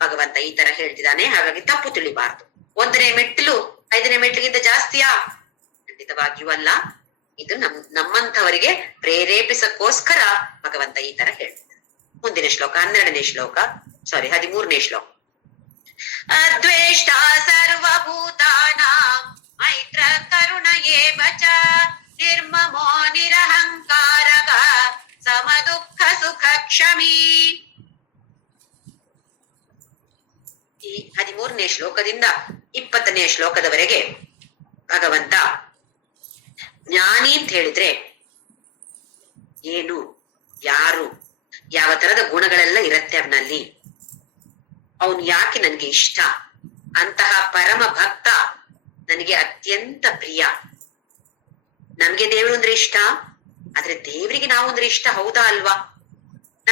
ಭಗವಂತ ಈ ತರ ಹೇಳ್ತಿದ್ದಾನೆ. ಹಾಗಾಗಿ ತಪ್ಪು ತಿಳಿಬಾರ್ದು. ಒಂದನೇ ಮೆಟ್ಟಿಲು 5ನೇ ಮೆಟ್ಟಿಲಿಗಿಂತ ಜಾಸ್ತಿಯಾ? ಖಂಡಿತವಾಗಿಯೂ ಅಲ್ಲ. ಇದು ನಮ್ಮಂಥವರಿಗೆ ಪ್ರೇರೇಪಿಸಕ್ಕೋಸ್ಕರ ಭಗವಂತ ಈ ತರ ಹೇಳ್ತಿದ್ದಾನೆ. ಮುಂದಿನ ಶ್ಲೋಕ 13ನೇ ಶ್ಲೋಕ, 13ನೇ ಶ್ಲೋಕ. ಅದ್ವೇಷ್ಟ ಸರ್ವಭೂತಾನಾಂ ಮೈತ್ರ ಕರುಣ ಏವ ಚ ನಿರ್ಮಮೋ ನಿರಹಂಕಾರಃ ಸಮದುಃಖ ಸುಖ ಕ್ಷಮಿ. ಈ 13ನೇ ಶ್ಲೋಕದಿಂದ 20ನೇ ಶ್ಲೋಕದವರೆಗೆ ಭಗವಂತ ಜ್ಞಾನಿ ಅಂತ ಹೇಳಿದ್ರೆ ಏನು, ಯಾರು, ಯಾವ ತರದ ಗುಣಗಳೆಲ್ಲ ಇರತ್ತೆ ಅವನಲ್ಲಿ, ಅವನು ಯಾಕೆ ನನ್ಗೆ ಇಷ್ಟ, ಅಂತಹ ಪರಮ ಭಕ್ತ ನನಗೆ ಅತ್ಯಂತ ಪ್ರಿಯ. ನಮ್ಗೆ ದೇವರು ಅಂದ್ರೆ ಇಷ್ಟ, ಆದ್ರೆ ದೇವರಿಗೆ ನಾವು ಅಂದ್ರೆ ಇಷ್ಟ, ಹೌದಾ ಅಲ್ವಾ?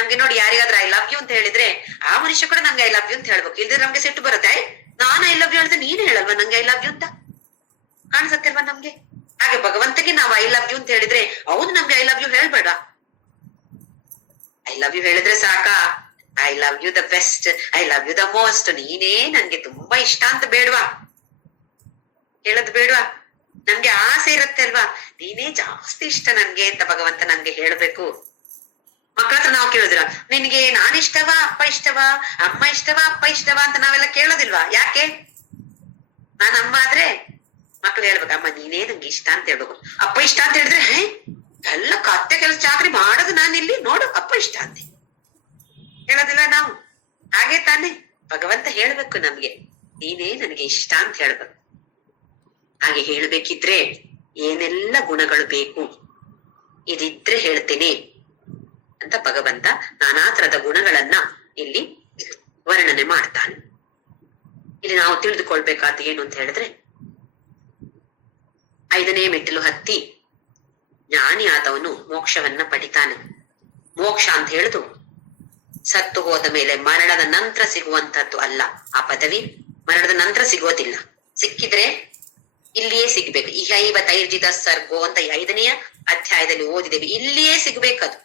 ನಮ್ಗೆ ನೋಡಿ ಯಾರಿಗಾದ್ರೂ ಐ ಲವ್ ಯು ಅಂತ ಹೇಳಿದ್ರೆ ಆ ಮನುಷ್ಯ ಕೂಡ ನಂಗೆ ಐ ಲವ್ ಯು ಅಂತ ಹೇಳ್ಬೇಕು, ಇಲ್ದಿದ್ರೆ ನಮ್ಗೆ ಸಿಟ್ಟು ಬರುತ್ತೆ. ನಾನು ಐ ಲವ್ ಯು ಹೇಳಿದ್ರೆ ನೀನ್ ಹೇಳಲ್ವಾ ನಂಗೆ ಐ ಲವ್ ಯು ಅಂತ, ಕಾಣಿಸತ್ತಿಲ್ವಾ ನಮ್ಗೆ? ಹಾಗೆ ಭಗವಂತಗೆ ನಾವು ಐ ಲವ್ ಯು ಅಂತ ಹೇಳಿದ್ರೆ ಅವನು ನಮ್ಗೆ ಐ ಲವ್ ಯು ಹೇಳ್ಬೇಡ. ಐ ಲವ್ ಯು ಹೇಳಿದ್ರೆ ಸಾಕಾ? I love you the best, I love you the most, ನೀನೇ ನನ್ಗೆ ತುಂಬಾ ಇಷ್ಟ ಅಂತ ಬೇಡ್ವಾ? ಹೇಳದ್ ಬೇಡ್ವಾ? ನಮ್ಗೆ ಆಸೆ ಇರುತ್ತೆ ಅಲ್ವಾ, ನೀನೇ ಜಾಸ್ತಿ ಇಷ್ಟ ನನ್ಗೆ ಅಂತ ಭಗವಂತ ನನ್ಗೆ ಹೇಳ್ಬೇಕು. ಮಕ್ಕಳ ಹತ್ರ ನಾವು ಕೇಳುದಿಲ್ಲ, ನಿನ್ಗೆ ನಾನ್ ಇಷ್ಟವಾ ಅಪ್ಪ ಇಷ್ಟವಾ, ಅಮ್ಮ ಇಷ್ಟವಾ ಅಪ್ಪ ಇಷ್ಟವಾ ಅಂತ ನಾವೆಲ್ಲ ಕೇಳೋದಿಲ್ವಾ? ಯಾಕೆ? ನಾನ್ ಅಮ್ಮ ಆದ್ರೆ ಮಕ್ಳು ಹೇಳ್ಬೇಕು, ಅಮ್ಮ ನೀನೇ ನಂಗೆ ಇಷ್ಟ ಅಂತ ಹೇಳ್ಬೇಕು. ಅಪ್ಪ ಇಷ್ಟ ಅಂತ ಹೇಳಿದ್ರೆ ಎಲ್ಲ ಕತ್ತೆ ಕೆಲಸ ಚಾಕರಿ ಮಾಡೋದು ನಾನಿಲ್ಲಿ ನೋಡು ಅಪ್ಪ ಇಷ್ಟ ಅಂತ ಹೇಳೋದಿಲ್ಲ ನಾವು. ಹಾಗೆ ತಾನೆ ಭಗವಂತ ಹೇಳ್ಬೇಕು ನಮ್ಗೆ, ನೀನೇ ನನಗೆ ಇಷ್ಟ ಅಂತ ಹೇಳ್ಬೇಕು. ಹಾಗೆ ಹೇಳ್ಬೇಕಿದ್ರೆ ಏನೆಲ್ಲ ಗುಣಗಳು ಬೇಕು ಇದಿದ್ರೆ ಹೇಳ್ತೇನೆ ಅಂತ ಭಗವಂತ ನಾನಾ ತರದ ಗುಣಗಳನ್ನ ಇಲ್ಲಿ ವರ್ಣನೆ ಮಾಡ್ತಾನೆ. ಇಲ್ಲಿ ನಾವು ತಿಳಿದುಕೊಳ್ಬೇಕಾದ ಏನು ಅಂತ ಹೇಳಿದ್ರೆ, 5ನೇ ಮೆಟ್ಟಿಲು ಹತ್ತಿ ಜ್ಞಾನಿ ಆದವನು ಮೋಕ್ಷವನ್ನ ಪಡಿತಾನೆ. ಮೋಕ್ಷ ಅಂತ ಹೇಳುದು ಸತ್ತು ಹೋದ ಮೇಲೆ ಮರಣದ ನಂತರ ಸಿಗುವಂತದ್ದು ಅಲ್ಲ. ಆ ಪದವಿ ಮರಣದ ನಂತರ ಸಿಗೋದಿಲ್ಲ. ಸಿಕ್ಕಿದ್ರೆ ಇಲ್ಲಿಯೇ ಸಿಗ್ಬೇಕು. ಈಗ 55 ಸರ್ಗೋ ಅಂತ 5ನೆಯ ಅಧ್ಯಾಯದಲ್ಲಿ ಓದಿದ್ದೇವೆ. ಇಲ್ಲಿಯೇ ಸಿಗ್ಬೇಕದು.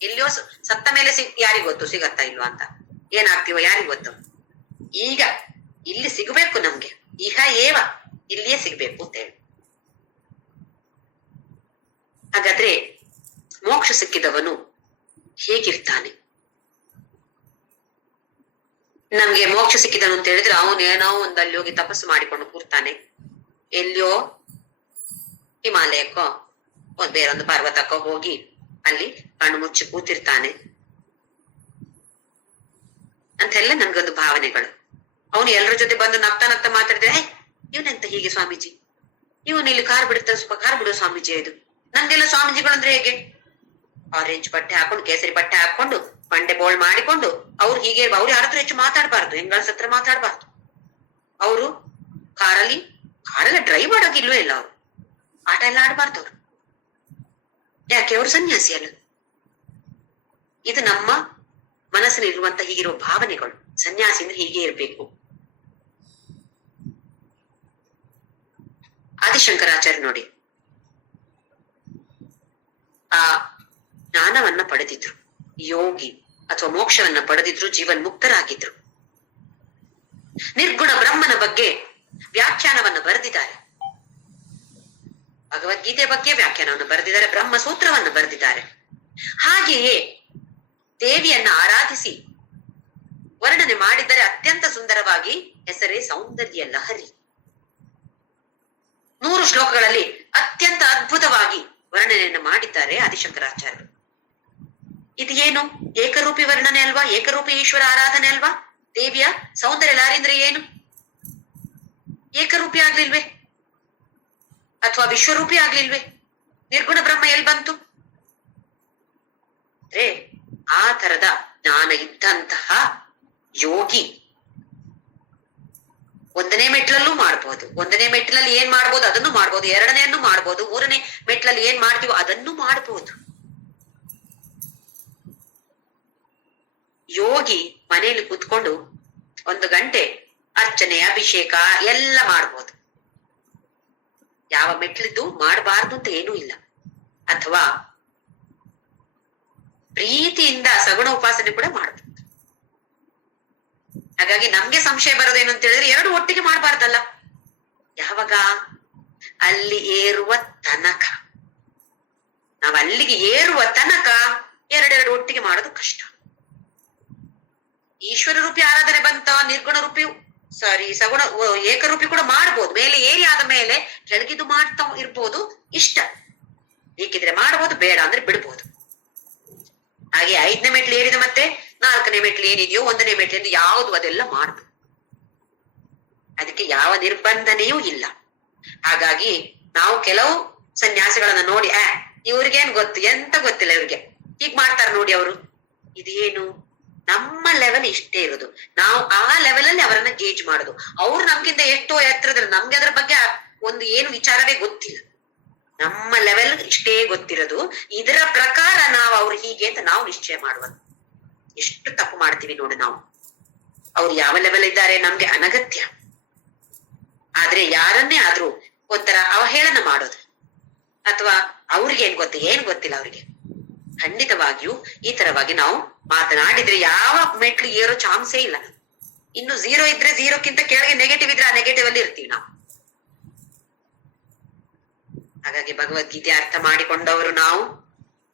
ಇಲ್ಲಿಯೋ ಸತ್ತ ಮೇಲೆ ಯಾರಿಗ್ ಗೊತ್ತು ಸಿಗತ್ತಾ ಇಲ್ವಾ ಅಂತ, ಏನಾಗ್ತೀವೋ ಯಾರಿಗ್ ಗೊತ್ತು. ಈಗ ಇಲ್ಲಿ ಸಿಗ್ಬೇಕು ನಮ್ಗೆ, ಈಗ ಏವ ಇಲ್ಲಿಯೇ ಸಿಗ್ಬೇಕು ಅಂತ ಹೇಳಿ. ಹಾಗಾದ್ರೆ ಮೋಕ್ಷ ಸಿಕ್ಕಿದವನು ಹೇಗಿರ್ತಾನೆ? ನಮ್ಗೆ ಮೋಕ್ಷ ಸಿಕ್ಕಿದನು ಅಂತ ಹೇಳಿದ್ರೆ ಅವನೇನೋ ಅಲ್ಲಿ ಹೋಗಿ ತಪಸ್ಸು ಮಾಡಿಕೊಂಡು ಕೂರ್ತಾನೆ, ಎಲ್ಲಿಯೋ ಹಿಮಾಲಯಕ್ಕೋ ಬೇರೊಂದು ಪರ್ವತಕ್ಕೋ ಹೋಗಿ ಅಲ್ಲಿ ಕಣ್ಣು ಮುಚ್ಚಿ ಕೂತಿರ್ತಾನೆ ಅಂತೆಲ್ಲ ನಮ್ಗೊಂದು ಭಾವನೆಗಳು. ಅವನು ಎಲ್ಲರ ಜೊತೆ ಬಂದು ನಗ್ತಾ ನಗ್ತಾ ಮಾತಾಡಿದ್ರೆ, ಇವನೆಂತ ಹೀಗೆ ಸ್ವಾಮೀಜಿ, ಇವನು ಇಲ್ಲಿ ಕಾರ್ ಬಿಡೋ ಸ್ವಾಮೀಜಿ ಇದು. ನಂಗೆಲ್ಲ ಸ್ವಾಮೀಜಿಗಳು ಅಂದ್ರೆ ಹೇಗೆ? ಆರೆಂಜ್ ಬಟ್ಟೆ ಹಾಕೊಂಡು, ಕೇಸರಿ ಬಟ್ಟೆ ಹಾಕೊಂಡು, ಬಂಡೆ ಬೋಳ್ ಮಾಡಿಕೊಂಡು ಅವ್ರು ಹೀಗೆ, ಅವ್ರು ಯಾರ ಹತ್ರ ಹೆಚ್ಚು ಮಾತಾಡ್ಬಾರ್ದು, ಹೆಂಗಳ್ಸ್ ಹತ್ರ ಮಾತಾಡ್ಬಾರ್ದು. ಅವರು ಕಾರಲ್ಲಿ ಡ್ರೈವ್ ಮಾಡೋಗಿಲ್ವೇ ಇಲ್ಲ, ಅವ್ರು ಆಟ ಎಲ್ಲ ಆಡ್ಬಾರ್ದು ಅವ್ರು. ಯಾಕೆ? ಅವ್ರು ಸನ್ಯಾಸಿ ಅಲ್ಲ. ಇದು ನಮ್ಮ ಮನಸ್ಸಿನಲ್ಲಿ ಇರುವಂತ ಹೀಗಿರುವ ಭಾವನೆಗಳು. ಸನ್ಯಾಸಿ ಅಂದ್ರೆ ಹೀಗೆ ಇರ್ಬೇಕು. ಆದಿಶಂಕರಾಚಾರ್ಯ ನೋಡಿ, ಆ ಜ್ಞಾನವನ್ನ ಪಡೆದಿದ್ರು, ಯೋಗಿ ಅಥವಾ ಮೋಕ್ಷವನ್ನ ಪಡೆದಿದ್ರು, ಜೀವನ್ ಮುಕ್ತರಾಗಿದ್ರು. ನಿರ್ಗುಣ ಬ್ರಹ್ಮನ ಬಗ್ಗೆ ವ್ಯಾಖ್ಯಾನವನ್ನು ಬರೆದಿದ್ದಾರೆ, ಭಗವದ್ಗೀತೆ ಬಗ್ಗೆ ವ್ಯಾಖ್ಯಾನವನ್ನು ಬರೆದಿದ್ದಾರೆ, ಬ್ರಹ್ಮ ಸೂತ್ರವನ್ನು ಬರೆದಿದ್ದಾರೆ. ಹಾಗೆಯೇ ದೇವಿಯನ್ನ ಆರಾಧಿಸಿ ವರ್ಣನೆ ಮಾಡಿದರೆ ಅತ್ಯಂತ ಸುಂದರವಾಗಿ. ಹೆಸರೇ ಸೌಂದರ್ಯ ಲಹರಿ. 100 ಶ್ಲೋಕಗಳಲ್ಲಿ ಅತ್ಯಂತ ಅದ್ಭುತವಾಗಿ ವರ್ಣನೆಯನ್ನು ಮಾಡಿದ್ದಾರೆ ಆದಿಶಂಕರಾಚಾರ್ಯರು. ಇದು ಏನು? ಏಕರೂಪಿ ವರ್ಣನೆ ಅಲ್ವಾ? ಏಕರೂಪಿ ಈಶ್ವರ ಆರಾಧನೆ ಅಲ್ವಾ? ದೇವಿಯ ಸೌಂದರ್ಯ ಲಹರಿ ಅಂದ್ರೆ ಏನು? ಏಕರೂಪಿ ಆಗ್ಲಿಲ್ವೇ? ಅಥವಾ ವಿಶ್ವರೂಪಿ ಆಗ್ಲಿಲ್ವೇ? ನಿರ್ಗುಣ ಬ್ರಹ್ಮ ಎಲ್ಲಿ ಬಂತು? ಆ ತರದ ಜ್ಞಾನ ಇದ್ದಂತಹ ಯೋಗಿ 1ನೇ ಮೆಟ್ಲಲ್ಲೂ ಮಾಡ್ಬೋದು. 1ನೇ ಮೆಟ್ಲಲ್ಲಿ ಏನ್ ಮಾಡ್ಬೋದು ಅದನ್ನು ಮಾಡ್ಬೋದು, 2ನೇಯನ್ನು ಮಾಡ್ಬೋದು, 3ನೇ ಮೆಟ್ಲಲ್ಲಿ ಏನ್ ಮಾಡ್ತೀವೋ ಅದನ್ನು ಮಾಡ್ಬೋದು. ಯೋಗಿ ಮನೆಯಲ್ಲಿ ಕೂತ್ಕೊಂಡು 1 ಗಂಟೆ ಅರ್ಚನೆ, ಅಭಿಷೇಕ ಎಲ್ಲ ಮಾಡ್ಬೋದು. ಯಾವ ಮೆಟ್ಲಿದ್ದು ಮಾಡಬಾರ್ದು ಅಂತ ಏನೂ ಇಲ್ಲ. ಅಥವಾ ಪ್ರೀತಿಯಿಂದ ಸಗುಣ ಉಪಾಸನೆ ಕೂಡ ಮಾಡ್ಬೋದು. ಹಾಗಾಗಿ ನಮ್ಗೆ ಸಂಶಯ ಬರೋದೇನು ಅಂತ ಹೇಳಿದ್ರೆ, 2 ಒಟ್ಟಿಗೆ ಮಾಡಬಾರ್ದಲ್ಲ. ಯಾವಾಗ? ಅಲ್ಲಿ ಏರುವ ತನಕ. ನಾವ್ ಅಲ್ಲಿಗೆ ಏರುವ ತನಕ 2 ಒಟ್ಟಿಗೆ ಮಾಡೋದು ಕಷ್ಟ. ಈಶ್ವರ ರೂಪಿ ಆರಾಧನೆ ಬಂತ, ನಿರ್ಗುಣ ರೂಪಿ ಸಗುಣ ಏಕರೂಪಿ ಕೂಡ ಮಾಡ್ಬೋದು. ಮೇಲೆ ಏರಿ ಆದ ಮೇಲೆ ಕೆಳಗಿದು ಮಾಡ್ತಾ ಇರ್ಬೋದು, ಇಷ್ಟ ಬೇಕಿದ್ರೆ ಮಾಡ್ಬೋದು, ಬೇಡ ಅಂದ್ರೆ ಬಿಡ್ಬೋದು. ಹಾಗೆ 5ನೇ ಮೆಟ್ಲು ಏರಿದ ಮತ್ತೆ 4ನೇ ಮೆಟ್ಲು ಏನಿದೆಯೋ 1ನೇ ಮೆಟ್ಲು ಯಾವುದು ಅದೆಲ್ಲ ಮಾಡ್ಬೋದು. ಅದಕ್ಕೆ ಯಾವ ನಿರ್ಬಂಧನೆಯೂ ಇಲ್ಲ. ಹಾಗಾಗಿ ನಾವು ಕೆಲವು ಸನ್ಯಾಸಿಗಳನ್ನ ನೋಡಿ, ಇವ್ರಿಗೇನ್ ಗೊತ್ತು, ಎಂತ ಗೊತ್ತಿಲ್ಲ ಇವ್ರಿಗೆ, ಹೀಗ್ ಮಾಡ್ತಾರ ನೋಡಿ ಅವರು. ಇದೇನು? ನಮ್ಮ ಲೆವೆಲ್ ಇಷ್ಟೇ ಇರೋದು. ನಾವು ಆ ಲೆವೆಲ್ ಅಲ್ಲಿ ಅವರನ್ನ ಗೇಜ್ ಮಾಡುದು. ಅವ್ರು ನಮ್ಗಿಂತ ಎಷ್ಟೋ ಎತ್ತರದಲ್ಲಿ, ನಮ್ಗೆ ಅದ್ರ ಬಗ್ಗೆ ಒಂದು ಏನು ವಿಚಾರವೇ ಗೊತ್ತಿಲ್ಲ. ನಮ್ಮ ಲೆವೆಲ್ ಇಷ್ಟೇ ಗೊತ್ತಿರೋದು. ಇದರ ಪ್ರಕಾರ ನಾವು ಅವ್ರು ಹೀಗೆ ಅಂತ ನಾವು ನಿಶ್ಚಯ ಮಾಡುವಂತ. ಎಷ್ಟು ತಪ್ಪು ಮಾಡ್ತೀವಿ ನೋಡು ನಾವು. ಅವ್ರು ಯಾವ ಲೆವೆಲ್ ಇದ್ದಾರೆ ನಮ್ಗೆ ಅನಗತ್ಯ. ಆದ್ರೆ ಯಾರನ್ನೇ ಆದ್ರೂ ಒಂಥರ ಅವಹೇಳನ ಮಾಡೋದು, ಅಥವಾ ಅವ್ರಿಗೆ ಏನ್ ಗೊತ್ತಿಲ್ಲ ಅವ್ರಿಗೆ. ಖಂಡಿತವಾಗಿಯೂ ಈ ತರವಾಗಿ ನಾವು ಮಾತನಾಡಿದ್ರೆ ಯಾವ ಮೆಟ್ಲು ಏರೋ ಚಾನ್ಸೇ ಇಲ್ಲ. ಇನ್ನು 0 ಇದ್ರೆ 0ಕ್ಕಿಂತ ಕೆಳಗೆ ನೆಗೆಟಿವ್ ಇದ್ರೆ ಆ ನೆಗೆಟಿವ್ ಅಲ್ಲಿ ಇರ್ತೀವಿ ನಾವು. ಹಾಗಾಗಿ ಭಗವದ್ಗೀತೆ ಅರ್ಥ ಮಾಡಿಕೊಂಡವರು ನಾವು,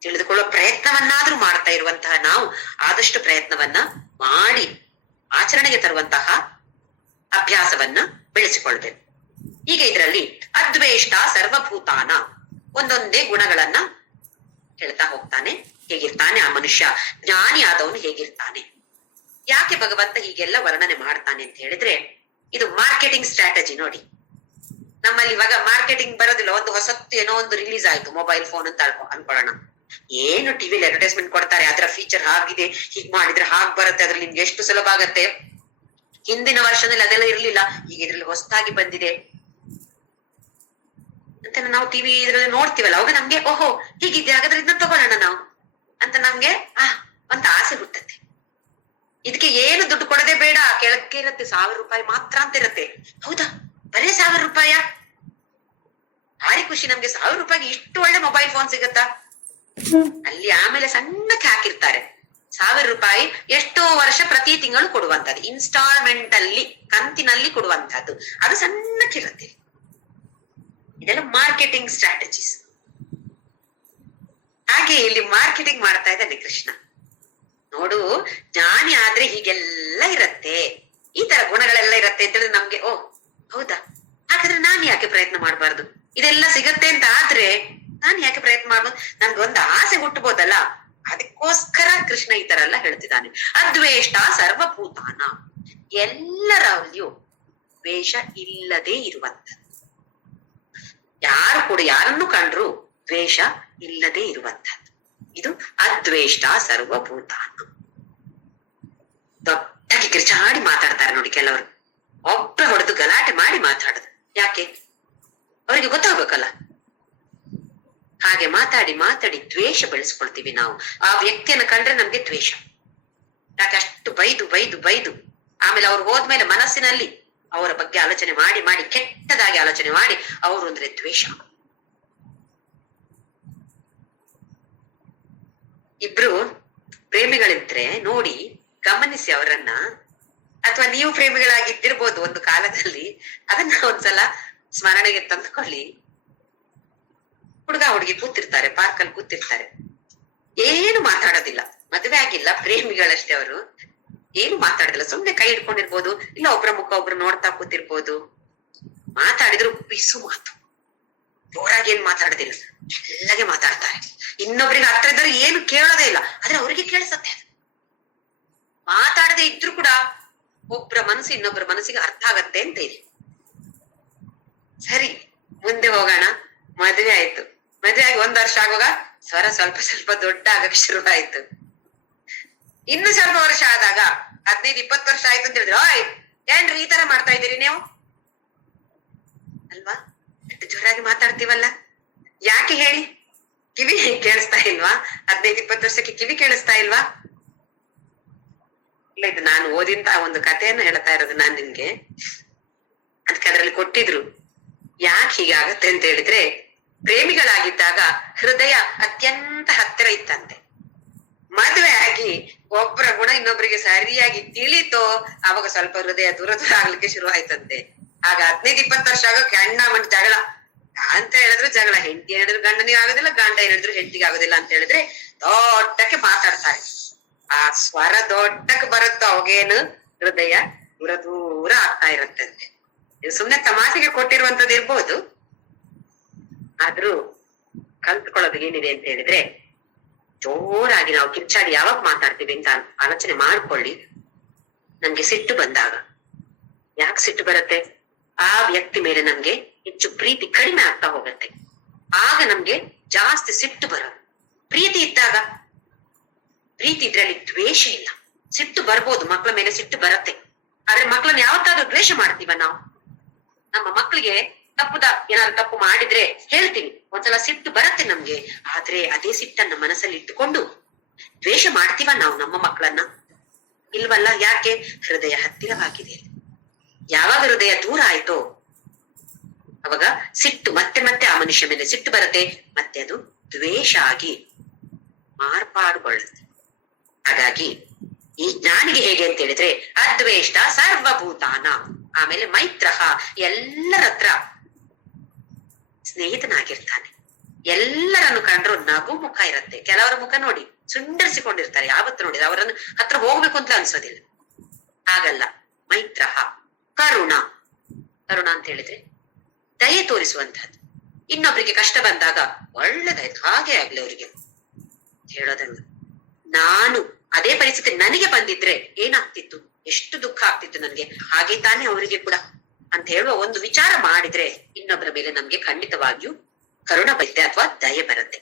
ತಿಳಿದುಕೊಳ್ಳೋ ಪ್ರಯತ್ನವನ್ನಾದ್ರೂ ಮಾಡ್ತಾ ಇರುವಂತಹ ನಾವು ಆದಷ್ಟು ಪ್ರಯತ್ನವನ್ನ ಮಾಡಿ ಆಚರಣೆಗೆ ತರುವಂತಹ ಅಭ್ಯಾಸವನ್ನ ಬೆಳೆಸಿಕೊಳ್ಬೇಕು. ಈಗ ಇದರಲ್ಲಿ ಅದ್ವೇಷ್ಟ ಸರ್ವಭೂತಾನ ಒಂದೊಂದೇ ಗುಣಗಳನ್ನ ಹೇಳ್ತಾ ಹೋಗ್ತಾನೆ. ಹೇಗಿರ್ತಾನೆ ಆ ಮನುಷ್ಯ, ಜ್ಞಾನಿ ಆದವನು ಹೇಗಿರ್ತಾನೆ, ಯಾಕೆ ಭಗವಂತ ಹೀಗೆಲ್ಲ ವರ್ಣನೆ ಮಾಡ್ತಾನೆ ಅಂತ ಹೇಳಿದ್ರೆ, ಇದು ಮಾರ್ಕೆಟಿಂಗ್ ಸ್ಟ್ರಾಟಜಿ ನೋಡಿ. ನಮ್ಮಲ್ಲಿ ಇವಾಗ ಮಾರ್ಕೆಟಿಂಗ್ ಬರೋದಿಲ್ಲ. ಒಂದು ಹೊಸತ್ತು ಏನೋ ಒಂದು ರಿಲೀಸ್ ಆಯ್ತು, ಮೊಬೈಲ್ ಫೋನ್ ಅಂತ ಅನ್ಕೊಳ್ಳೋಣ. ಏನು ಟಿವಿಲಿ ಅಡ್ವರ್ಟೈಸ್ಮೆಂಟ್ ಕೊಡ್ತಾರೆ, ಅದರ ಫೀಚರ್ ಹಾಗಿದೆ, ಹೀಗ್ ಮಾಡಿದ್ರೆ ಹಾಗ್ ಬರುತ್ತೆ, ಅದ್ರಲ್ಲಿ ನಿಮ್ಗೆ ಎಷ್ಟು ಸುಲಭ ಆಗತ್ತೆ. ಹಿಂದಿನ ವರ್ಷದಲ್ಲಿ ಅದೆಲ್ಲ ಇರ್ಲಿಲ್ಲ, ಈಗ ಇದ್ರಲ್ಲಿ ಹೊಸದಾಗಿ ಬಂದಿದೆ ಅಂತ ನಾವು ಟಿವಿ ಇದ್ರಲ್ಲಿ ನೋಡ್ತೀವಲ್ಲ. ಅವಾಗ ನಮ್ಗೆ ಓಹೋ ಹೀಗಿದೆ, ಹಾಗಾದ್ರೆ ಇದನ್ನ ತಗೊಳ್ಳೋಣ ನಾವು ಅಂತ ನಮ್ಗೆ ಅಂತ ಆಸೆ ಹುಟ್ಟತ್ತೆ. ಇದಕ್ಕೆ ಏನು ದುಡ್ಡು ಕೊಡದೆ ಬೇಡ, ಕೆಳಕ್ಕೆ ಇರತ್ತೆ, 1000 ರೂಪಾಯಿ ಮಾತ್ರ ಅಂತ ಇರತ್ತೆ. ಹೌದಾ, ಬರೀ 1000 ರೂಪಾಯ? ಭಾರಿ ಖುಷಿ ನಮ್ಗೆ. 1000 ರೂಪಾಯಿಗೆ ಇಷ್ಟು ಒಳ್ಳೆ ಮೊಬೈಲ್ ಫೋನ್ ಸಿಗತ್ತಾ? ಅಲ್ಲಿ ಆಮೇಲೆ ಸಣ್ಣಕ್ಕೆ ಹಾಕಿರ್ತಾರೆ 1000 ರೂಪಾಯಿ ಎಷ್ಟೋ ವರ್ಷ ಪ್ರತಿ ತಿಂಗಳು ಕೊಡುವಂತದ್ದು, ಇನ್ಸ್ಟಾಲ್ಮೆಂಟ್ ಅಲ್ಲಿ ಕಂತಿನಲ್ಲಿ ಕೊಡುವಂತದ್ದು, ಅದು ಸಣ್ಣಕ್ಕಿರುತ್ತೆ. ಇದೆಲ್ಲ ಮಾರ್ಕೆಟಿಂಗ್ ಸ್ಟ್ರಾಟಜೀಸ್. ಹಾಗೆ ಇಲ್ಲಿ ಮಾರ್ಕೆಟಿಂಗ್ ಮಾಡ್ತಾ ಇದ್ದಾನೆ ಕೃಷ್ಣ. ನೋಡು, ಜ್ಞಾನಿ ಆದ್ರೆ ಹೀಗೆಲ್ಲ ಇರತ್ತೆ, ಈ ತರ ಗುಣಗಳೆಲ್ಲ ಇರತ್ತೆ ಅಂತ ನಮ್ಗೆ ಓ ಹೌದಾ, ಹಾಗಾದ್ರೆ ನಾನ್ ಯಾಕೆ ಪ್ರಯತ್ನ ಮಾಡ್ಬಾರ್ದು, ಇದೆಲ್ಲ ಸಿಗತ್ತೆ ಅಂತ ಆದ್ರೆ ನಾನ್ ಯಾಕೆ ಪ್ರಯತ್ನ ಮಾಡ್ಬೋದು, ನನ್ಗೊಂದು ಆಸೆ ಹುಟ್ಟಬಹುದಲ್ಲ. ಅದಕ್ಕೋಸ್ಕರ ಕೃಷ್ಣ ಈ ತರ ಎಲ್ಲ ಹೇಳ್ತಿದ್ದಾನೆ. ಅದ್ವೇಷ್ಟ ಸರ್ವಭೂತಾನ, ಎಲ್ಲರಲ್ಲಿಯೂ ದ್ವೇಷ ಇಲ್ಲದೆ ಇರುವಂಥದ್ದು. ಯಾರು ಕೂಡ ಯಾರನ್ನು ಕಂಡ್ರು ದ್ವೇಷ ಇಲ್ಲದೆ ಇರುವಂಥದ್ದು, ಇದು ಅದ್ವೇಷ್ಟ ಸರ್ವಭೂತಾನ. ದೊಡ್ಡಗೆ ಕಿರ್ಚಾಡಿ ಮಾತಾಡ್ತಾರೆ ನೋಡಿ ಕೆಲವರು, ಒಬ್ಬ ಹೊಡೆದು ಗಲಾಟೆ ಮಾಡಿ ಮಾತಾಡೋದು. ಯಾಕೆ? ಅವರಿಗೆ ಗೊತ್ತಾಗ್ಬೇಕಲ್ಲ. ಹಾಗೆ ಮಾತಾಡಿ ಮಾತಾಡಿ ದ್ವೇಷ ಬೆಳೆಸ್ಕೊಳ್ತೀವಿ ನಾವು. ಆ ವ್ಯಕ್ತಿಯನ್ನ ಕಂಡ್ರೆ ನಮ್ಗೆ ದ್ವೇಷ. ಯಾಕೆ? ಅಷ್ಟು ಬೈದು ಬೈದು ಬೈದು ಆಮೇಲೆ ಅವ್ರು ಹೋದ್ಮೇಲೆ ಮನಸ್ಸಿನಲ್ಲಿ ಅವರ ಬಗ್ಗೆ ಆಲೋಚನೆ ಮಾಡಿ ಮಾಡಿ ಕೆಟ್ಟದಾಗಿ ಆಲೋಚನೆ ಮಾಡಿ ಅವರು ಅಂದ್ರೆ ದ್ವೇಷ. ಇಬ್ರು ಪ್ರೇಮಿಗಳಿದ್ರೆ ನೋಡಿ, ಗಮನಿಸಿ ಅವರನ್ನ. ಅಥವಾ ನೀವು ಪ್ರೇಮಿಗಳಾಗಿದ್ದಿರ್ಬೋದು ಒಂದು ಕಾಲದಲ್ಲಿ, ಅದನ್ನ ಒಂದ್ಸಲ ಸ್ಮರಣೆಗೆ ತಂದುಕೊಳ್ಳಿ. ಹುಡುಗ ಹುಡುಗಿ ಕೂತಿರ್ತಾರೆ, ಪಾರ್ಕಲ್ಲಿ ಕೂತಿರ್ತಾರೆ, ಏನು ಮಾತಾಡೋದಿಲ್ಲ, ಮದುವೆ ಆಗಿಲ್ಲ, ಪ್ರೇಮಿಗಳಷ್ಟೇ ಅವರು, ಏನು ಮಾತಾಡೋದಿಲ್ಲ, ಸುಮ್ನೆ ಕೈ ಹಿಡ್ಕೊಂಡಿರ್ಬೋದು, ಇಲ್ಲ ಒಬ್ರ ಮುಖ ಒಬ್ರು ನೋಡ್ತಾ ಕೂತಿರ್ಬೋದು. ಮಾತಾಡಿದ್ರು ಬಿಸು ಮಾತು, ಜೋರಾಗಿ ಏನ್ ಮಾತಾಡೋದಿಲ್ಲ, ಎಲ್ಲಗೆ ಮಾತಾಡ್ತಾರೆ. ಇನ್ನೊಬ್ರಿಗೆ ಹತ್ರ ಇದ್ದರೆ ಏನು ಕೇಳೋದೇ ಇಲ್ಲ, ಆದ್ರೆ ಅವ್ರಿಗೆ ಕೇಳಿಸತ್ತೆ. ಮಾತಾಡದೆ ಇದ್ರು ಕೂಡ ಒಬ್ರ ಮನಸ್ಸು ಇನ್ನೊಬ್ರ ಮನಸ್ಸಿಗೆ ಅರ್ಥ ಆಗತ್ತೆ ಅಂತ ಇದೆ. ಸರಿ, ಮುಂದೆ ಹೋಗೋಣ. ಮದುವೆ ಆಯ್ತು, ಮದುವೆ ಆಗಿ 1 ವರ್ಷ ಆಗುವಾಗ ಸ್ವರ ಸ್ವಲ್ಪ ಸ್ವಲ್ಪ ದೊಡ್ಡ ಆಗಕ್ಕೆ ಶುರು ಆಯ್ತು. ಇನ್ನು ಸ್ವಲ್ಪ ವರ್ಷ ಆದಾಗ 15-20 ವರ್ಷ ಆಯ್ತು ಅಂತ ಹೇಳಿದ್ರೆ, ಓಯ್ ಏನ್ರಿ ಈ ತರ ಮಾಡ್ತಾ ಇದ್ದೀರಿ ನೀವು ಅಲ್ವಾ? ಎಷ್ಟು ಜೋರಾಗಿ ಮಾತಾಡ್ತೀವಲ್ಲ, ಯಾಕೆ ಹೇಳಿ? ಕಿವಿ ಕೇಳಿಸ್ತಾ ಇಲ್ವಾ? 15-20 ವರ್ಷಕ್ಕೆ ಕಿವಿ ಕೇಳಿಸ್ತಾ ಇಲ್ವಾ? ಇಲ್ಲ, ಇದು ನಾನು ಓದಿಂತ ಒಂದು ಕಥೆಯನ್ನು ಹೇಳ್ತಾ ಇರೋದು ನಾನ್ ನಿಮ್ಗೆ. ಅದಕ್ಕೆ ಅದ್ರಲ್ಲಿ ಕೊಟ್ಟಿದ್ರು ಯಾಕೆ ಹೀಗಾಗತ್ತೆ ಅಂತ ಹೇಳಿದ್ರೆ, ಪ್ರೇಮಿಗಳಾಗಿದ್ದಾಗ ಹೃದಯ ಅತ್ಯಂತ ಹತ್ತಿರ ಇತ್ತಂತೆ. ಮದುವೆ ಆಗಿ ಒಬ್ಬರ ಗುಣ ಇನ್ನೊಬ್ಬರಿಗೆ ಸರಿಯಾಗಿ ತಿಳಿತೋ ಅವಾಗ ಸ್ವಲ್ಪ ಹೃದಯ ದೂರ ದೂರ ಆಗ್ಲಿಕ್ಕೆ ಶುರು ಆಯ್ತಂತೆ. ಆಗ 15-20 ವರ್ಷ ಆಗ ಗಂಡ ಮಣ್ಣು ಜಗಳ ಅಂತ ಹೇಳಿದ್ರು ಜಗಳ, ಹೆಂಡತಿ ಹೇಳಿದ್ರು ಗಂಡನಿಗೆ ಆಗೋದಿಲ್ಲ, ಗಂಡ ಹೇಳಿದ್ರು ಹೆಂಡತಿಗೆ ಆಗೋದಿಲ್ಲ ಅಂತ ಹೇಳಿದ್ರೆ ದೊಡ್ಡಕ್ಕೆ ಮಾತಾಡ್ತಾರೆ. ಆ ಸ್ವರ ದೊಡ್ಡಕ್ಕೆ ಬರುತ್ತೋ ಅವಾಗೇನು ಹೃದಯ ದೂರ ದೂರ ಆಗ್ತಾ ಇರತ್ತಂತೆ. ಇದು ಸುಮ್ನೆ ತಮಾಷೆಗೆ ಕೊಟ್ಟಿರುವಂತದ್ದು ಇರ್ಬೋದು, ಆದ್ರೂ ಕಲ್ತ್ಕೊಳ್ಳೋದು ಏನಿದೆ ಅಂತ ಹೇಳಿದ್ರೆ, ಜೋರಾಗಿ ನಾವು ಕಿರ್ಚಾಡಿ ಯಾವಾಗ ಮಾತಾಡ್ತೀವಿ ಅಂತ ಆಲೋಚನೆ ಮಾಡ್ಕೊಳ್ಳಿ. ನಮ್ಗೆ ಸಿಟ್ಟು ಬಂದಾಗ, ಯಾಕೆ ಸಿಟ್ಟು ಬರುತ್ತೆ? ಆ ವ್ಯಕ್ತಿ ಮೇಲೆ ನಮ್ಗೆ ಹೆಚ್ಚು ಪ್ರೀತಿ ಕಡಿಮೆ ಆಗ್ತಾ ಹೋಗತ್ತೆ, ಆಗ ನಮ್ಗೆ ಜಾಸ್ತಿ ಸಿಟ್ಟು ಬರೋದು. ಪ್ರೀತಿ ಇದ್ದಾಗ, ಪ್ರೀತಿ ಇದ್ರಲ್ಲಿ ದ್ವೇಷ ಇಲ್ಲ, ಸಿಟ್ಟು ಬರ್ಬೋದು, ಮಕ್ಕಳ ಮೇಲೆ ಸಿಟ್ಟು ಬರತ್ತೆ. ಆದ್ರೆ ಮಕ್ಕಳನ್ನ ಯಾವತ್ತಾದ್ರೂ ದ್ವೇಷ ಮಾಡ್ತೀವ ನಾವು? ನಮ್ಮ ಮಕ್ಕಳಿಗೆ ಏನಾದ್ರು ತಪ್ಪು ಮಾಡಿದ್ರೆ ಹೇಳ್ತೀವಿ, ಒಂದ್ಸಲ ಸಿಟ್ಟು ಬರತ್ತೆ ನಮ್ಗೆ. ಆದ್ರೆ ಅದೇ ಸಿಟ್ಟನ್ನ ಮನಸ್ಸಲ್ಲಿ ಇಟ್ಟುಕೊಂಡು ದ್ವೇಷ ಮಾಡ್ತೀವ ನಾವು ನಮ್ಮ ಮಕ್ಕಳನ್ನ? ಇಲ್ವಲ್ಲ. ಯಾಕೆ? ಹೃದಯ ಹತ್ತಿರವಾಗಿದೆ. ಯಾವಾಗ ಹೃದಯ ದೂರ ಆಯ್ತೋ ಅವಾಗ ಸಿಟ್ಟು ಮತ್ತೆ ಮತ್ತೆ ಆ ಮನುಷ್ಯ ಮೇಲೆ ಸಿಟ್ಟು ಬರುತ್ತೆ, ಮತ್ತೆ ಅದು ದ್ವೇಷ ಆಗಿ ಮಾರ್ಪಾಡುಗೊಳ್ಳುತ್ತೆ. ಹಾಗಾಗಿ ಈ ಜ್ಞಾನಿಗೆ ಹೇಗೆ ಅಂತ ಹೇಳಿದ್ರೆ ಅದ್ವೇಷ್ಟ ಸರ್ವಭೂತಾನ, ಆಮೇಲೆ ಮೈತ್ರಃ, ಎಲ್ಲರ ಹತ್ರ ಸ್ನೇಹಿತನಾಗಿರ್ತಾನೆ. ಎಲ್ಲರನ್ನು ಕಂಡ್ರು ನಗು ಮುಖ ಇರುತ್ತೆ. ಕೆಲವರ ಮುಖ ನೋಡಿ ಸುಂಡರಿಸಿಕೊಂಡಿರ್ತಾರೆ, ಯಾವತ್ತು ನೋಡಿದ್ರೆ ಅವರನ್ನು ಹತ್ರ ಹೋಗ್ಬೇಕು ಅಂತ ಅನ್ಸೋದಿಲ್ಲ. ಹಾಗಲ್ಲ. ಮೈತ್ರಃ, ಕರುಣ. ಕರುಣ ಅಂತ ಹೇಳಿದ್ರೆ ದಯೆ ತೋರಿಸುವಂತಹದ್ದು. ಇನ್ನೊಬ್ಬರಿಗೆ ಕಷ್ಟ ಬಂದಾಗ ಒಳ್ಳೆದಾಯ್ತು ಹಾಗೆ ಆಗ್ಲಿ ಅವರಿಗೆ ಹೇಳೋದಲ್ಲ. ನಾನು ಅದೇ ಪರಿಸ್ಥಿತಿ ನನಗೆ ಬಂದಿದ್ರೆ ಏನಾಗ್ತಿತ್ತು, ಎಷ್ಟು ದುಃಖ ಆಗ್ತಿತ್ತು ನನ್ಗೆ, ಹಾಗೆ ತಾನೇ ಅವರಿಗೆ ಕೂಡ ಅಂತ ಹೇಳುವ ಒಂದು ವಿಚಾರ ಮಾಡಿದ್ರೆ ಇನ್ನೊಬ್ಬರ ಮೇಲೆ ನಮ್ಗೆ ಖಂಡಿತವಾಗಿಯೂ ಕರುಣ ಬರುತ್ತೆ ಅಥವಾ ದಯೆ ಬರುತ್ತೆ.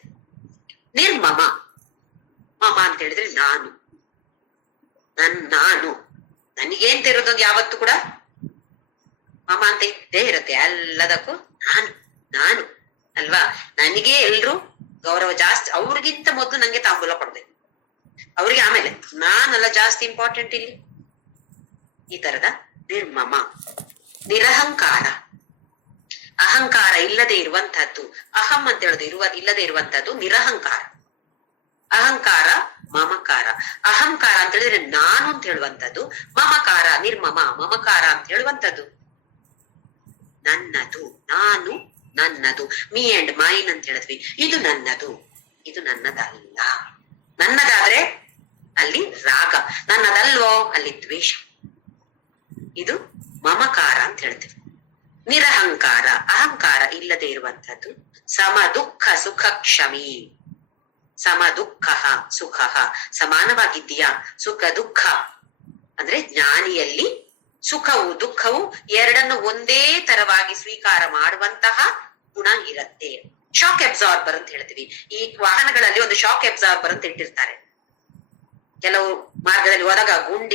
ನಿರ್ಮಮ. ಮಮ ಅಂತ ಹೇಳಿದ್ರೆ ನಾನು, ನಾನು ನನಗೇಂತ ಇರೋದೊಂದು ಯಾವತ್ತು ಕೂಡ ಮಮ ಅಂತ ಇದ್ದೇ ಇರುತ್ತೆ. ಎಲ್ಲದಕ್ಕೂ ನಾನು ಅಲ್ವಾ. ನನಗೆ ಎಲ್ರು ಗೌರವ ಜಾಸ್ತಿ, ಅವ್ರಿಗಿಂತ ಮೊದಲು ನಂಗೆ ತಾಂಬೂಲ ಕೊಡ್ಬೇಕು, ಅವ್ರಿಗೆ ಆಮೇಲೆ ನಾನೆಲ್ಲ ಜಾಸ್ತಿ ಇಂಪಾರ್ಟೆಂಟ್ ಇಲ್ಲಿ. ಈ ತರದ ನಿರ್ಮಮ. ನಿರಹಂಕಾರ. ಅಹಂಕಾರ ಇಲ್ಲದೆ ಇರುವಂತಹದ್ದು. ಅಹಂ ಅಂತ ಹೇಳೋದು ಇಲ್ಲದೆ ಇರುವಂತಹದ್ದು ನಿರಹಂಕಾರ. ಅಹಂಕಾರ, ಮಮಕಾರ. ಅಹಂಕಾರ ಅಂತ ಹೇಳಿದ್ರೆ ನಾನು ಅಂತ ಹೇಳುವಂಥದ್ದು, ಮಮಕಾರ ನಿರ್ಮಮ, ಮಮಕಾರ ಅಂತ ಹೇಳುವಂಥದ್ದು ನನ್ನದು, ನಾನು ನನ್ನದು, ಮೀ ಅಂಡ್ ಮೈನ್ ಅಂತ ಹೇಳಿದ್ವಿ. ಇದು ನನ್ನದು, ಇದು ನನ್ನದಲ್ಲ. ನನ್ನದಾದ್ರೆ ಅಲ್ಲಿ ರಾಗ, ನನ್ನದಲ್ವೋ ಅಲ್ಲಿ ದ್ವೇಷ. ಇದು ಮಮಕಾರ ಅಂತ ಹೇಳ್ತೇವೆ. ನಿರಹಂಕಾರ, ಅಹಂಕಾರ ಇಲ್ಲದೆ ಇರುವಂತದ್ದು. ಸಮ ದುಃಖ ಸುಖ ಕ್ಷಮಿ. ಸಮ ದುಃಖ ಸುಖ, ಸಮಾನವಾಗಿದ್ದೀಯಾ. ಸುಖ ದುಃಖ ಅಂದ್ರೆ ಜ್ಞಾನಿಯಲ್ಲಿ ಸುಖವು ದುಃಖವು ಎರಡನ್ನು ಒಂದೇ ತರವಾಗಿ ಸ್ವೀಕಾರ ಮಾಡುವಂತಹ ಗುಣ ಇರುತ್ತೆ. ಶಾಕ್ ಅಬ್ಸಾರ್ಬರ್ ಅಂತ ಹೇಳ್ತೀವಿ. ಈ ವಾಹನಗಳಲ್ಲಿ ಒಂದು ಶಾಕ್ ಅಬ್ಸಾರ್ಬರ್ ಅಂತ ಇಟ್ಟಿರ್ತಾರೆ. ಕೆಲವು ಮಾರ್ಗದಲ್ಲಿ ಹೋದಾಗ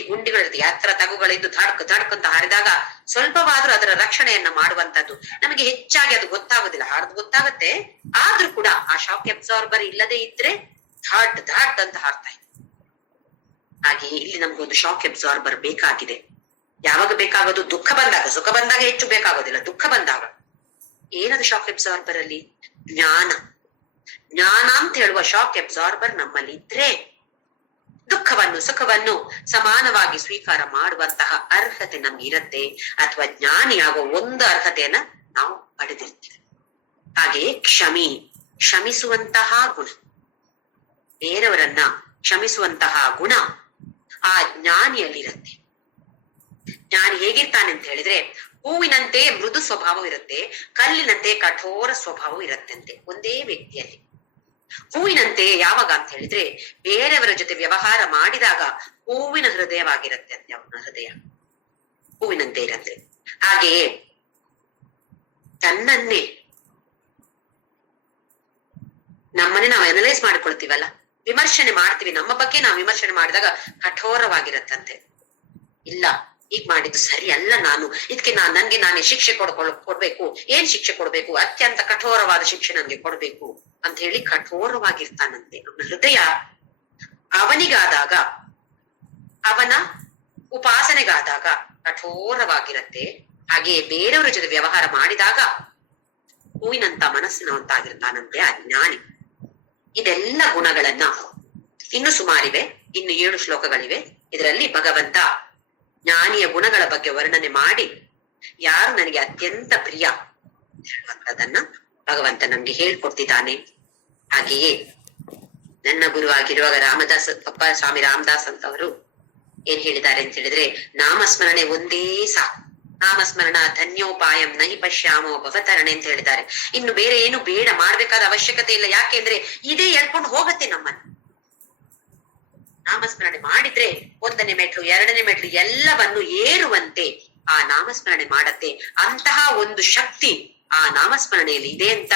ಗುಂಡಿಗಳಿರುತ್ತೆ, ಹತ್ರ ತಗುಗಳಿದ್ದು ಧಡ್ಕ್ ಅಂತ ಹಾರಿದಾಗ ಸ್ವಲ್ಪವಾದ್ರೂ ಅದರ ರಕ್ಷಣೆಯನ್ನ ಮಾಡುವಂತದ್ದು. ನಮಗೆ ಹೆಚ್ಚಾಗಿ ಅದು ಗೊತ್ತಾಗೋದಿಲ್ಲ, ಹಾರದು ಗೊತ್ತಾಗುತ್ತೆ, ಆದ್ರೂ ಕೂಡ ಆ ಶಾಕ್ ಅಬ್ಸಾರ್ಬರ್ ಇಲ್ಲದೆ ಇದ್ರೆ ಧಾಡ್ ಅಂತ ಹಾರ್ತಾ ಇದೆ. ಹಾಗೆ ಇಲ್ಲಿ ನಮ್ಗೊಂದು ಶಾಕ್ ಅಬ್ಸಾರ್ಬರ್ ಬೇಕಾಗಿದೆ. ಯಾವಾಗ ಬೇಕಾಗೋದು? ದುಃಖ ಬಂದಾಗ. ಸುಖ ಬಂದಾಗ ಹೆಚ್ಚು ಬೇಕಾಗೋದಿಲ್ಲ, ದುಃಖ ಬಂದಾಗ. ಏನದು ಶಾಕ್ ಅಬ್ಸಾರ್ಬರ್ ಅಲ್ಲಿ? ಜ್ಞಾನ. ಜ್ಞಾನ ಅಂತ ಹೇಳುವ ಶಾಕ್ ಅಬ್ಸಾರ್ಬರ್ ನಮ್ಮಲ್ಲಿ ಇದ್ರೆ ದುಃಖವನ್ನು ಸುಖವನ್ನು ಸಮಾನವಾಗಿ ಸ್ವೀಕಾರ ಮಾಡುವಂತಹ ಅರ್ಹತೆ ನಮ್ಗೆ ಇರುತ್ತೆ, ಅಥವಾ ಜ್ಞಾನಿಯಾಗುವ ಒಂದು ಅರ್ಹತೆಯನ್ನ ನಾವು ಪಡೆದಿರ್ತೇವೆ. ಹಾಗೆಯೇ ಕ್ಷಮಿ, ಕ್ಷಮಿಸುವಂತಹ ಗುಣ, ಬೇರೆಯವರನ್ನ ಕ್ಷಮಿಸುವಂತಹ ಗುಣ ಆ ಜ್ಞಾನಿಯಲ್ಲಿರುತ್ತೆ. ಜ್ಞಾನಿ ಹೇಗಿರ್ತಾನೆ ಅಂತ ಹೇಳಿದ್ರೆ ಹೂವಿನಂತೆ ಮೃದು ಸ್ವಭಾವ ಇರುತ್ತೆ, ಕಲ್ಲಿನಂತೆ ಕಠೋರ ಸ್ವಭಾವ ಇರತ್ತಂತೆ ಒಂದೇ ವ್ಯಕ್ತಿಯಲ್ಲಿ. ಹೂವಿನಂತೆ ಯಾವಾಗ ಅಂತ ಹೇಳಿದ್ರೆ ಬೇರೆಯವರ ಜೊತೆ ವ್ಯವಹಾರ ಮಾಡಿದಾಗ ಹೂವಿನ ಹೃದಯವಾಗಿರುತ್ತೆ ಅಂತೆ ಅವನ ಹೃದಯ, ಹೂವಿನಂತೆ ಇರತ್ತೆ. ಹಾಗೆಯೇ ತನ್ನನ್ನೇ ನಮ್ಮನ್ನೇ ನಾವು ಅನಲೈಸ್ ಮಾಡ್ಕೊಳ್ತೀವಲ್ಲ, ವಿಮರ್ಶನೆ ಮಾಡ್ತೀವಿ, ನಮ್ಮ ಬಗ್ಗೆ ನಾವು ವಿಮರ್ಶನೆ ಮಾಡಿದಾಗ ಕಠೋರವಾಗಿರತ್ತಂತೆ. ಇಲ್ಲ, ಈಗ ಮಾಡಿದ್ದು ಸರಿ ಅಲ್ಲ, ನಾನು ಇದಕ್ಕೆ ನನ್ಗೆ ನಾನೇ ಶಿಕ್ಷೆ ಕೊಡ್ಬೇಕು. ಏನ್ ಶಿಕ್ಷೆ ಕೊಡ್ಬೇಕು? ಅತ್ಯಂತ ಕಠೋರವಾದ ಶಿಕ್ಷೆ ನನ್ಗೆ ಕೊಡ್ಬೇಕು ಅಂತ ಹೇಳಿ ಕಠೋರವಾಗಿರ್ತಾನಂತೆ ಅವನ ಹೃದಯ. ಅವನಿಗಾದಾಗ, ಅವನ ಉಪಾಸನೆಗಾದಾಗ ಕಠೋರವಾಗಿರತ್ತೆ. ಹಾಗೆ ಬೇರೆಯವರ ಜೊತೆ ವ್ಯವಹಾರ ಮಾಡಿದಾಗ ಹೂವಿನಂತ ಮನಸ್ಸಿನವಂತಾಗಿರ್ತಾನಂತೆ ಆ ಜ್ಞಾನಿ. ಇದೆಲ್ಲ ಗುಣಗಳನ್ನ ಇನ್ನು ಸುಮಾರಿವೆ, ಇನ್ನು 7 ಶ್ಲೋಕಗಳಿವೆ. ಇದರಲ್ಲಿ ಭಗವಂತ ಜ್ಞಾನಿಯ ಗುಣಗಳ ಬಗ್ಗೆ ವರ್ಣನೆ ಮಾಡಿ ಯಾರು ನನಗೆ ಅತ್ಯಂತ ಪ್ರಿಯ ಅನ್ನೋದನ್ನ ಭಗವಂತ ನಮ್ಗೆ ಹೇಳ್ಕೊಡ್ತಿದ್ದಾನೆ. ಹಾಗೆಯೇ ನನ್ನ ಗುರುವಾಗಿರುವ ಸ್ವಾಮಿ ರಾಮದಾಸ್ ಅಂತವರು ಏನ್ ಹೇಳಿದ್ದಾರೆ ಅಂತ ಹೇಳಿದ್ರೆ, ನಾಮಸ್ಮರಣೆ ಒಂದೇ ಸಾಕು. ನಾಮಸ್ಮರಣ ಧನ್ಯೋಪಾಯಂ ನಹಿ ಪಶ್ಯಾಮೋ ಭವತರಣೆ ಅಂತ ಹೇಳಿದ್ದಾರೆ. ಇನ್ನು ಬೇರೆ ಏನು ಬೇಡ, ಮಾಡ್ಬೇಕಾದ ಅವಶ್ಯಕತೆ ಇಲ್ಲ. ಯಾಕೆಂದ್ರೆ ಇದೇ ಹೇಳ್ಕೊಂಡು ಹೋಗತ್ತೆ ನಮ್ಮನ್ನು. ನಾಮಸ್ಮರಣೆ ಮಾಡಿದ್ರೆ 1ನೇ ಮೆಟ್ಲು 2ನೇ ಮೆಟ್ಲು ಎಲ್ಲವನ್ನು ಏರುವಂತೆ ಆ ನಾಮಸ್ಮರಣೆ ಮಾಡತ್ತೆ. ಅಂತಹ ಒಂದು ಶಕ್ತಿ ಆ ನಾಮಸ್ಮರಣೆಯಲ್ಲಿ ಇದೆ ಅಂತ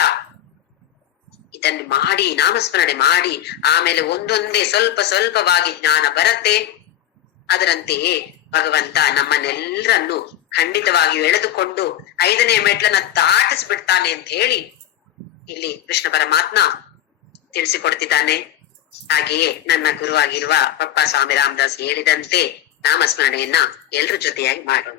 ಇದನ್ನು ಮಾಡಿ, ನಾಮಸ್ಮರಣೆ ಮಾಡಿ ಆಮೇಲೆ ಒಂದೊಂದೇ ಸ್ವಲ್ಪವಾಗಿ ಜ್ಞಾನ ಬರತ್ತೆ. ಅದರಂತೆಯೇ ಭಗವಂತ ನಮ್ಮನ್ನೆಲ್ಲರನ್ನು ಖಂಡಿತವಾಗಿಯೂ ಎಳೆದುಕೊಂಡು 5ನೇ ಮೆಟ್ಲನ್ನ ದಾಟಿಸ್ಬಿಡ್ತಾನೆ ಅಂತ ಹೇಳಿ ಇಲ್ಲಿ ಕೃಷ್ಣ ಪರಮಾತ್ಮ ತಿಳಿಸಿಕೊಡ್ತಿದ್ದಾನೆ. ಹಾಗೆಯೇ ನನ್ನ ಗುರುವಾಗಿರುವ ಪಪ್ಪ ಸ್ವಾಮಿ ರಾಮದಾಸ್ ಹೇಳಿದಂತೆ ನಾಮಸ್ಮರಣೆಯನ್ನ ಎಲ್ರ ಜೊತೆಯಾಗಿ ಮಾಡೋಣ.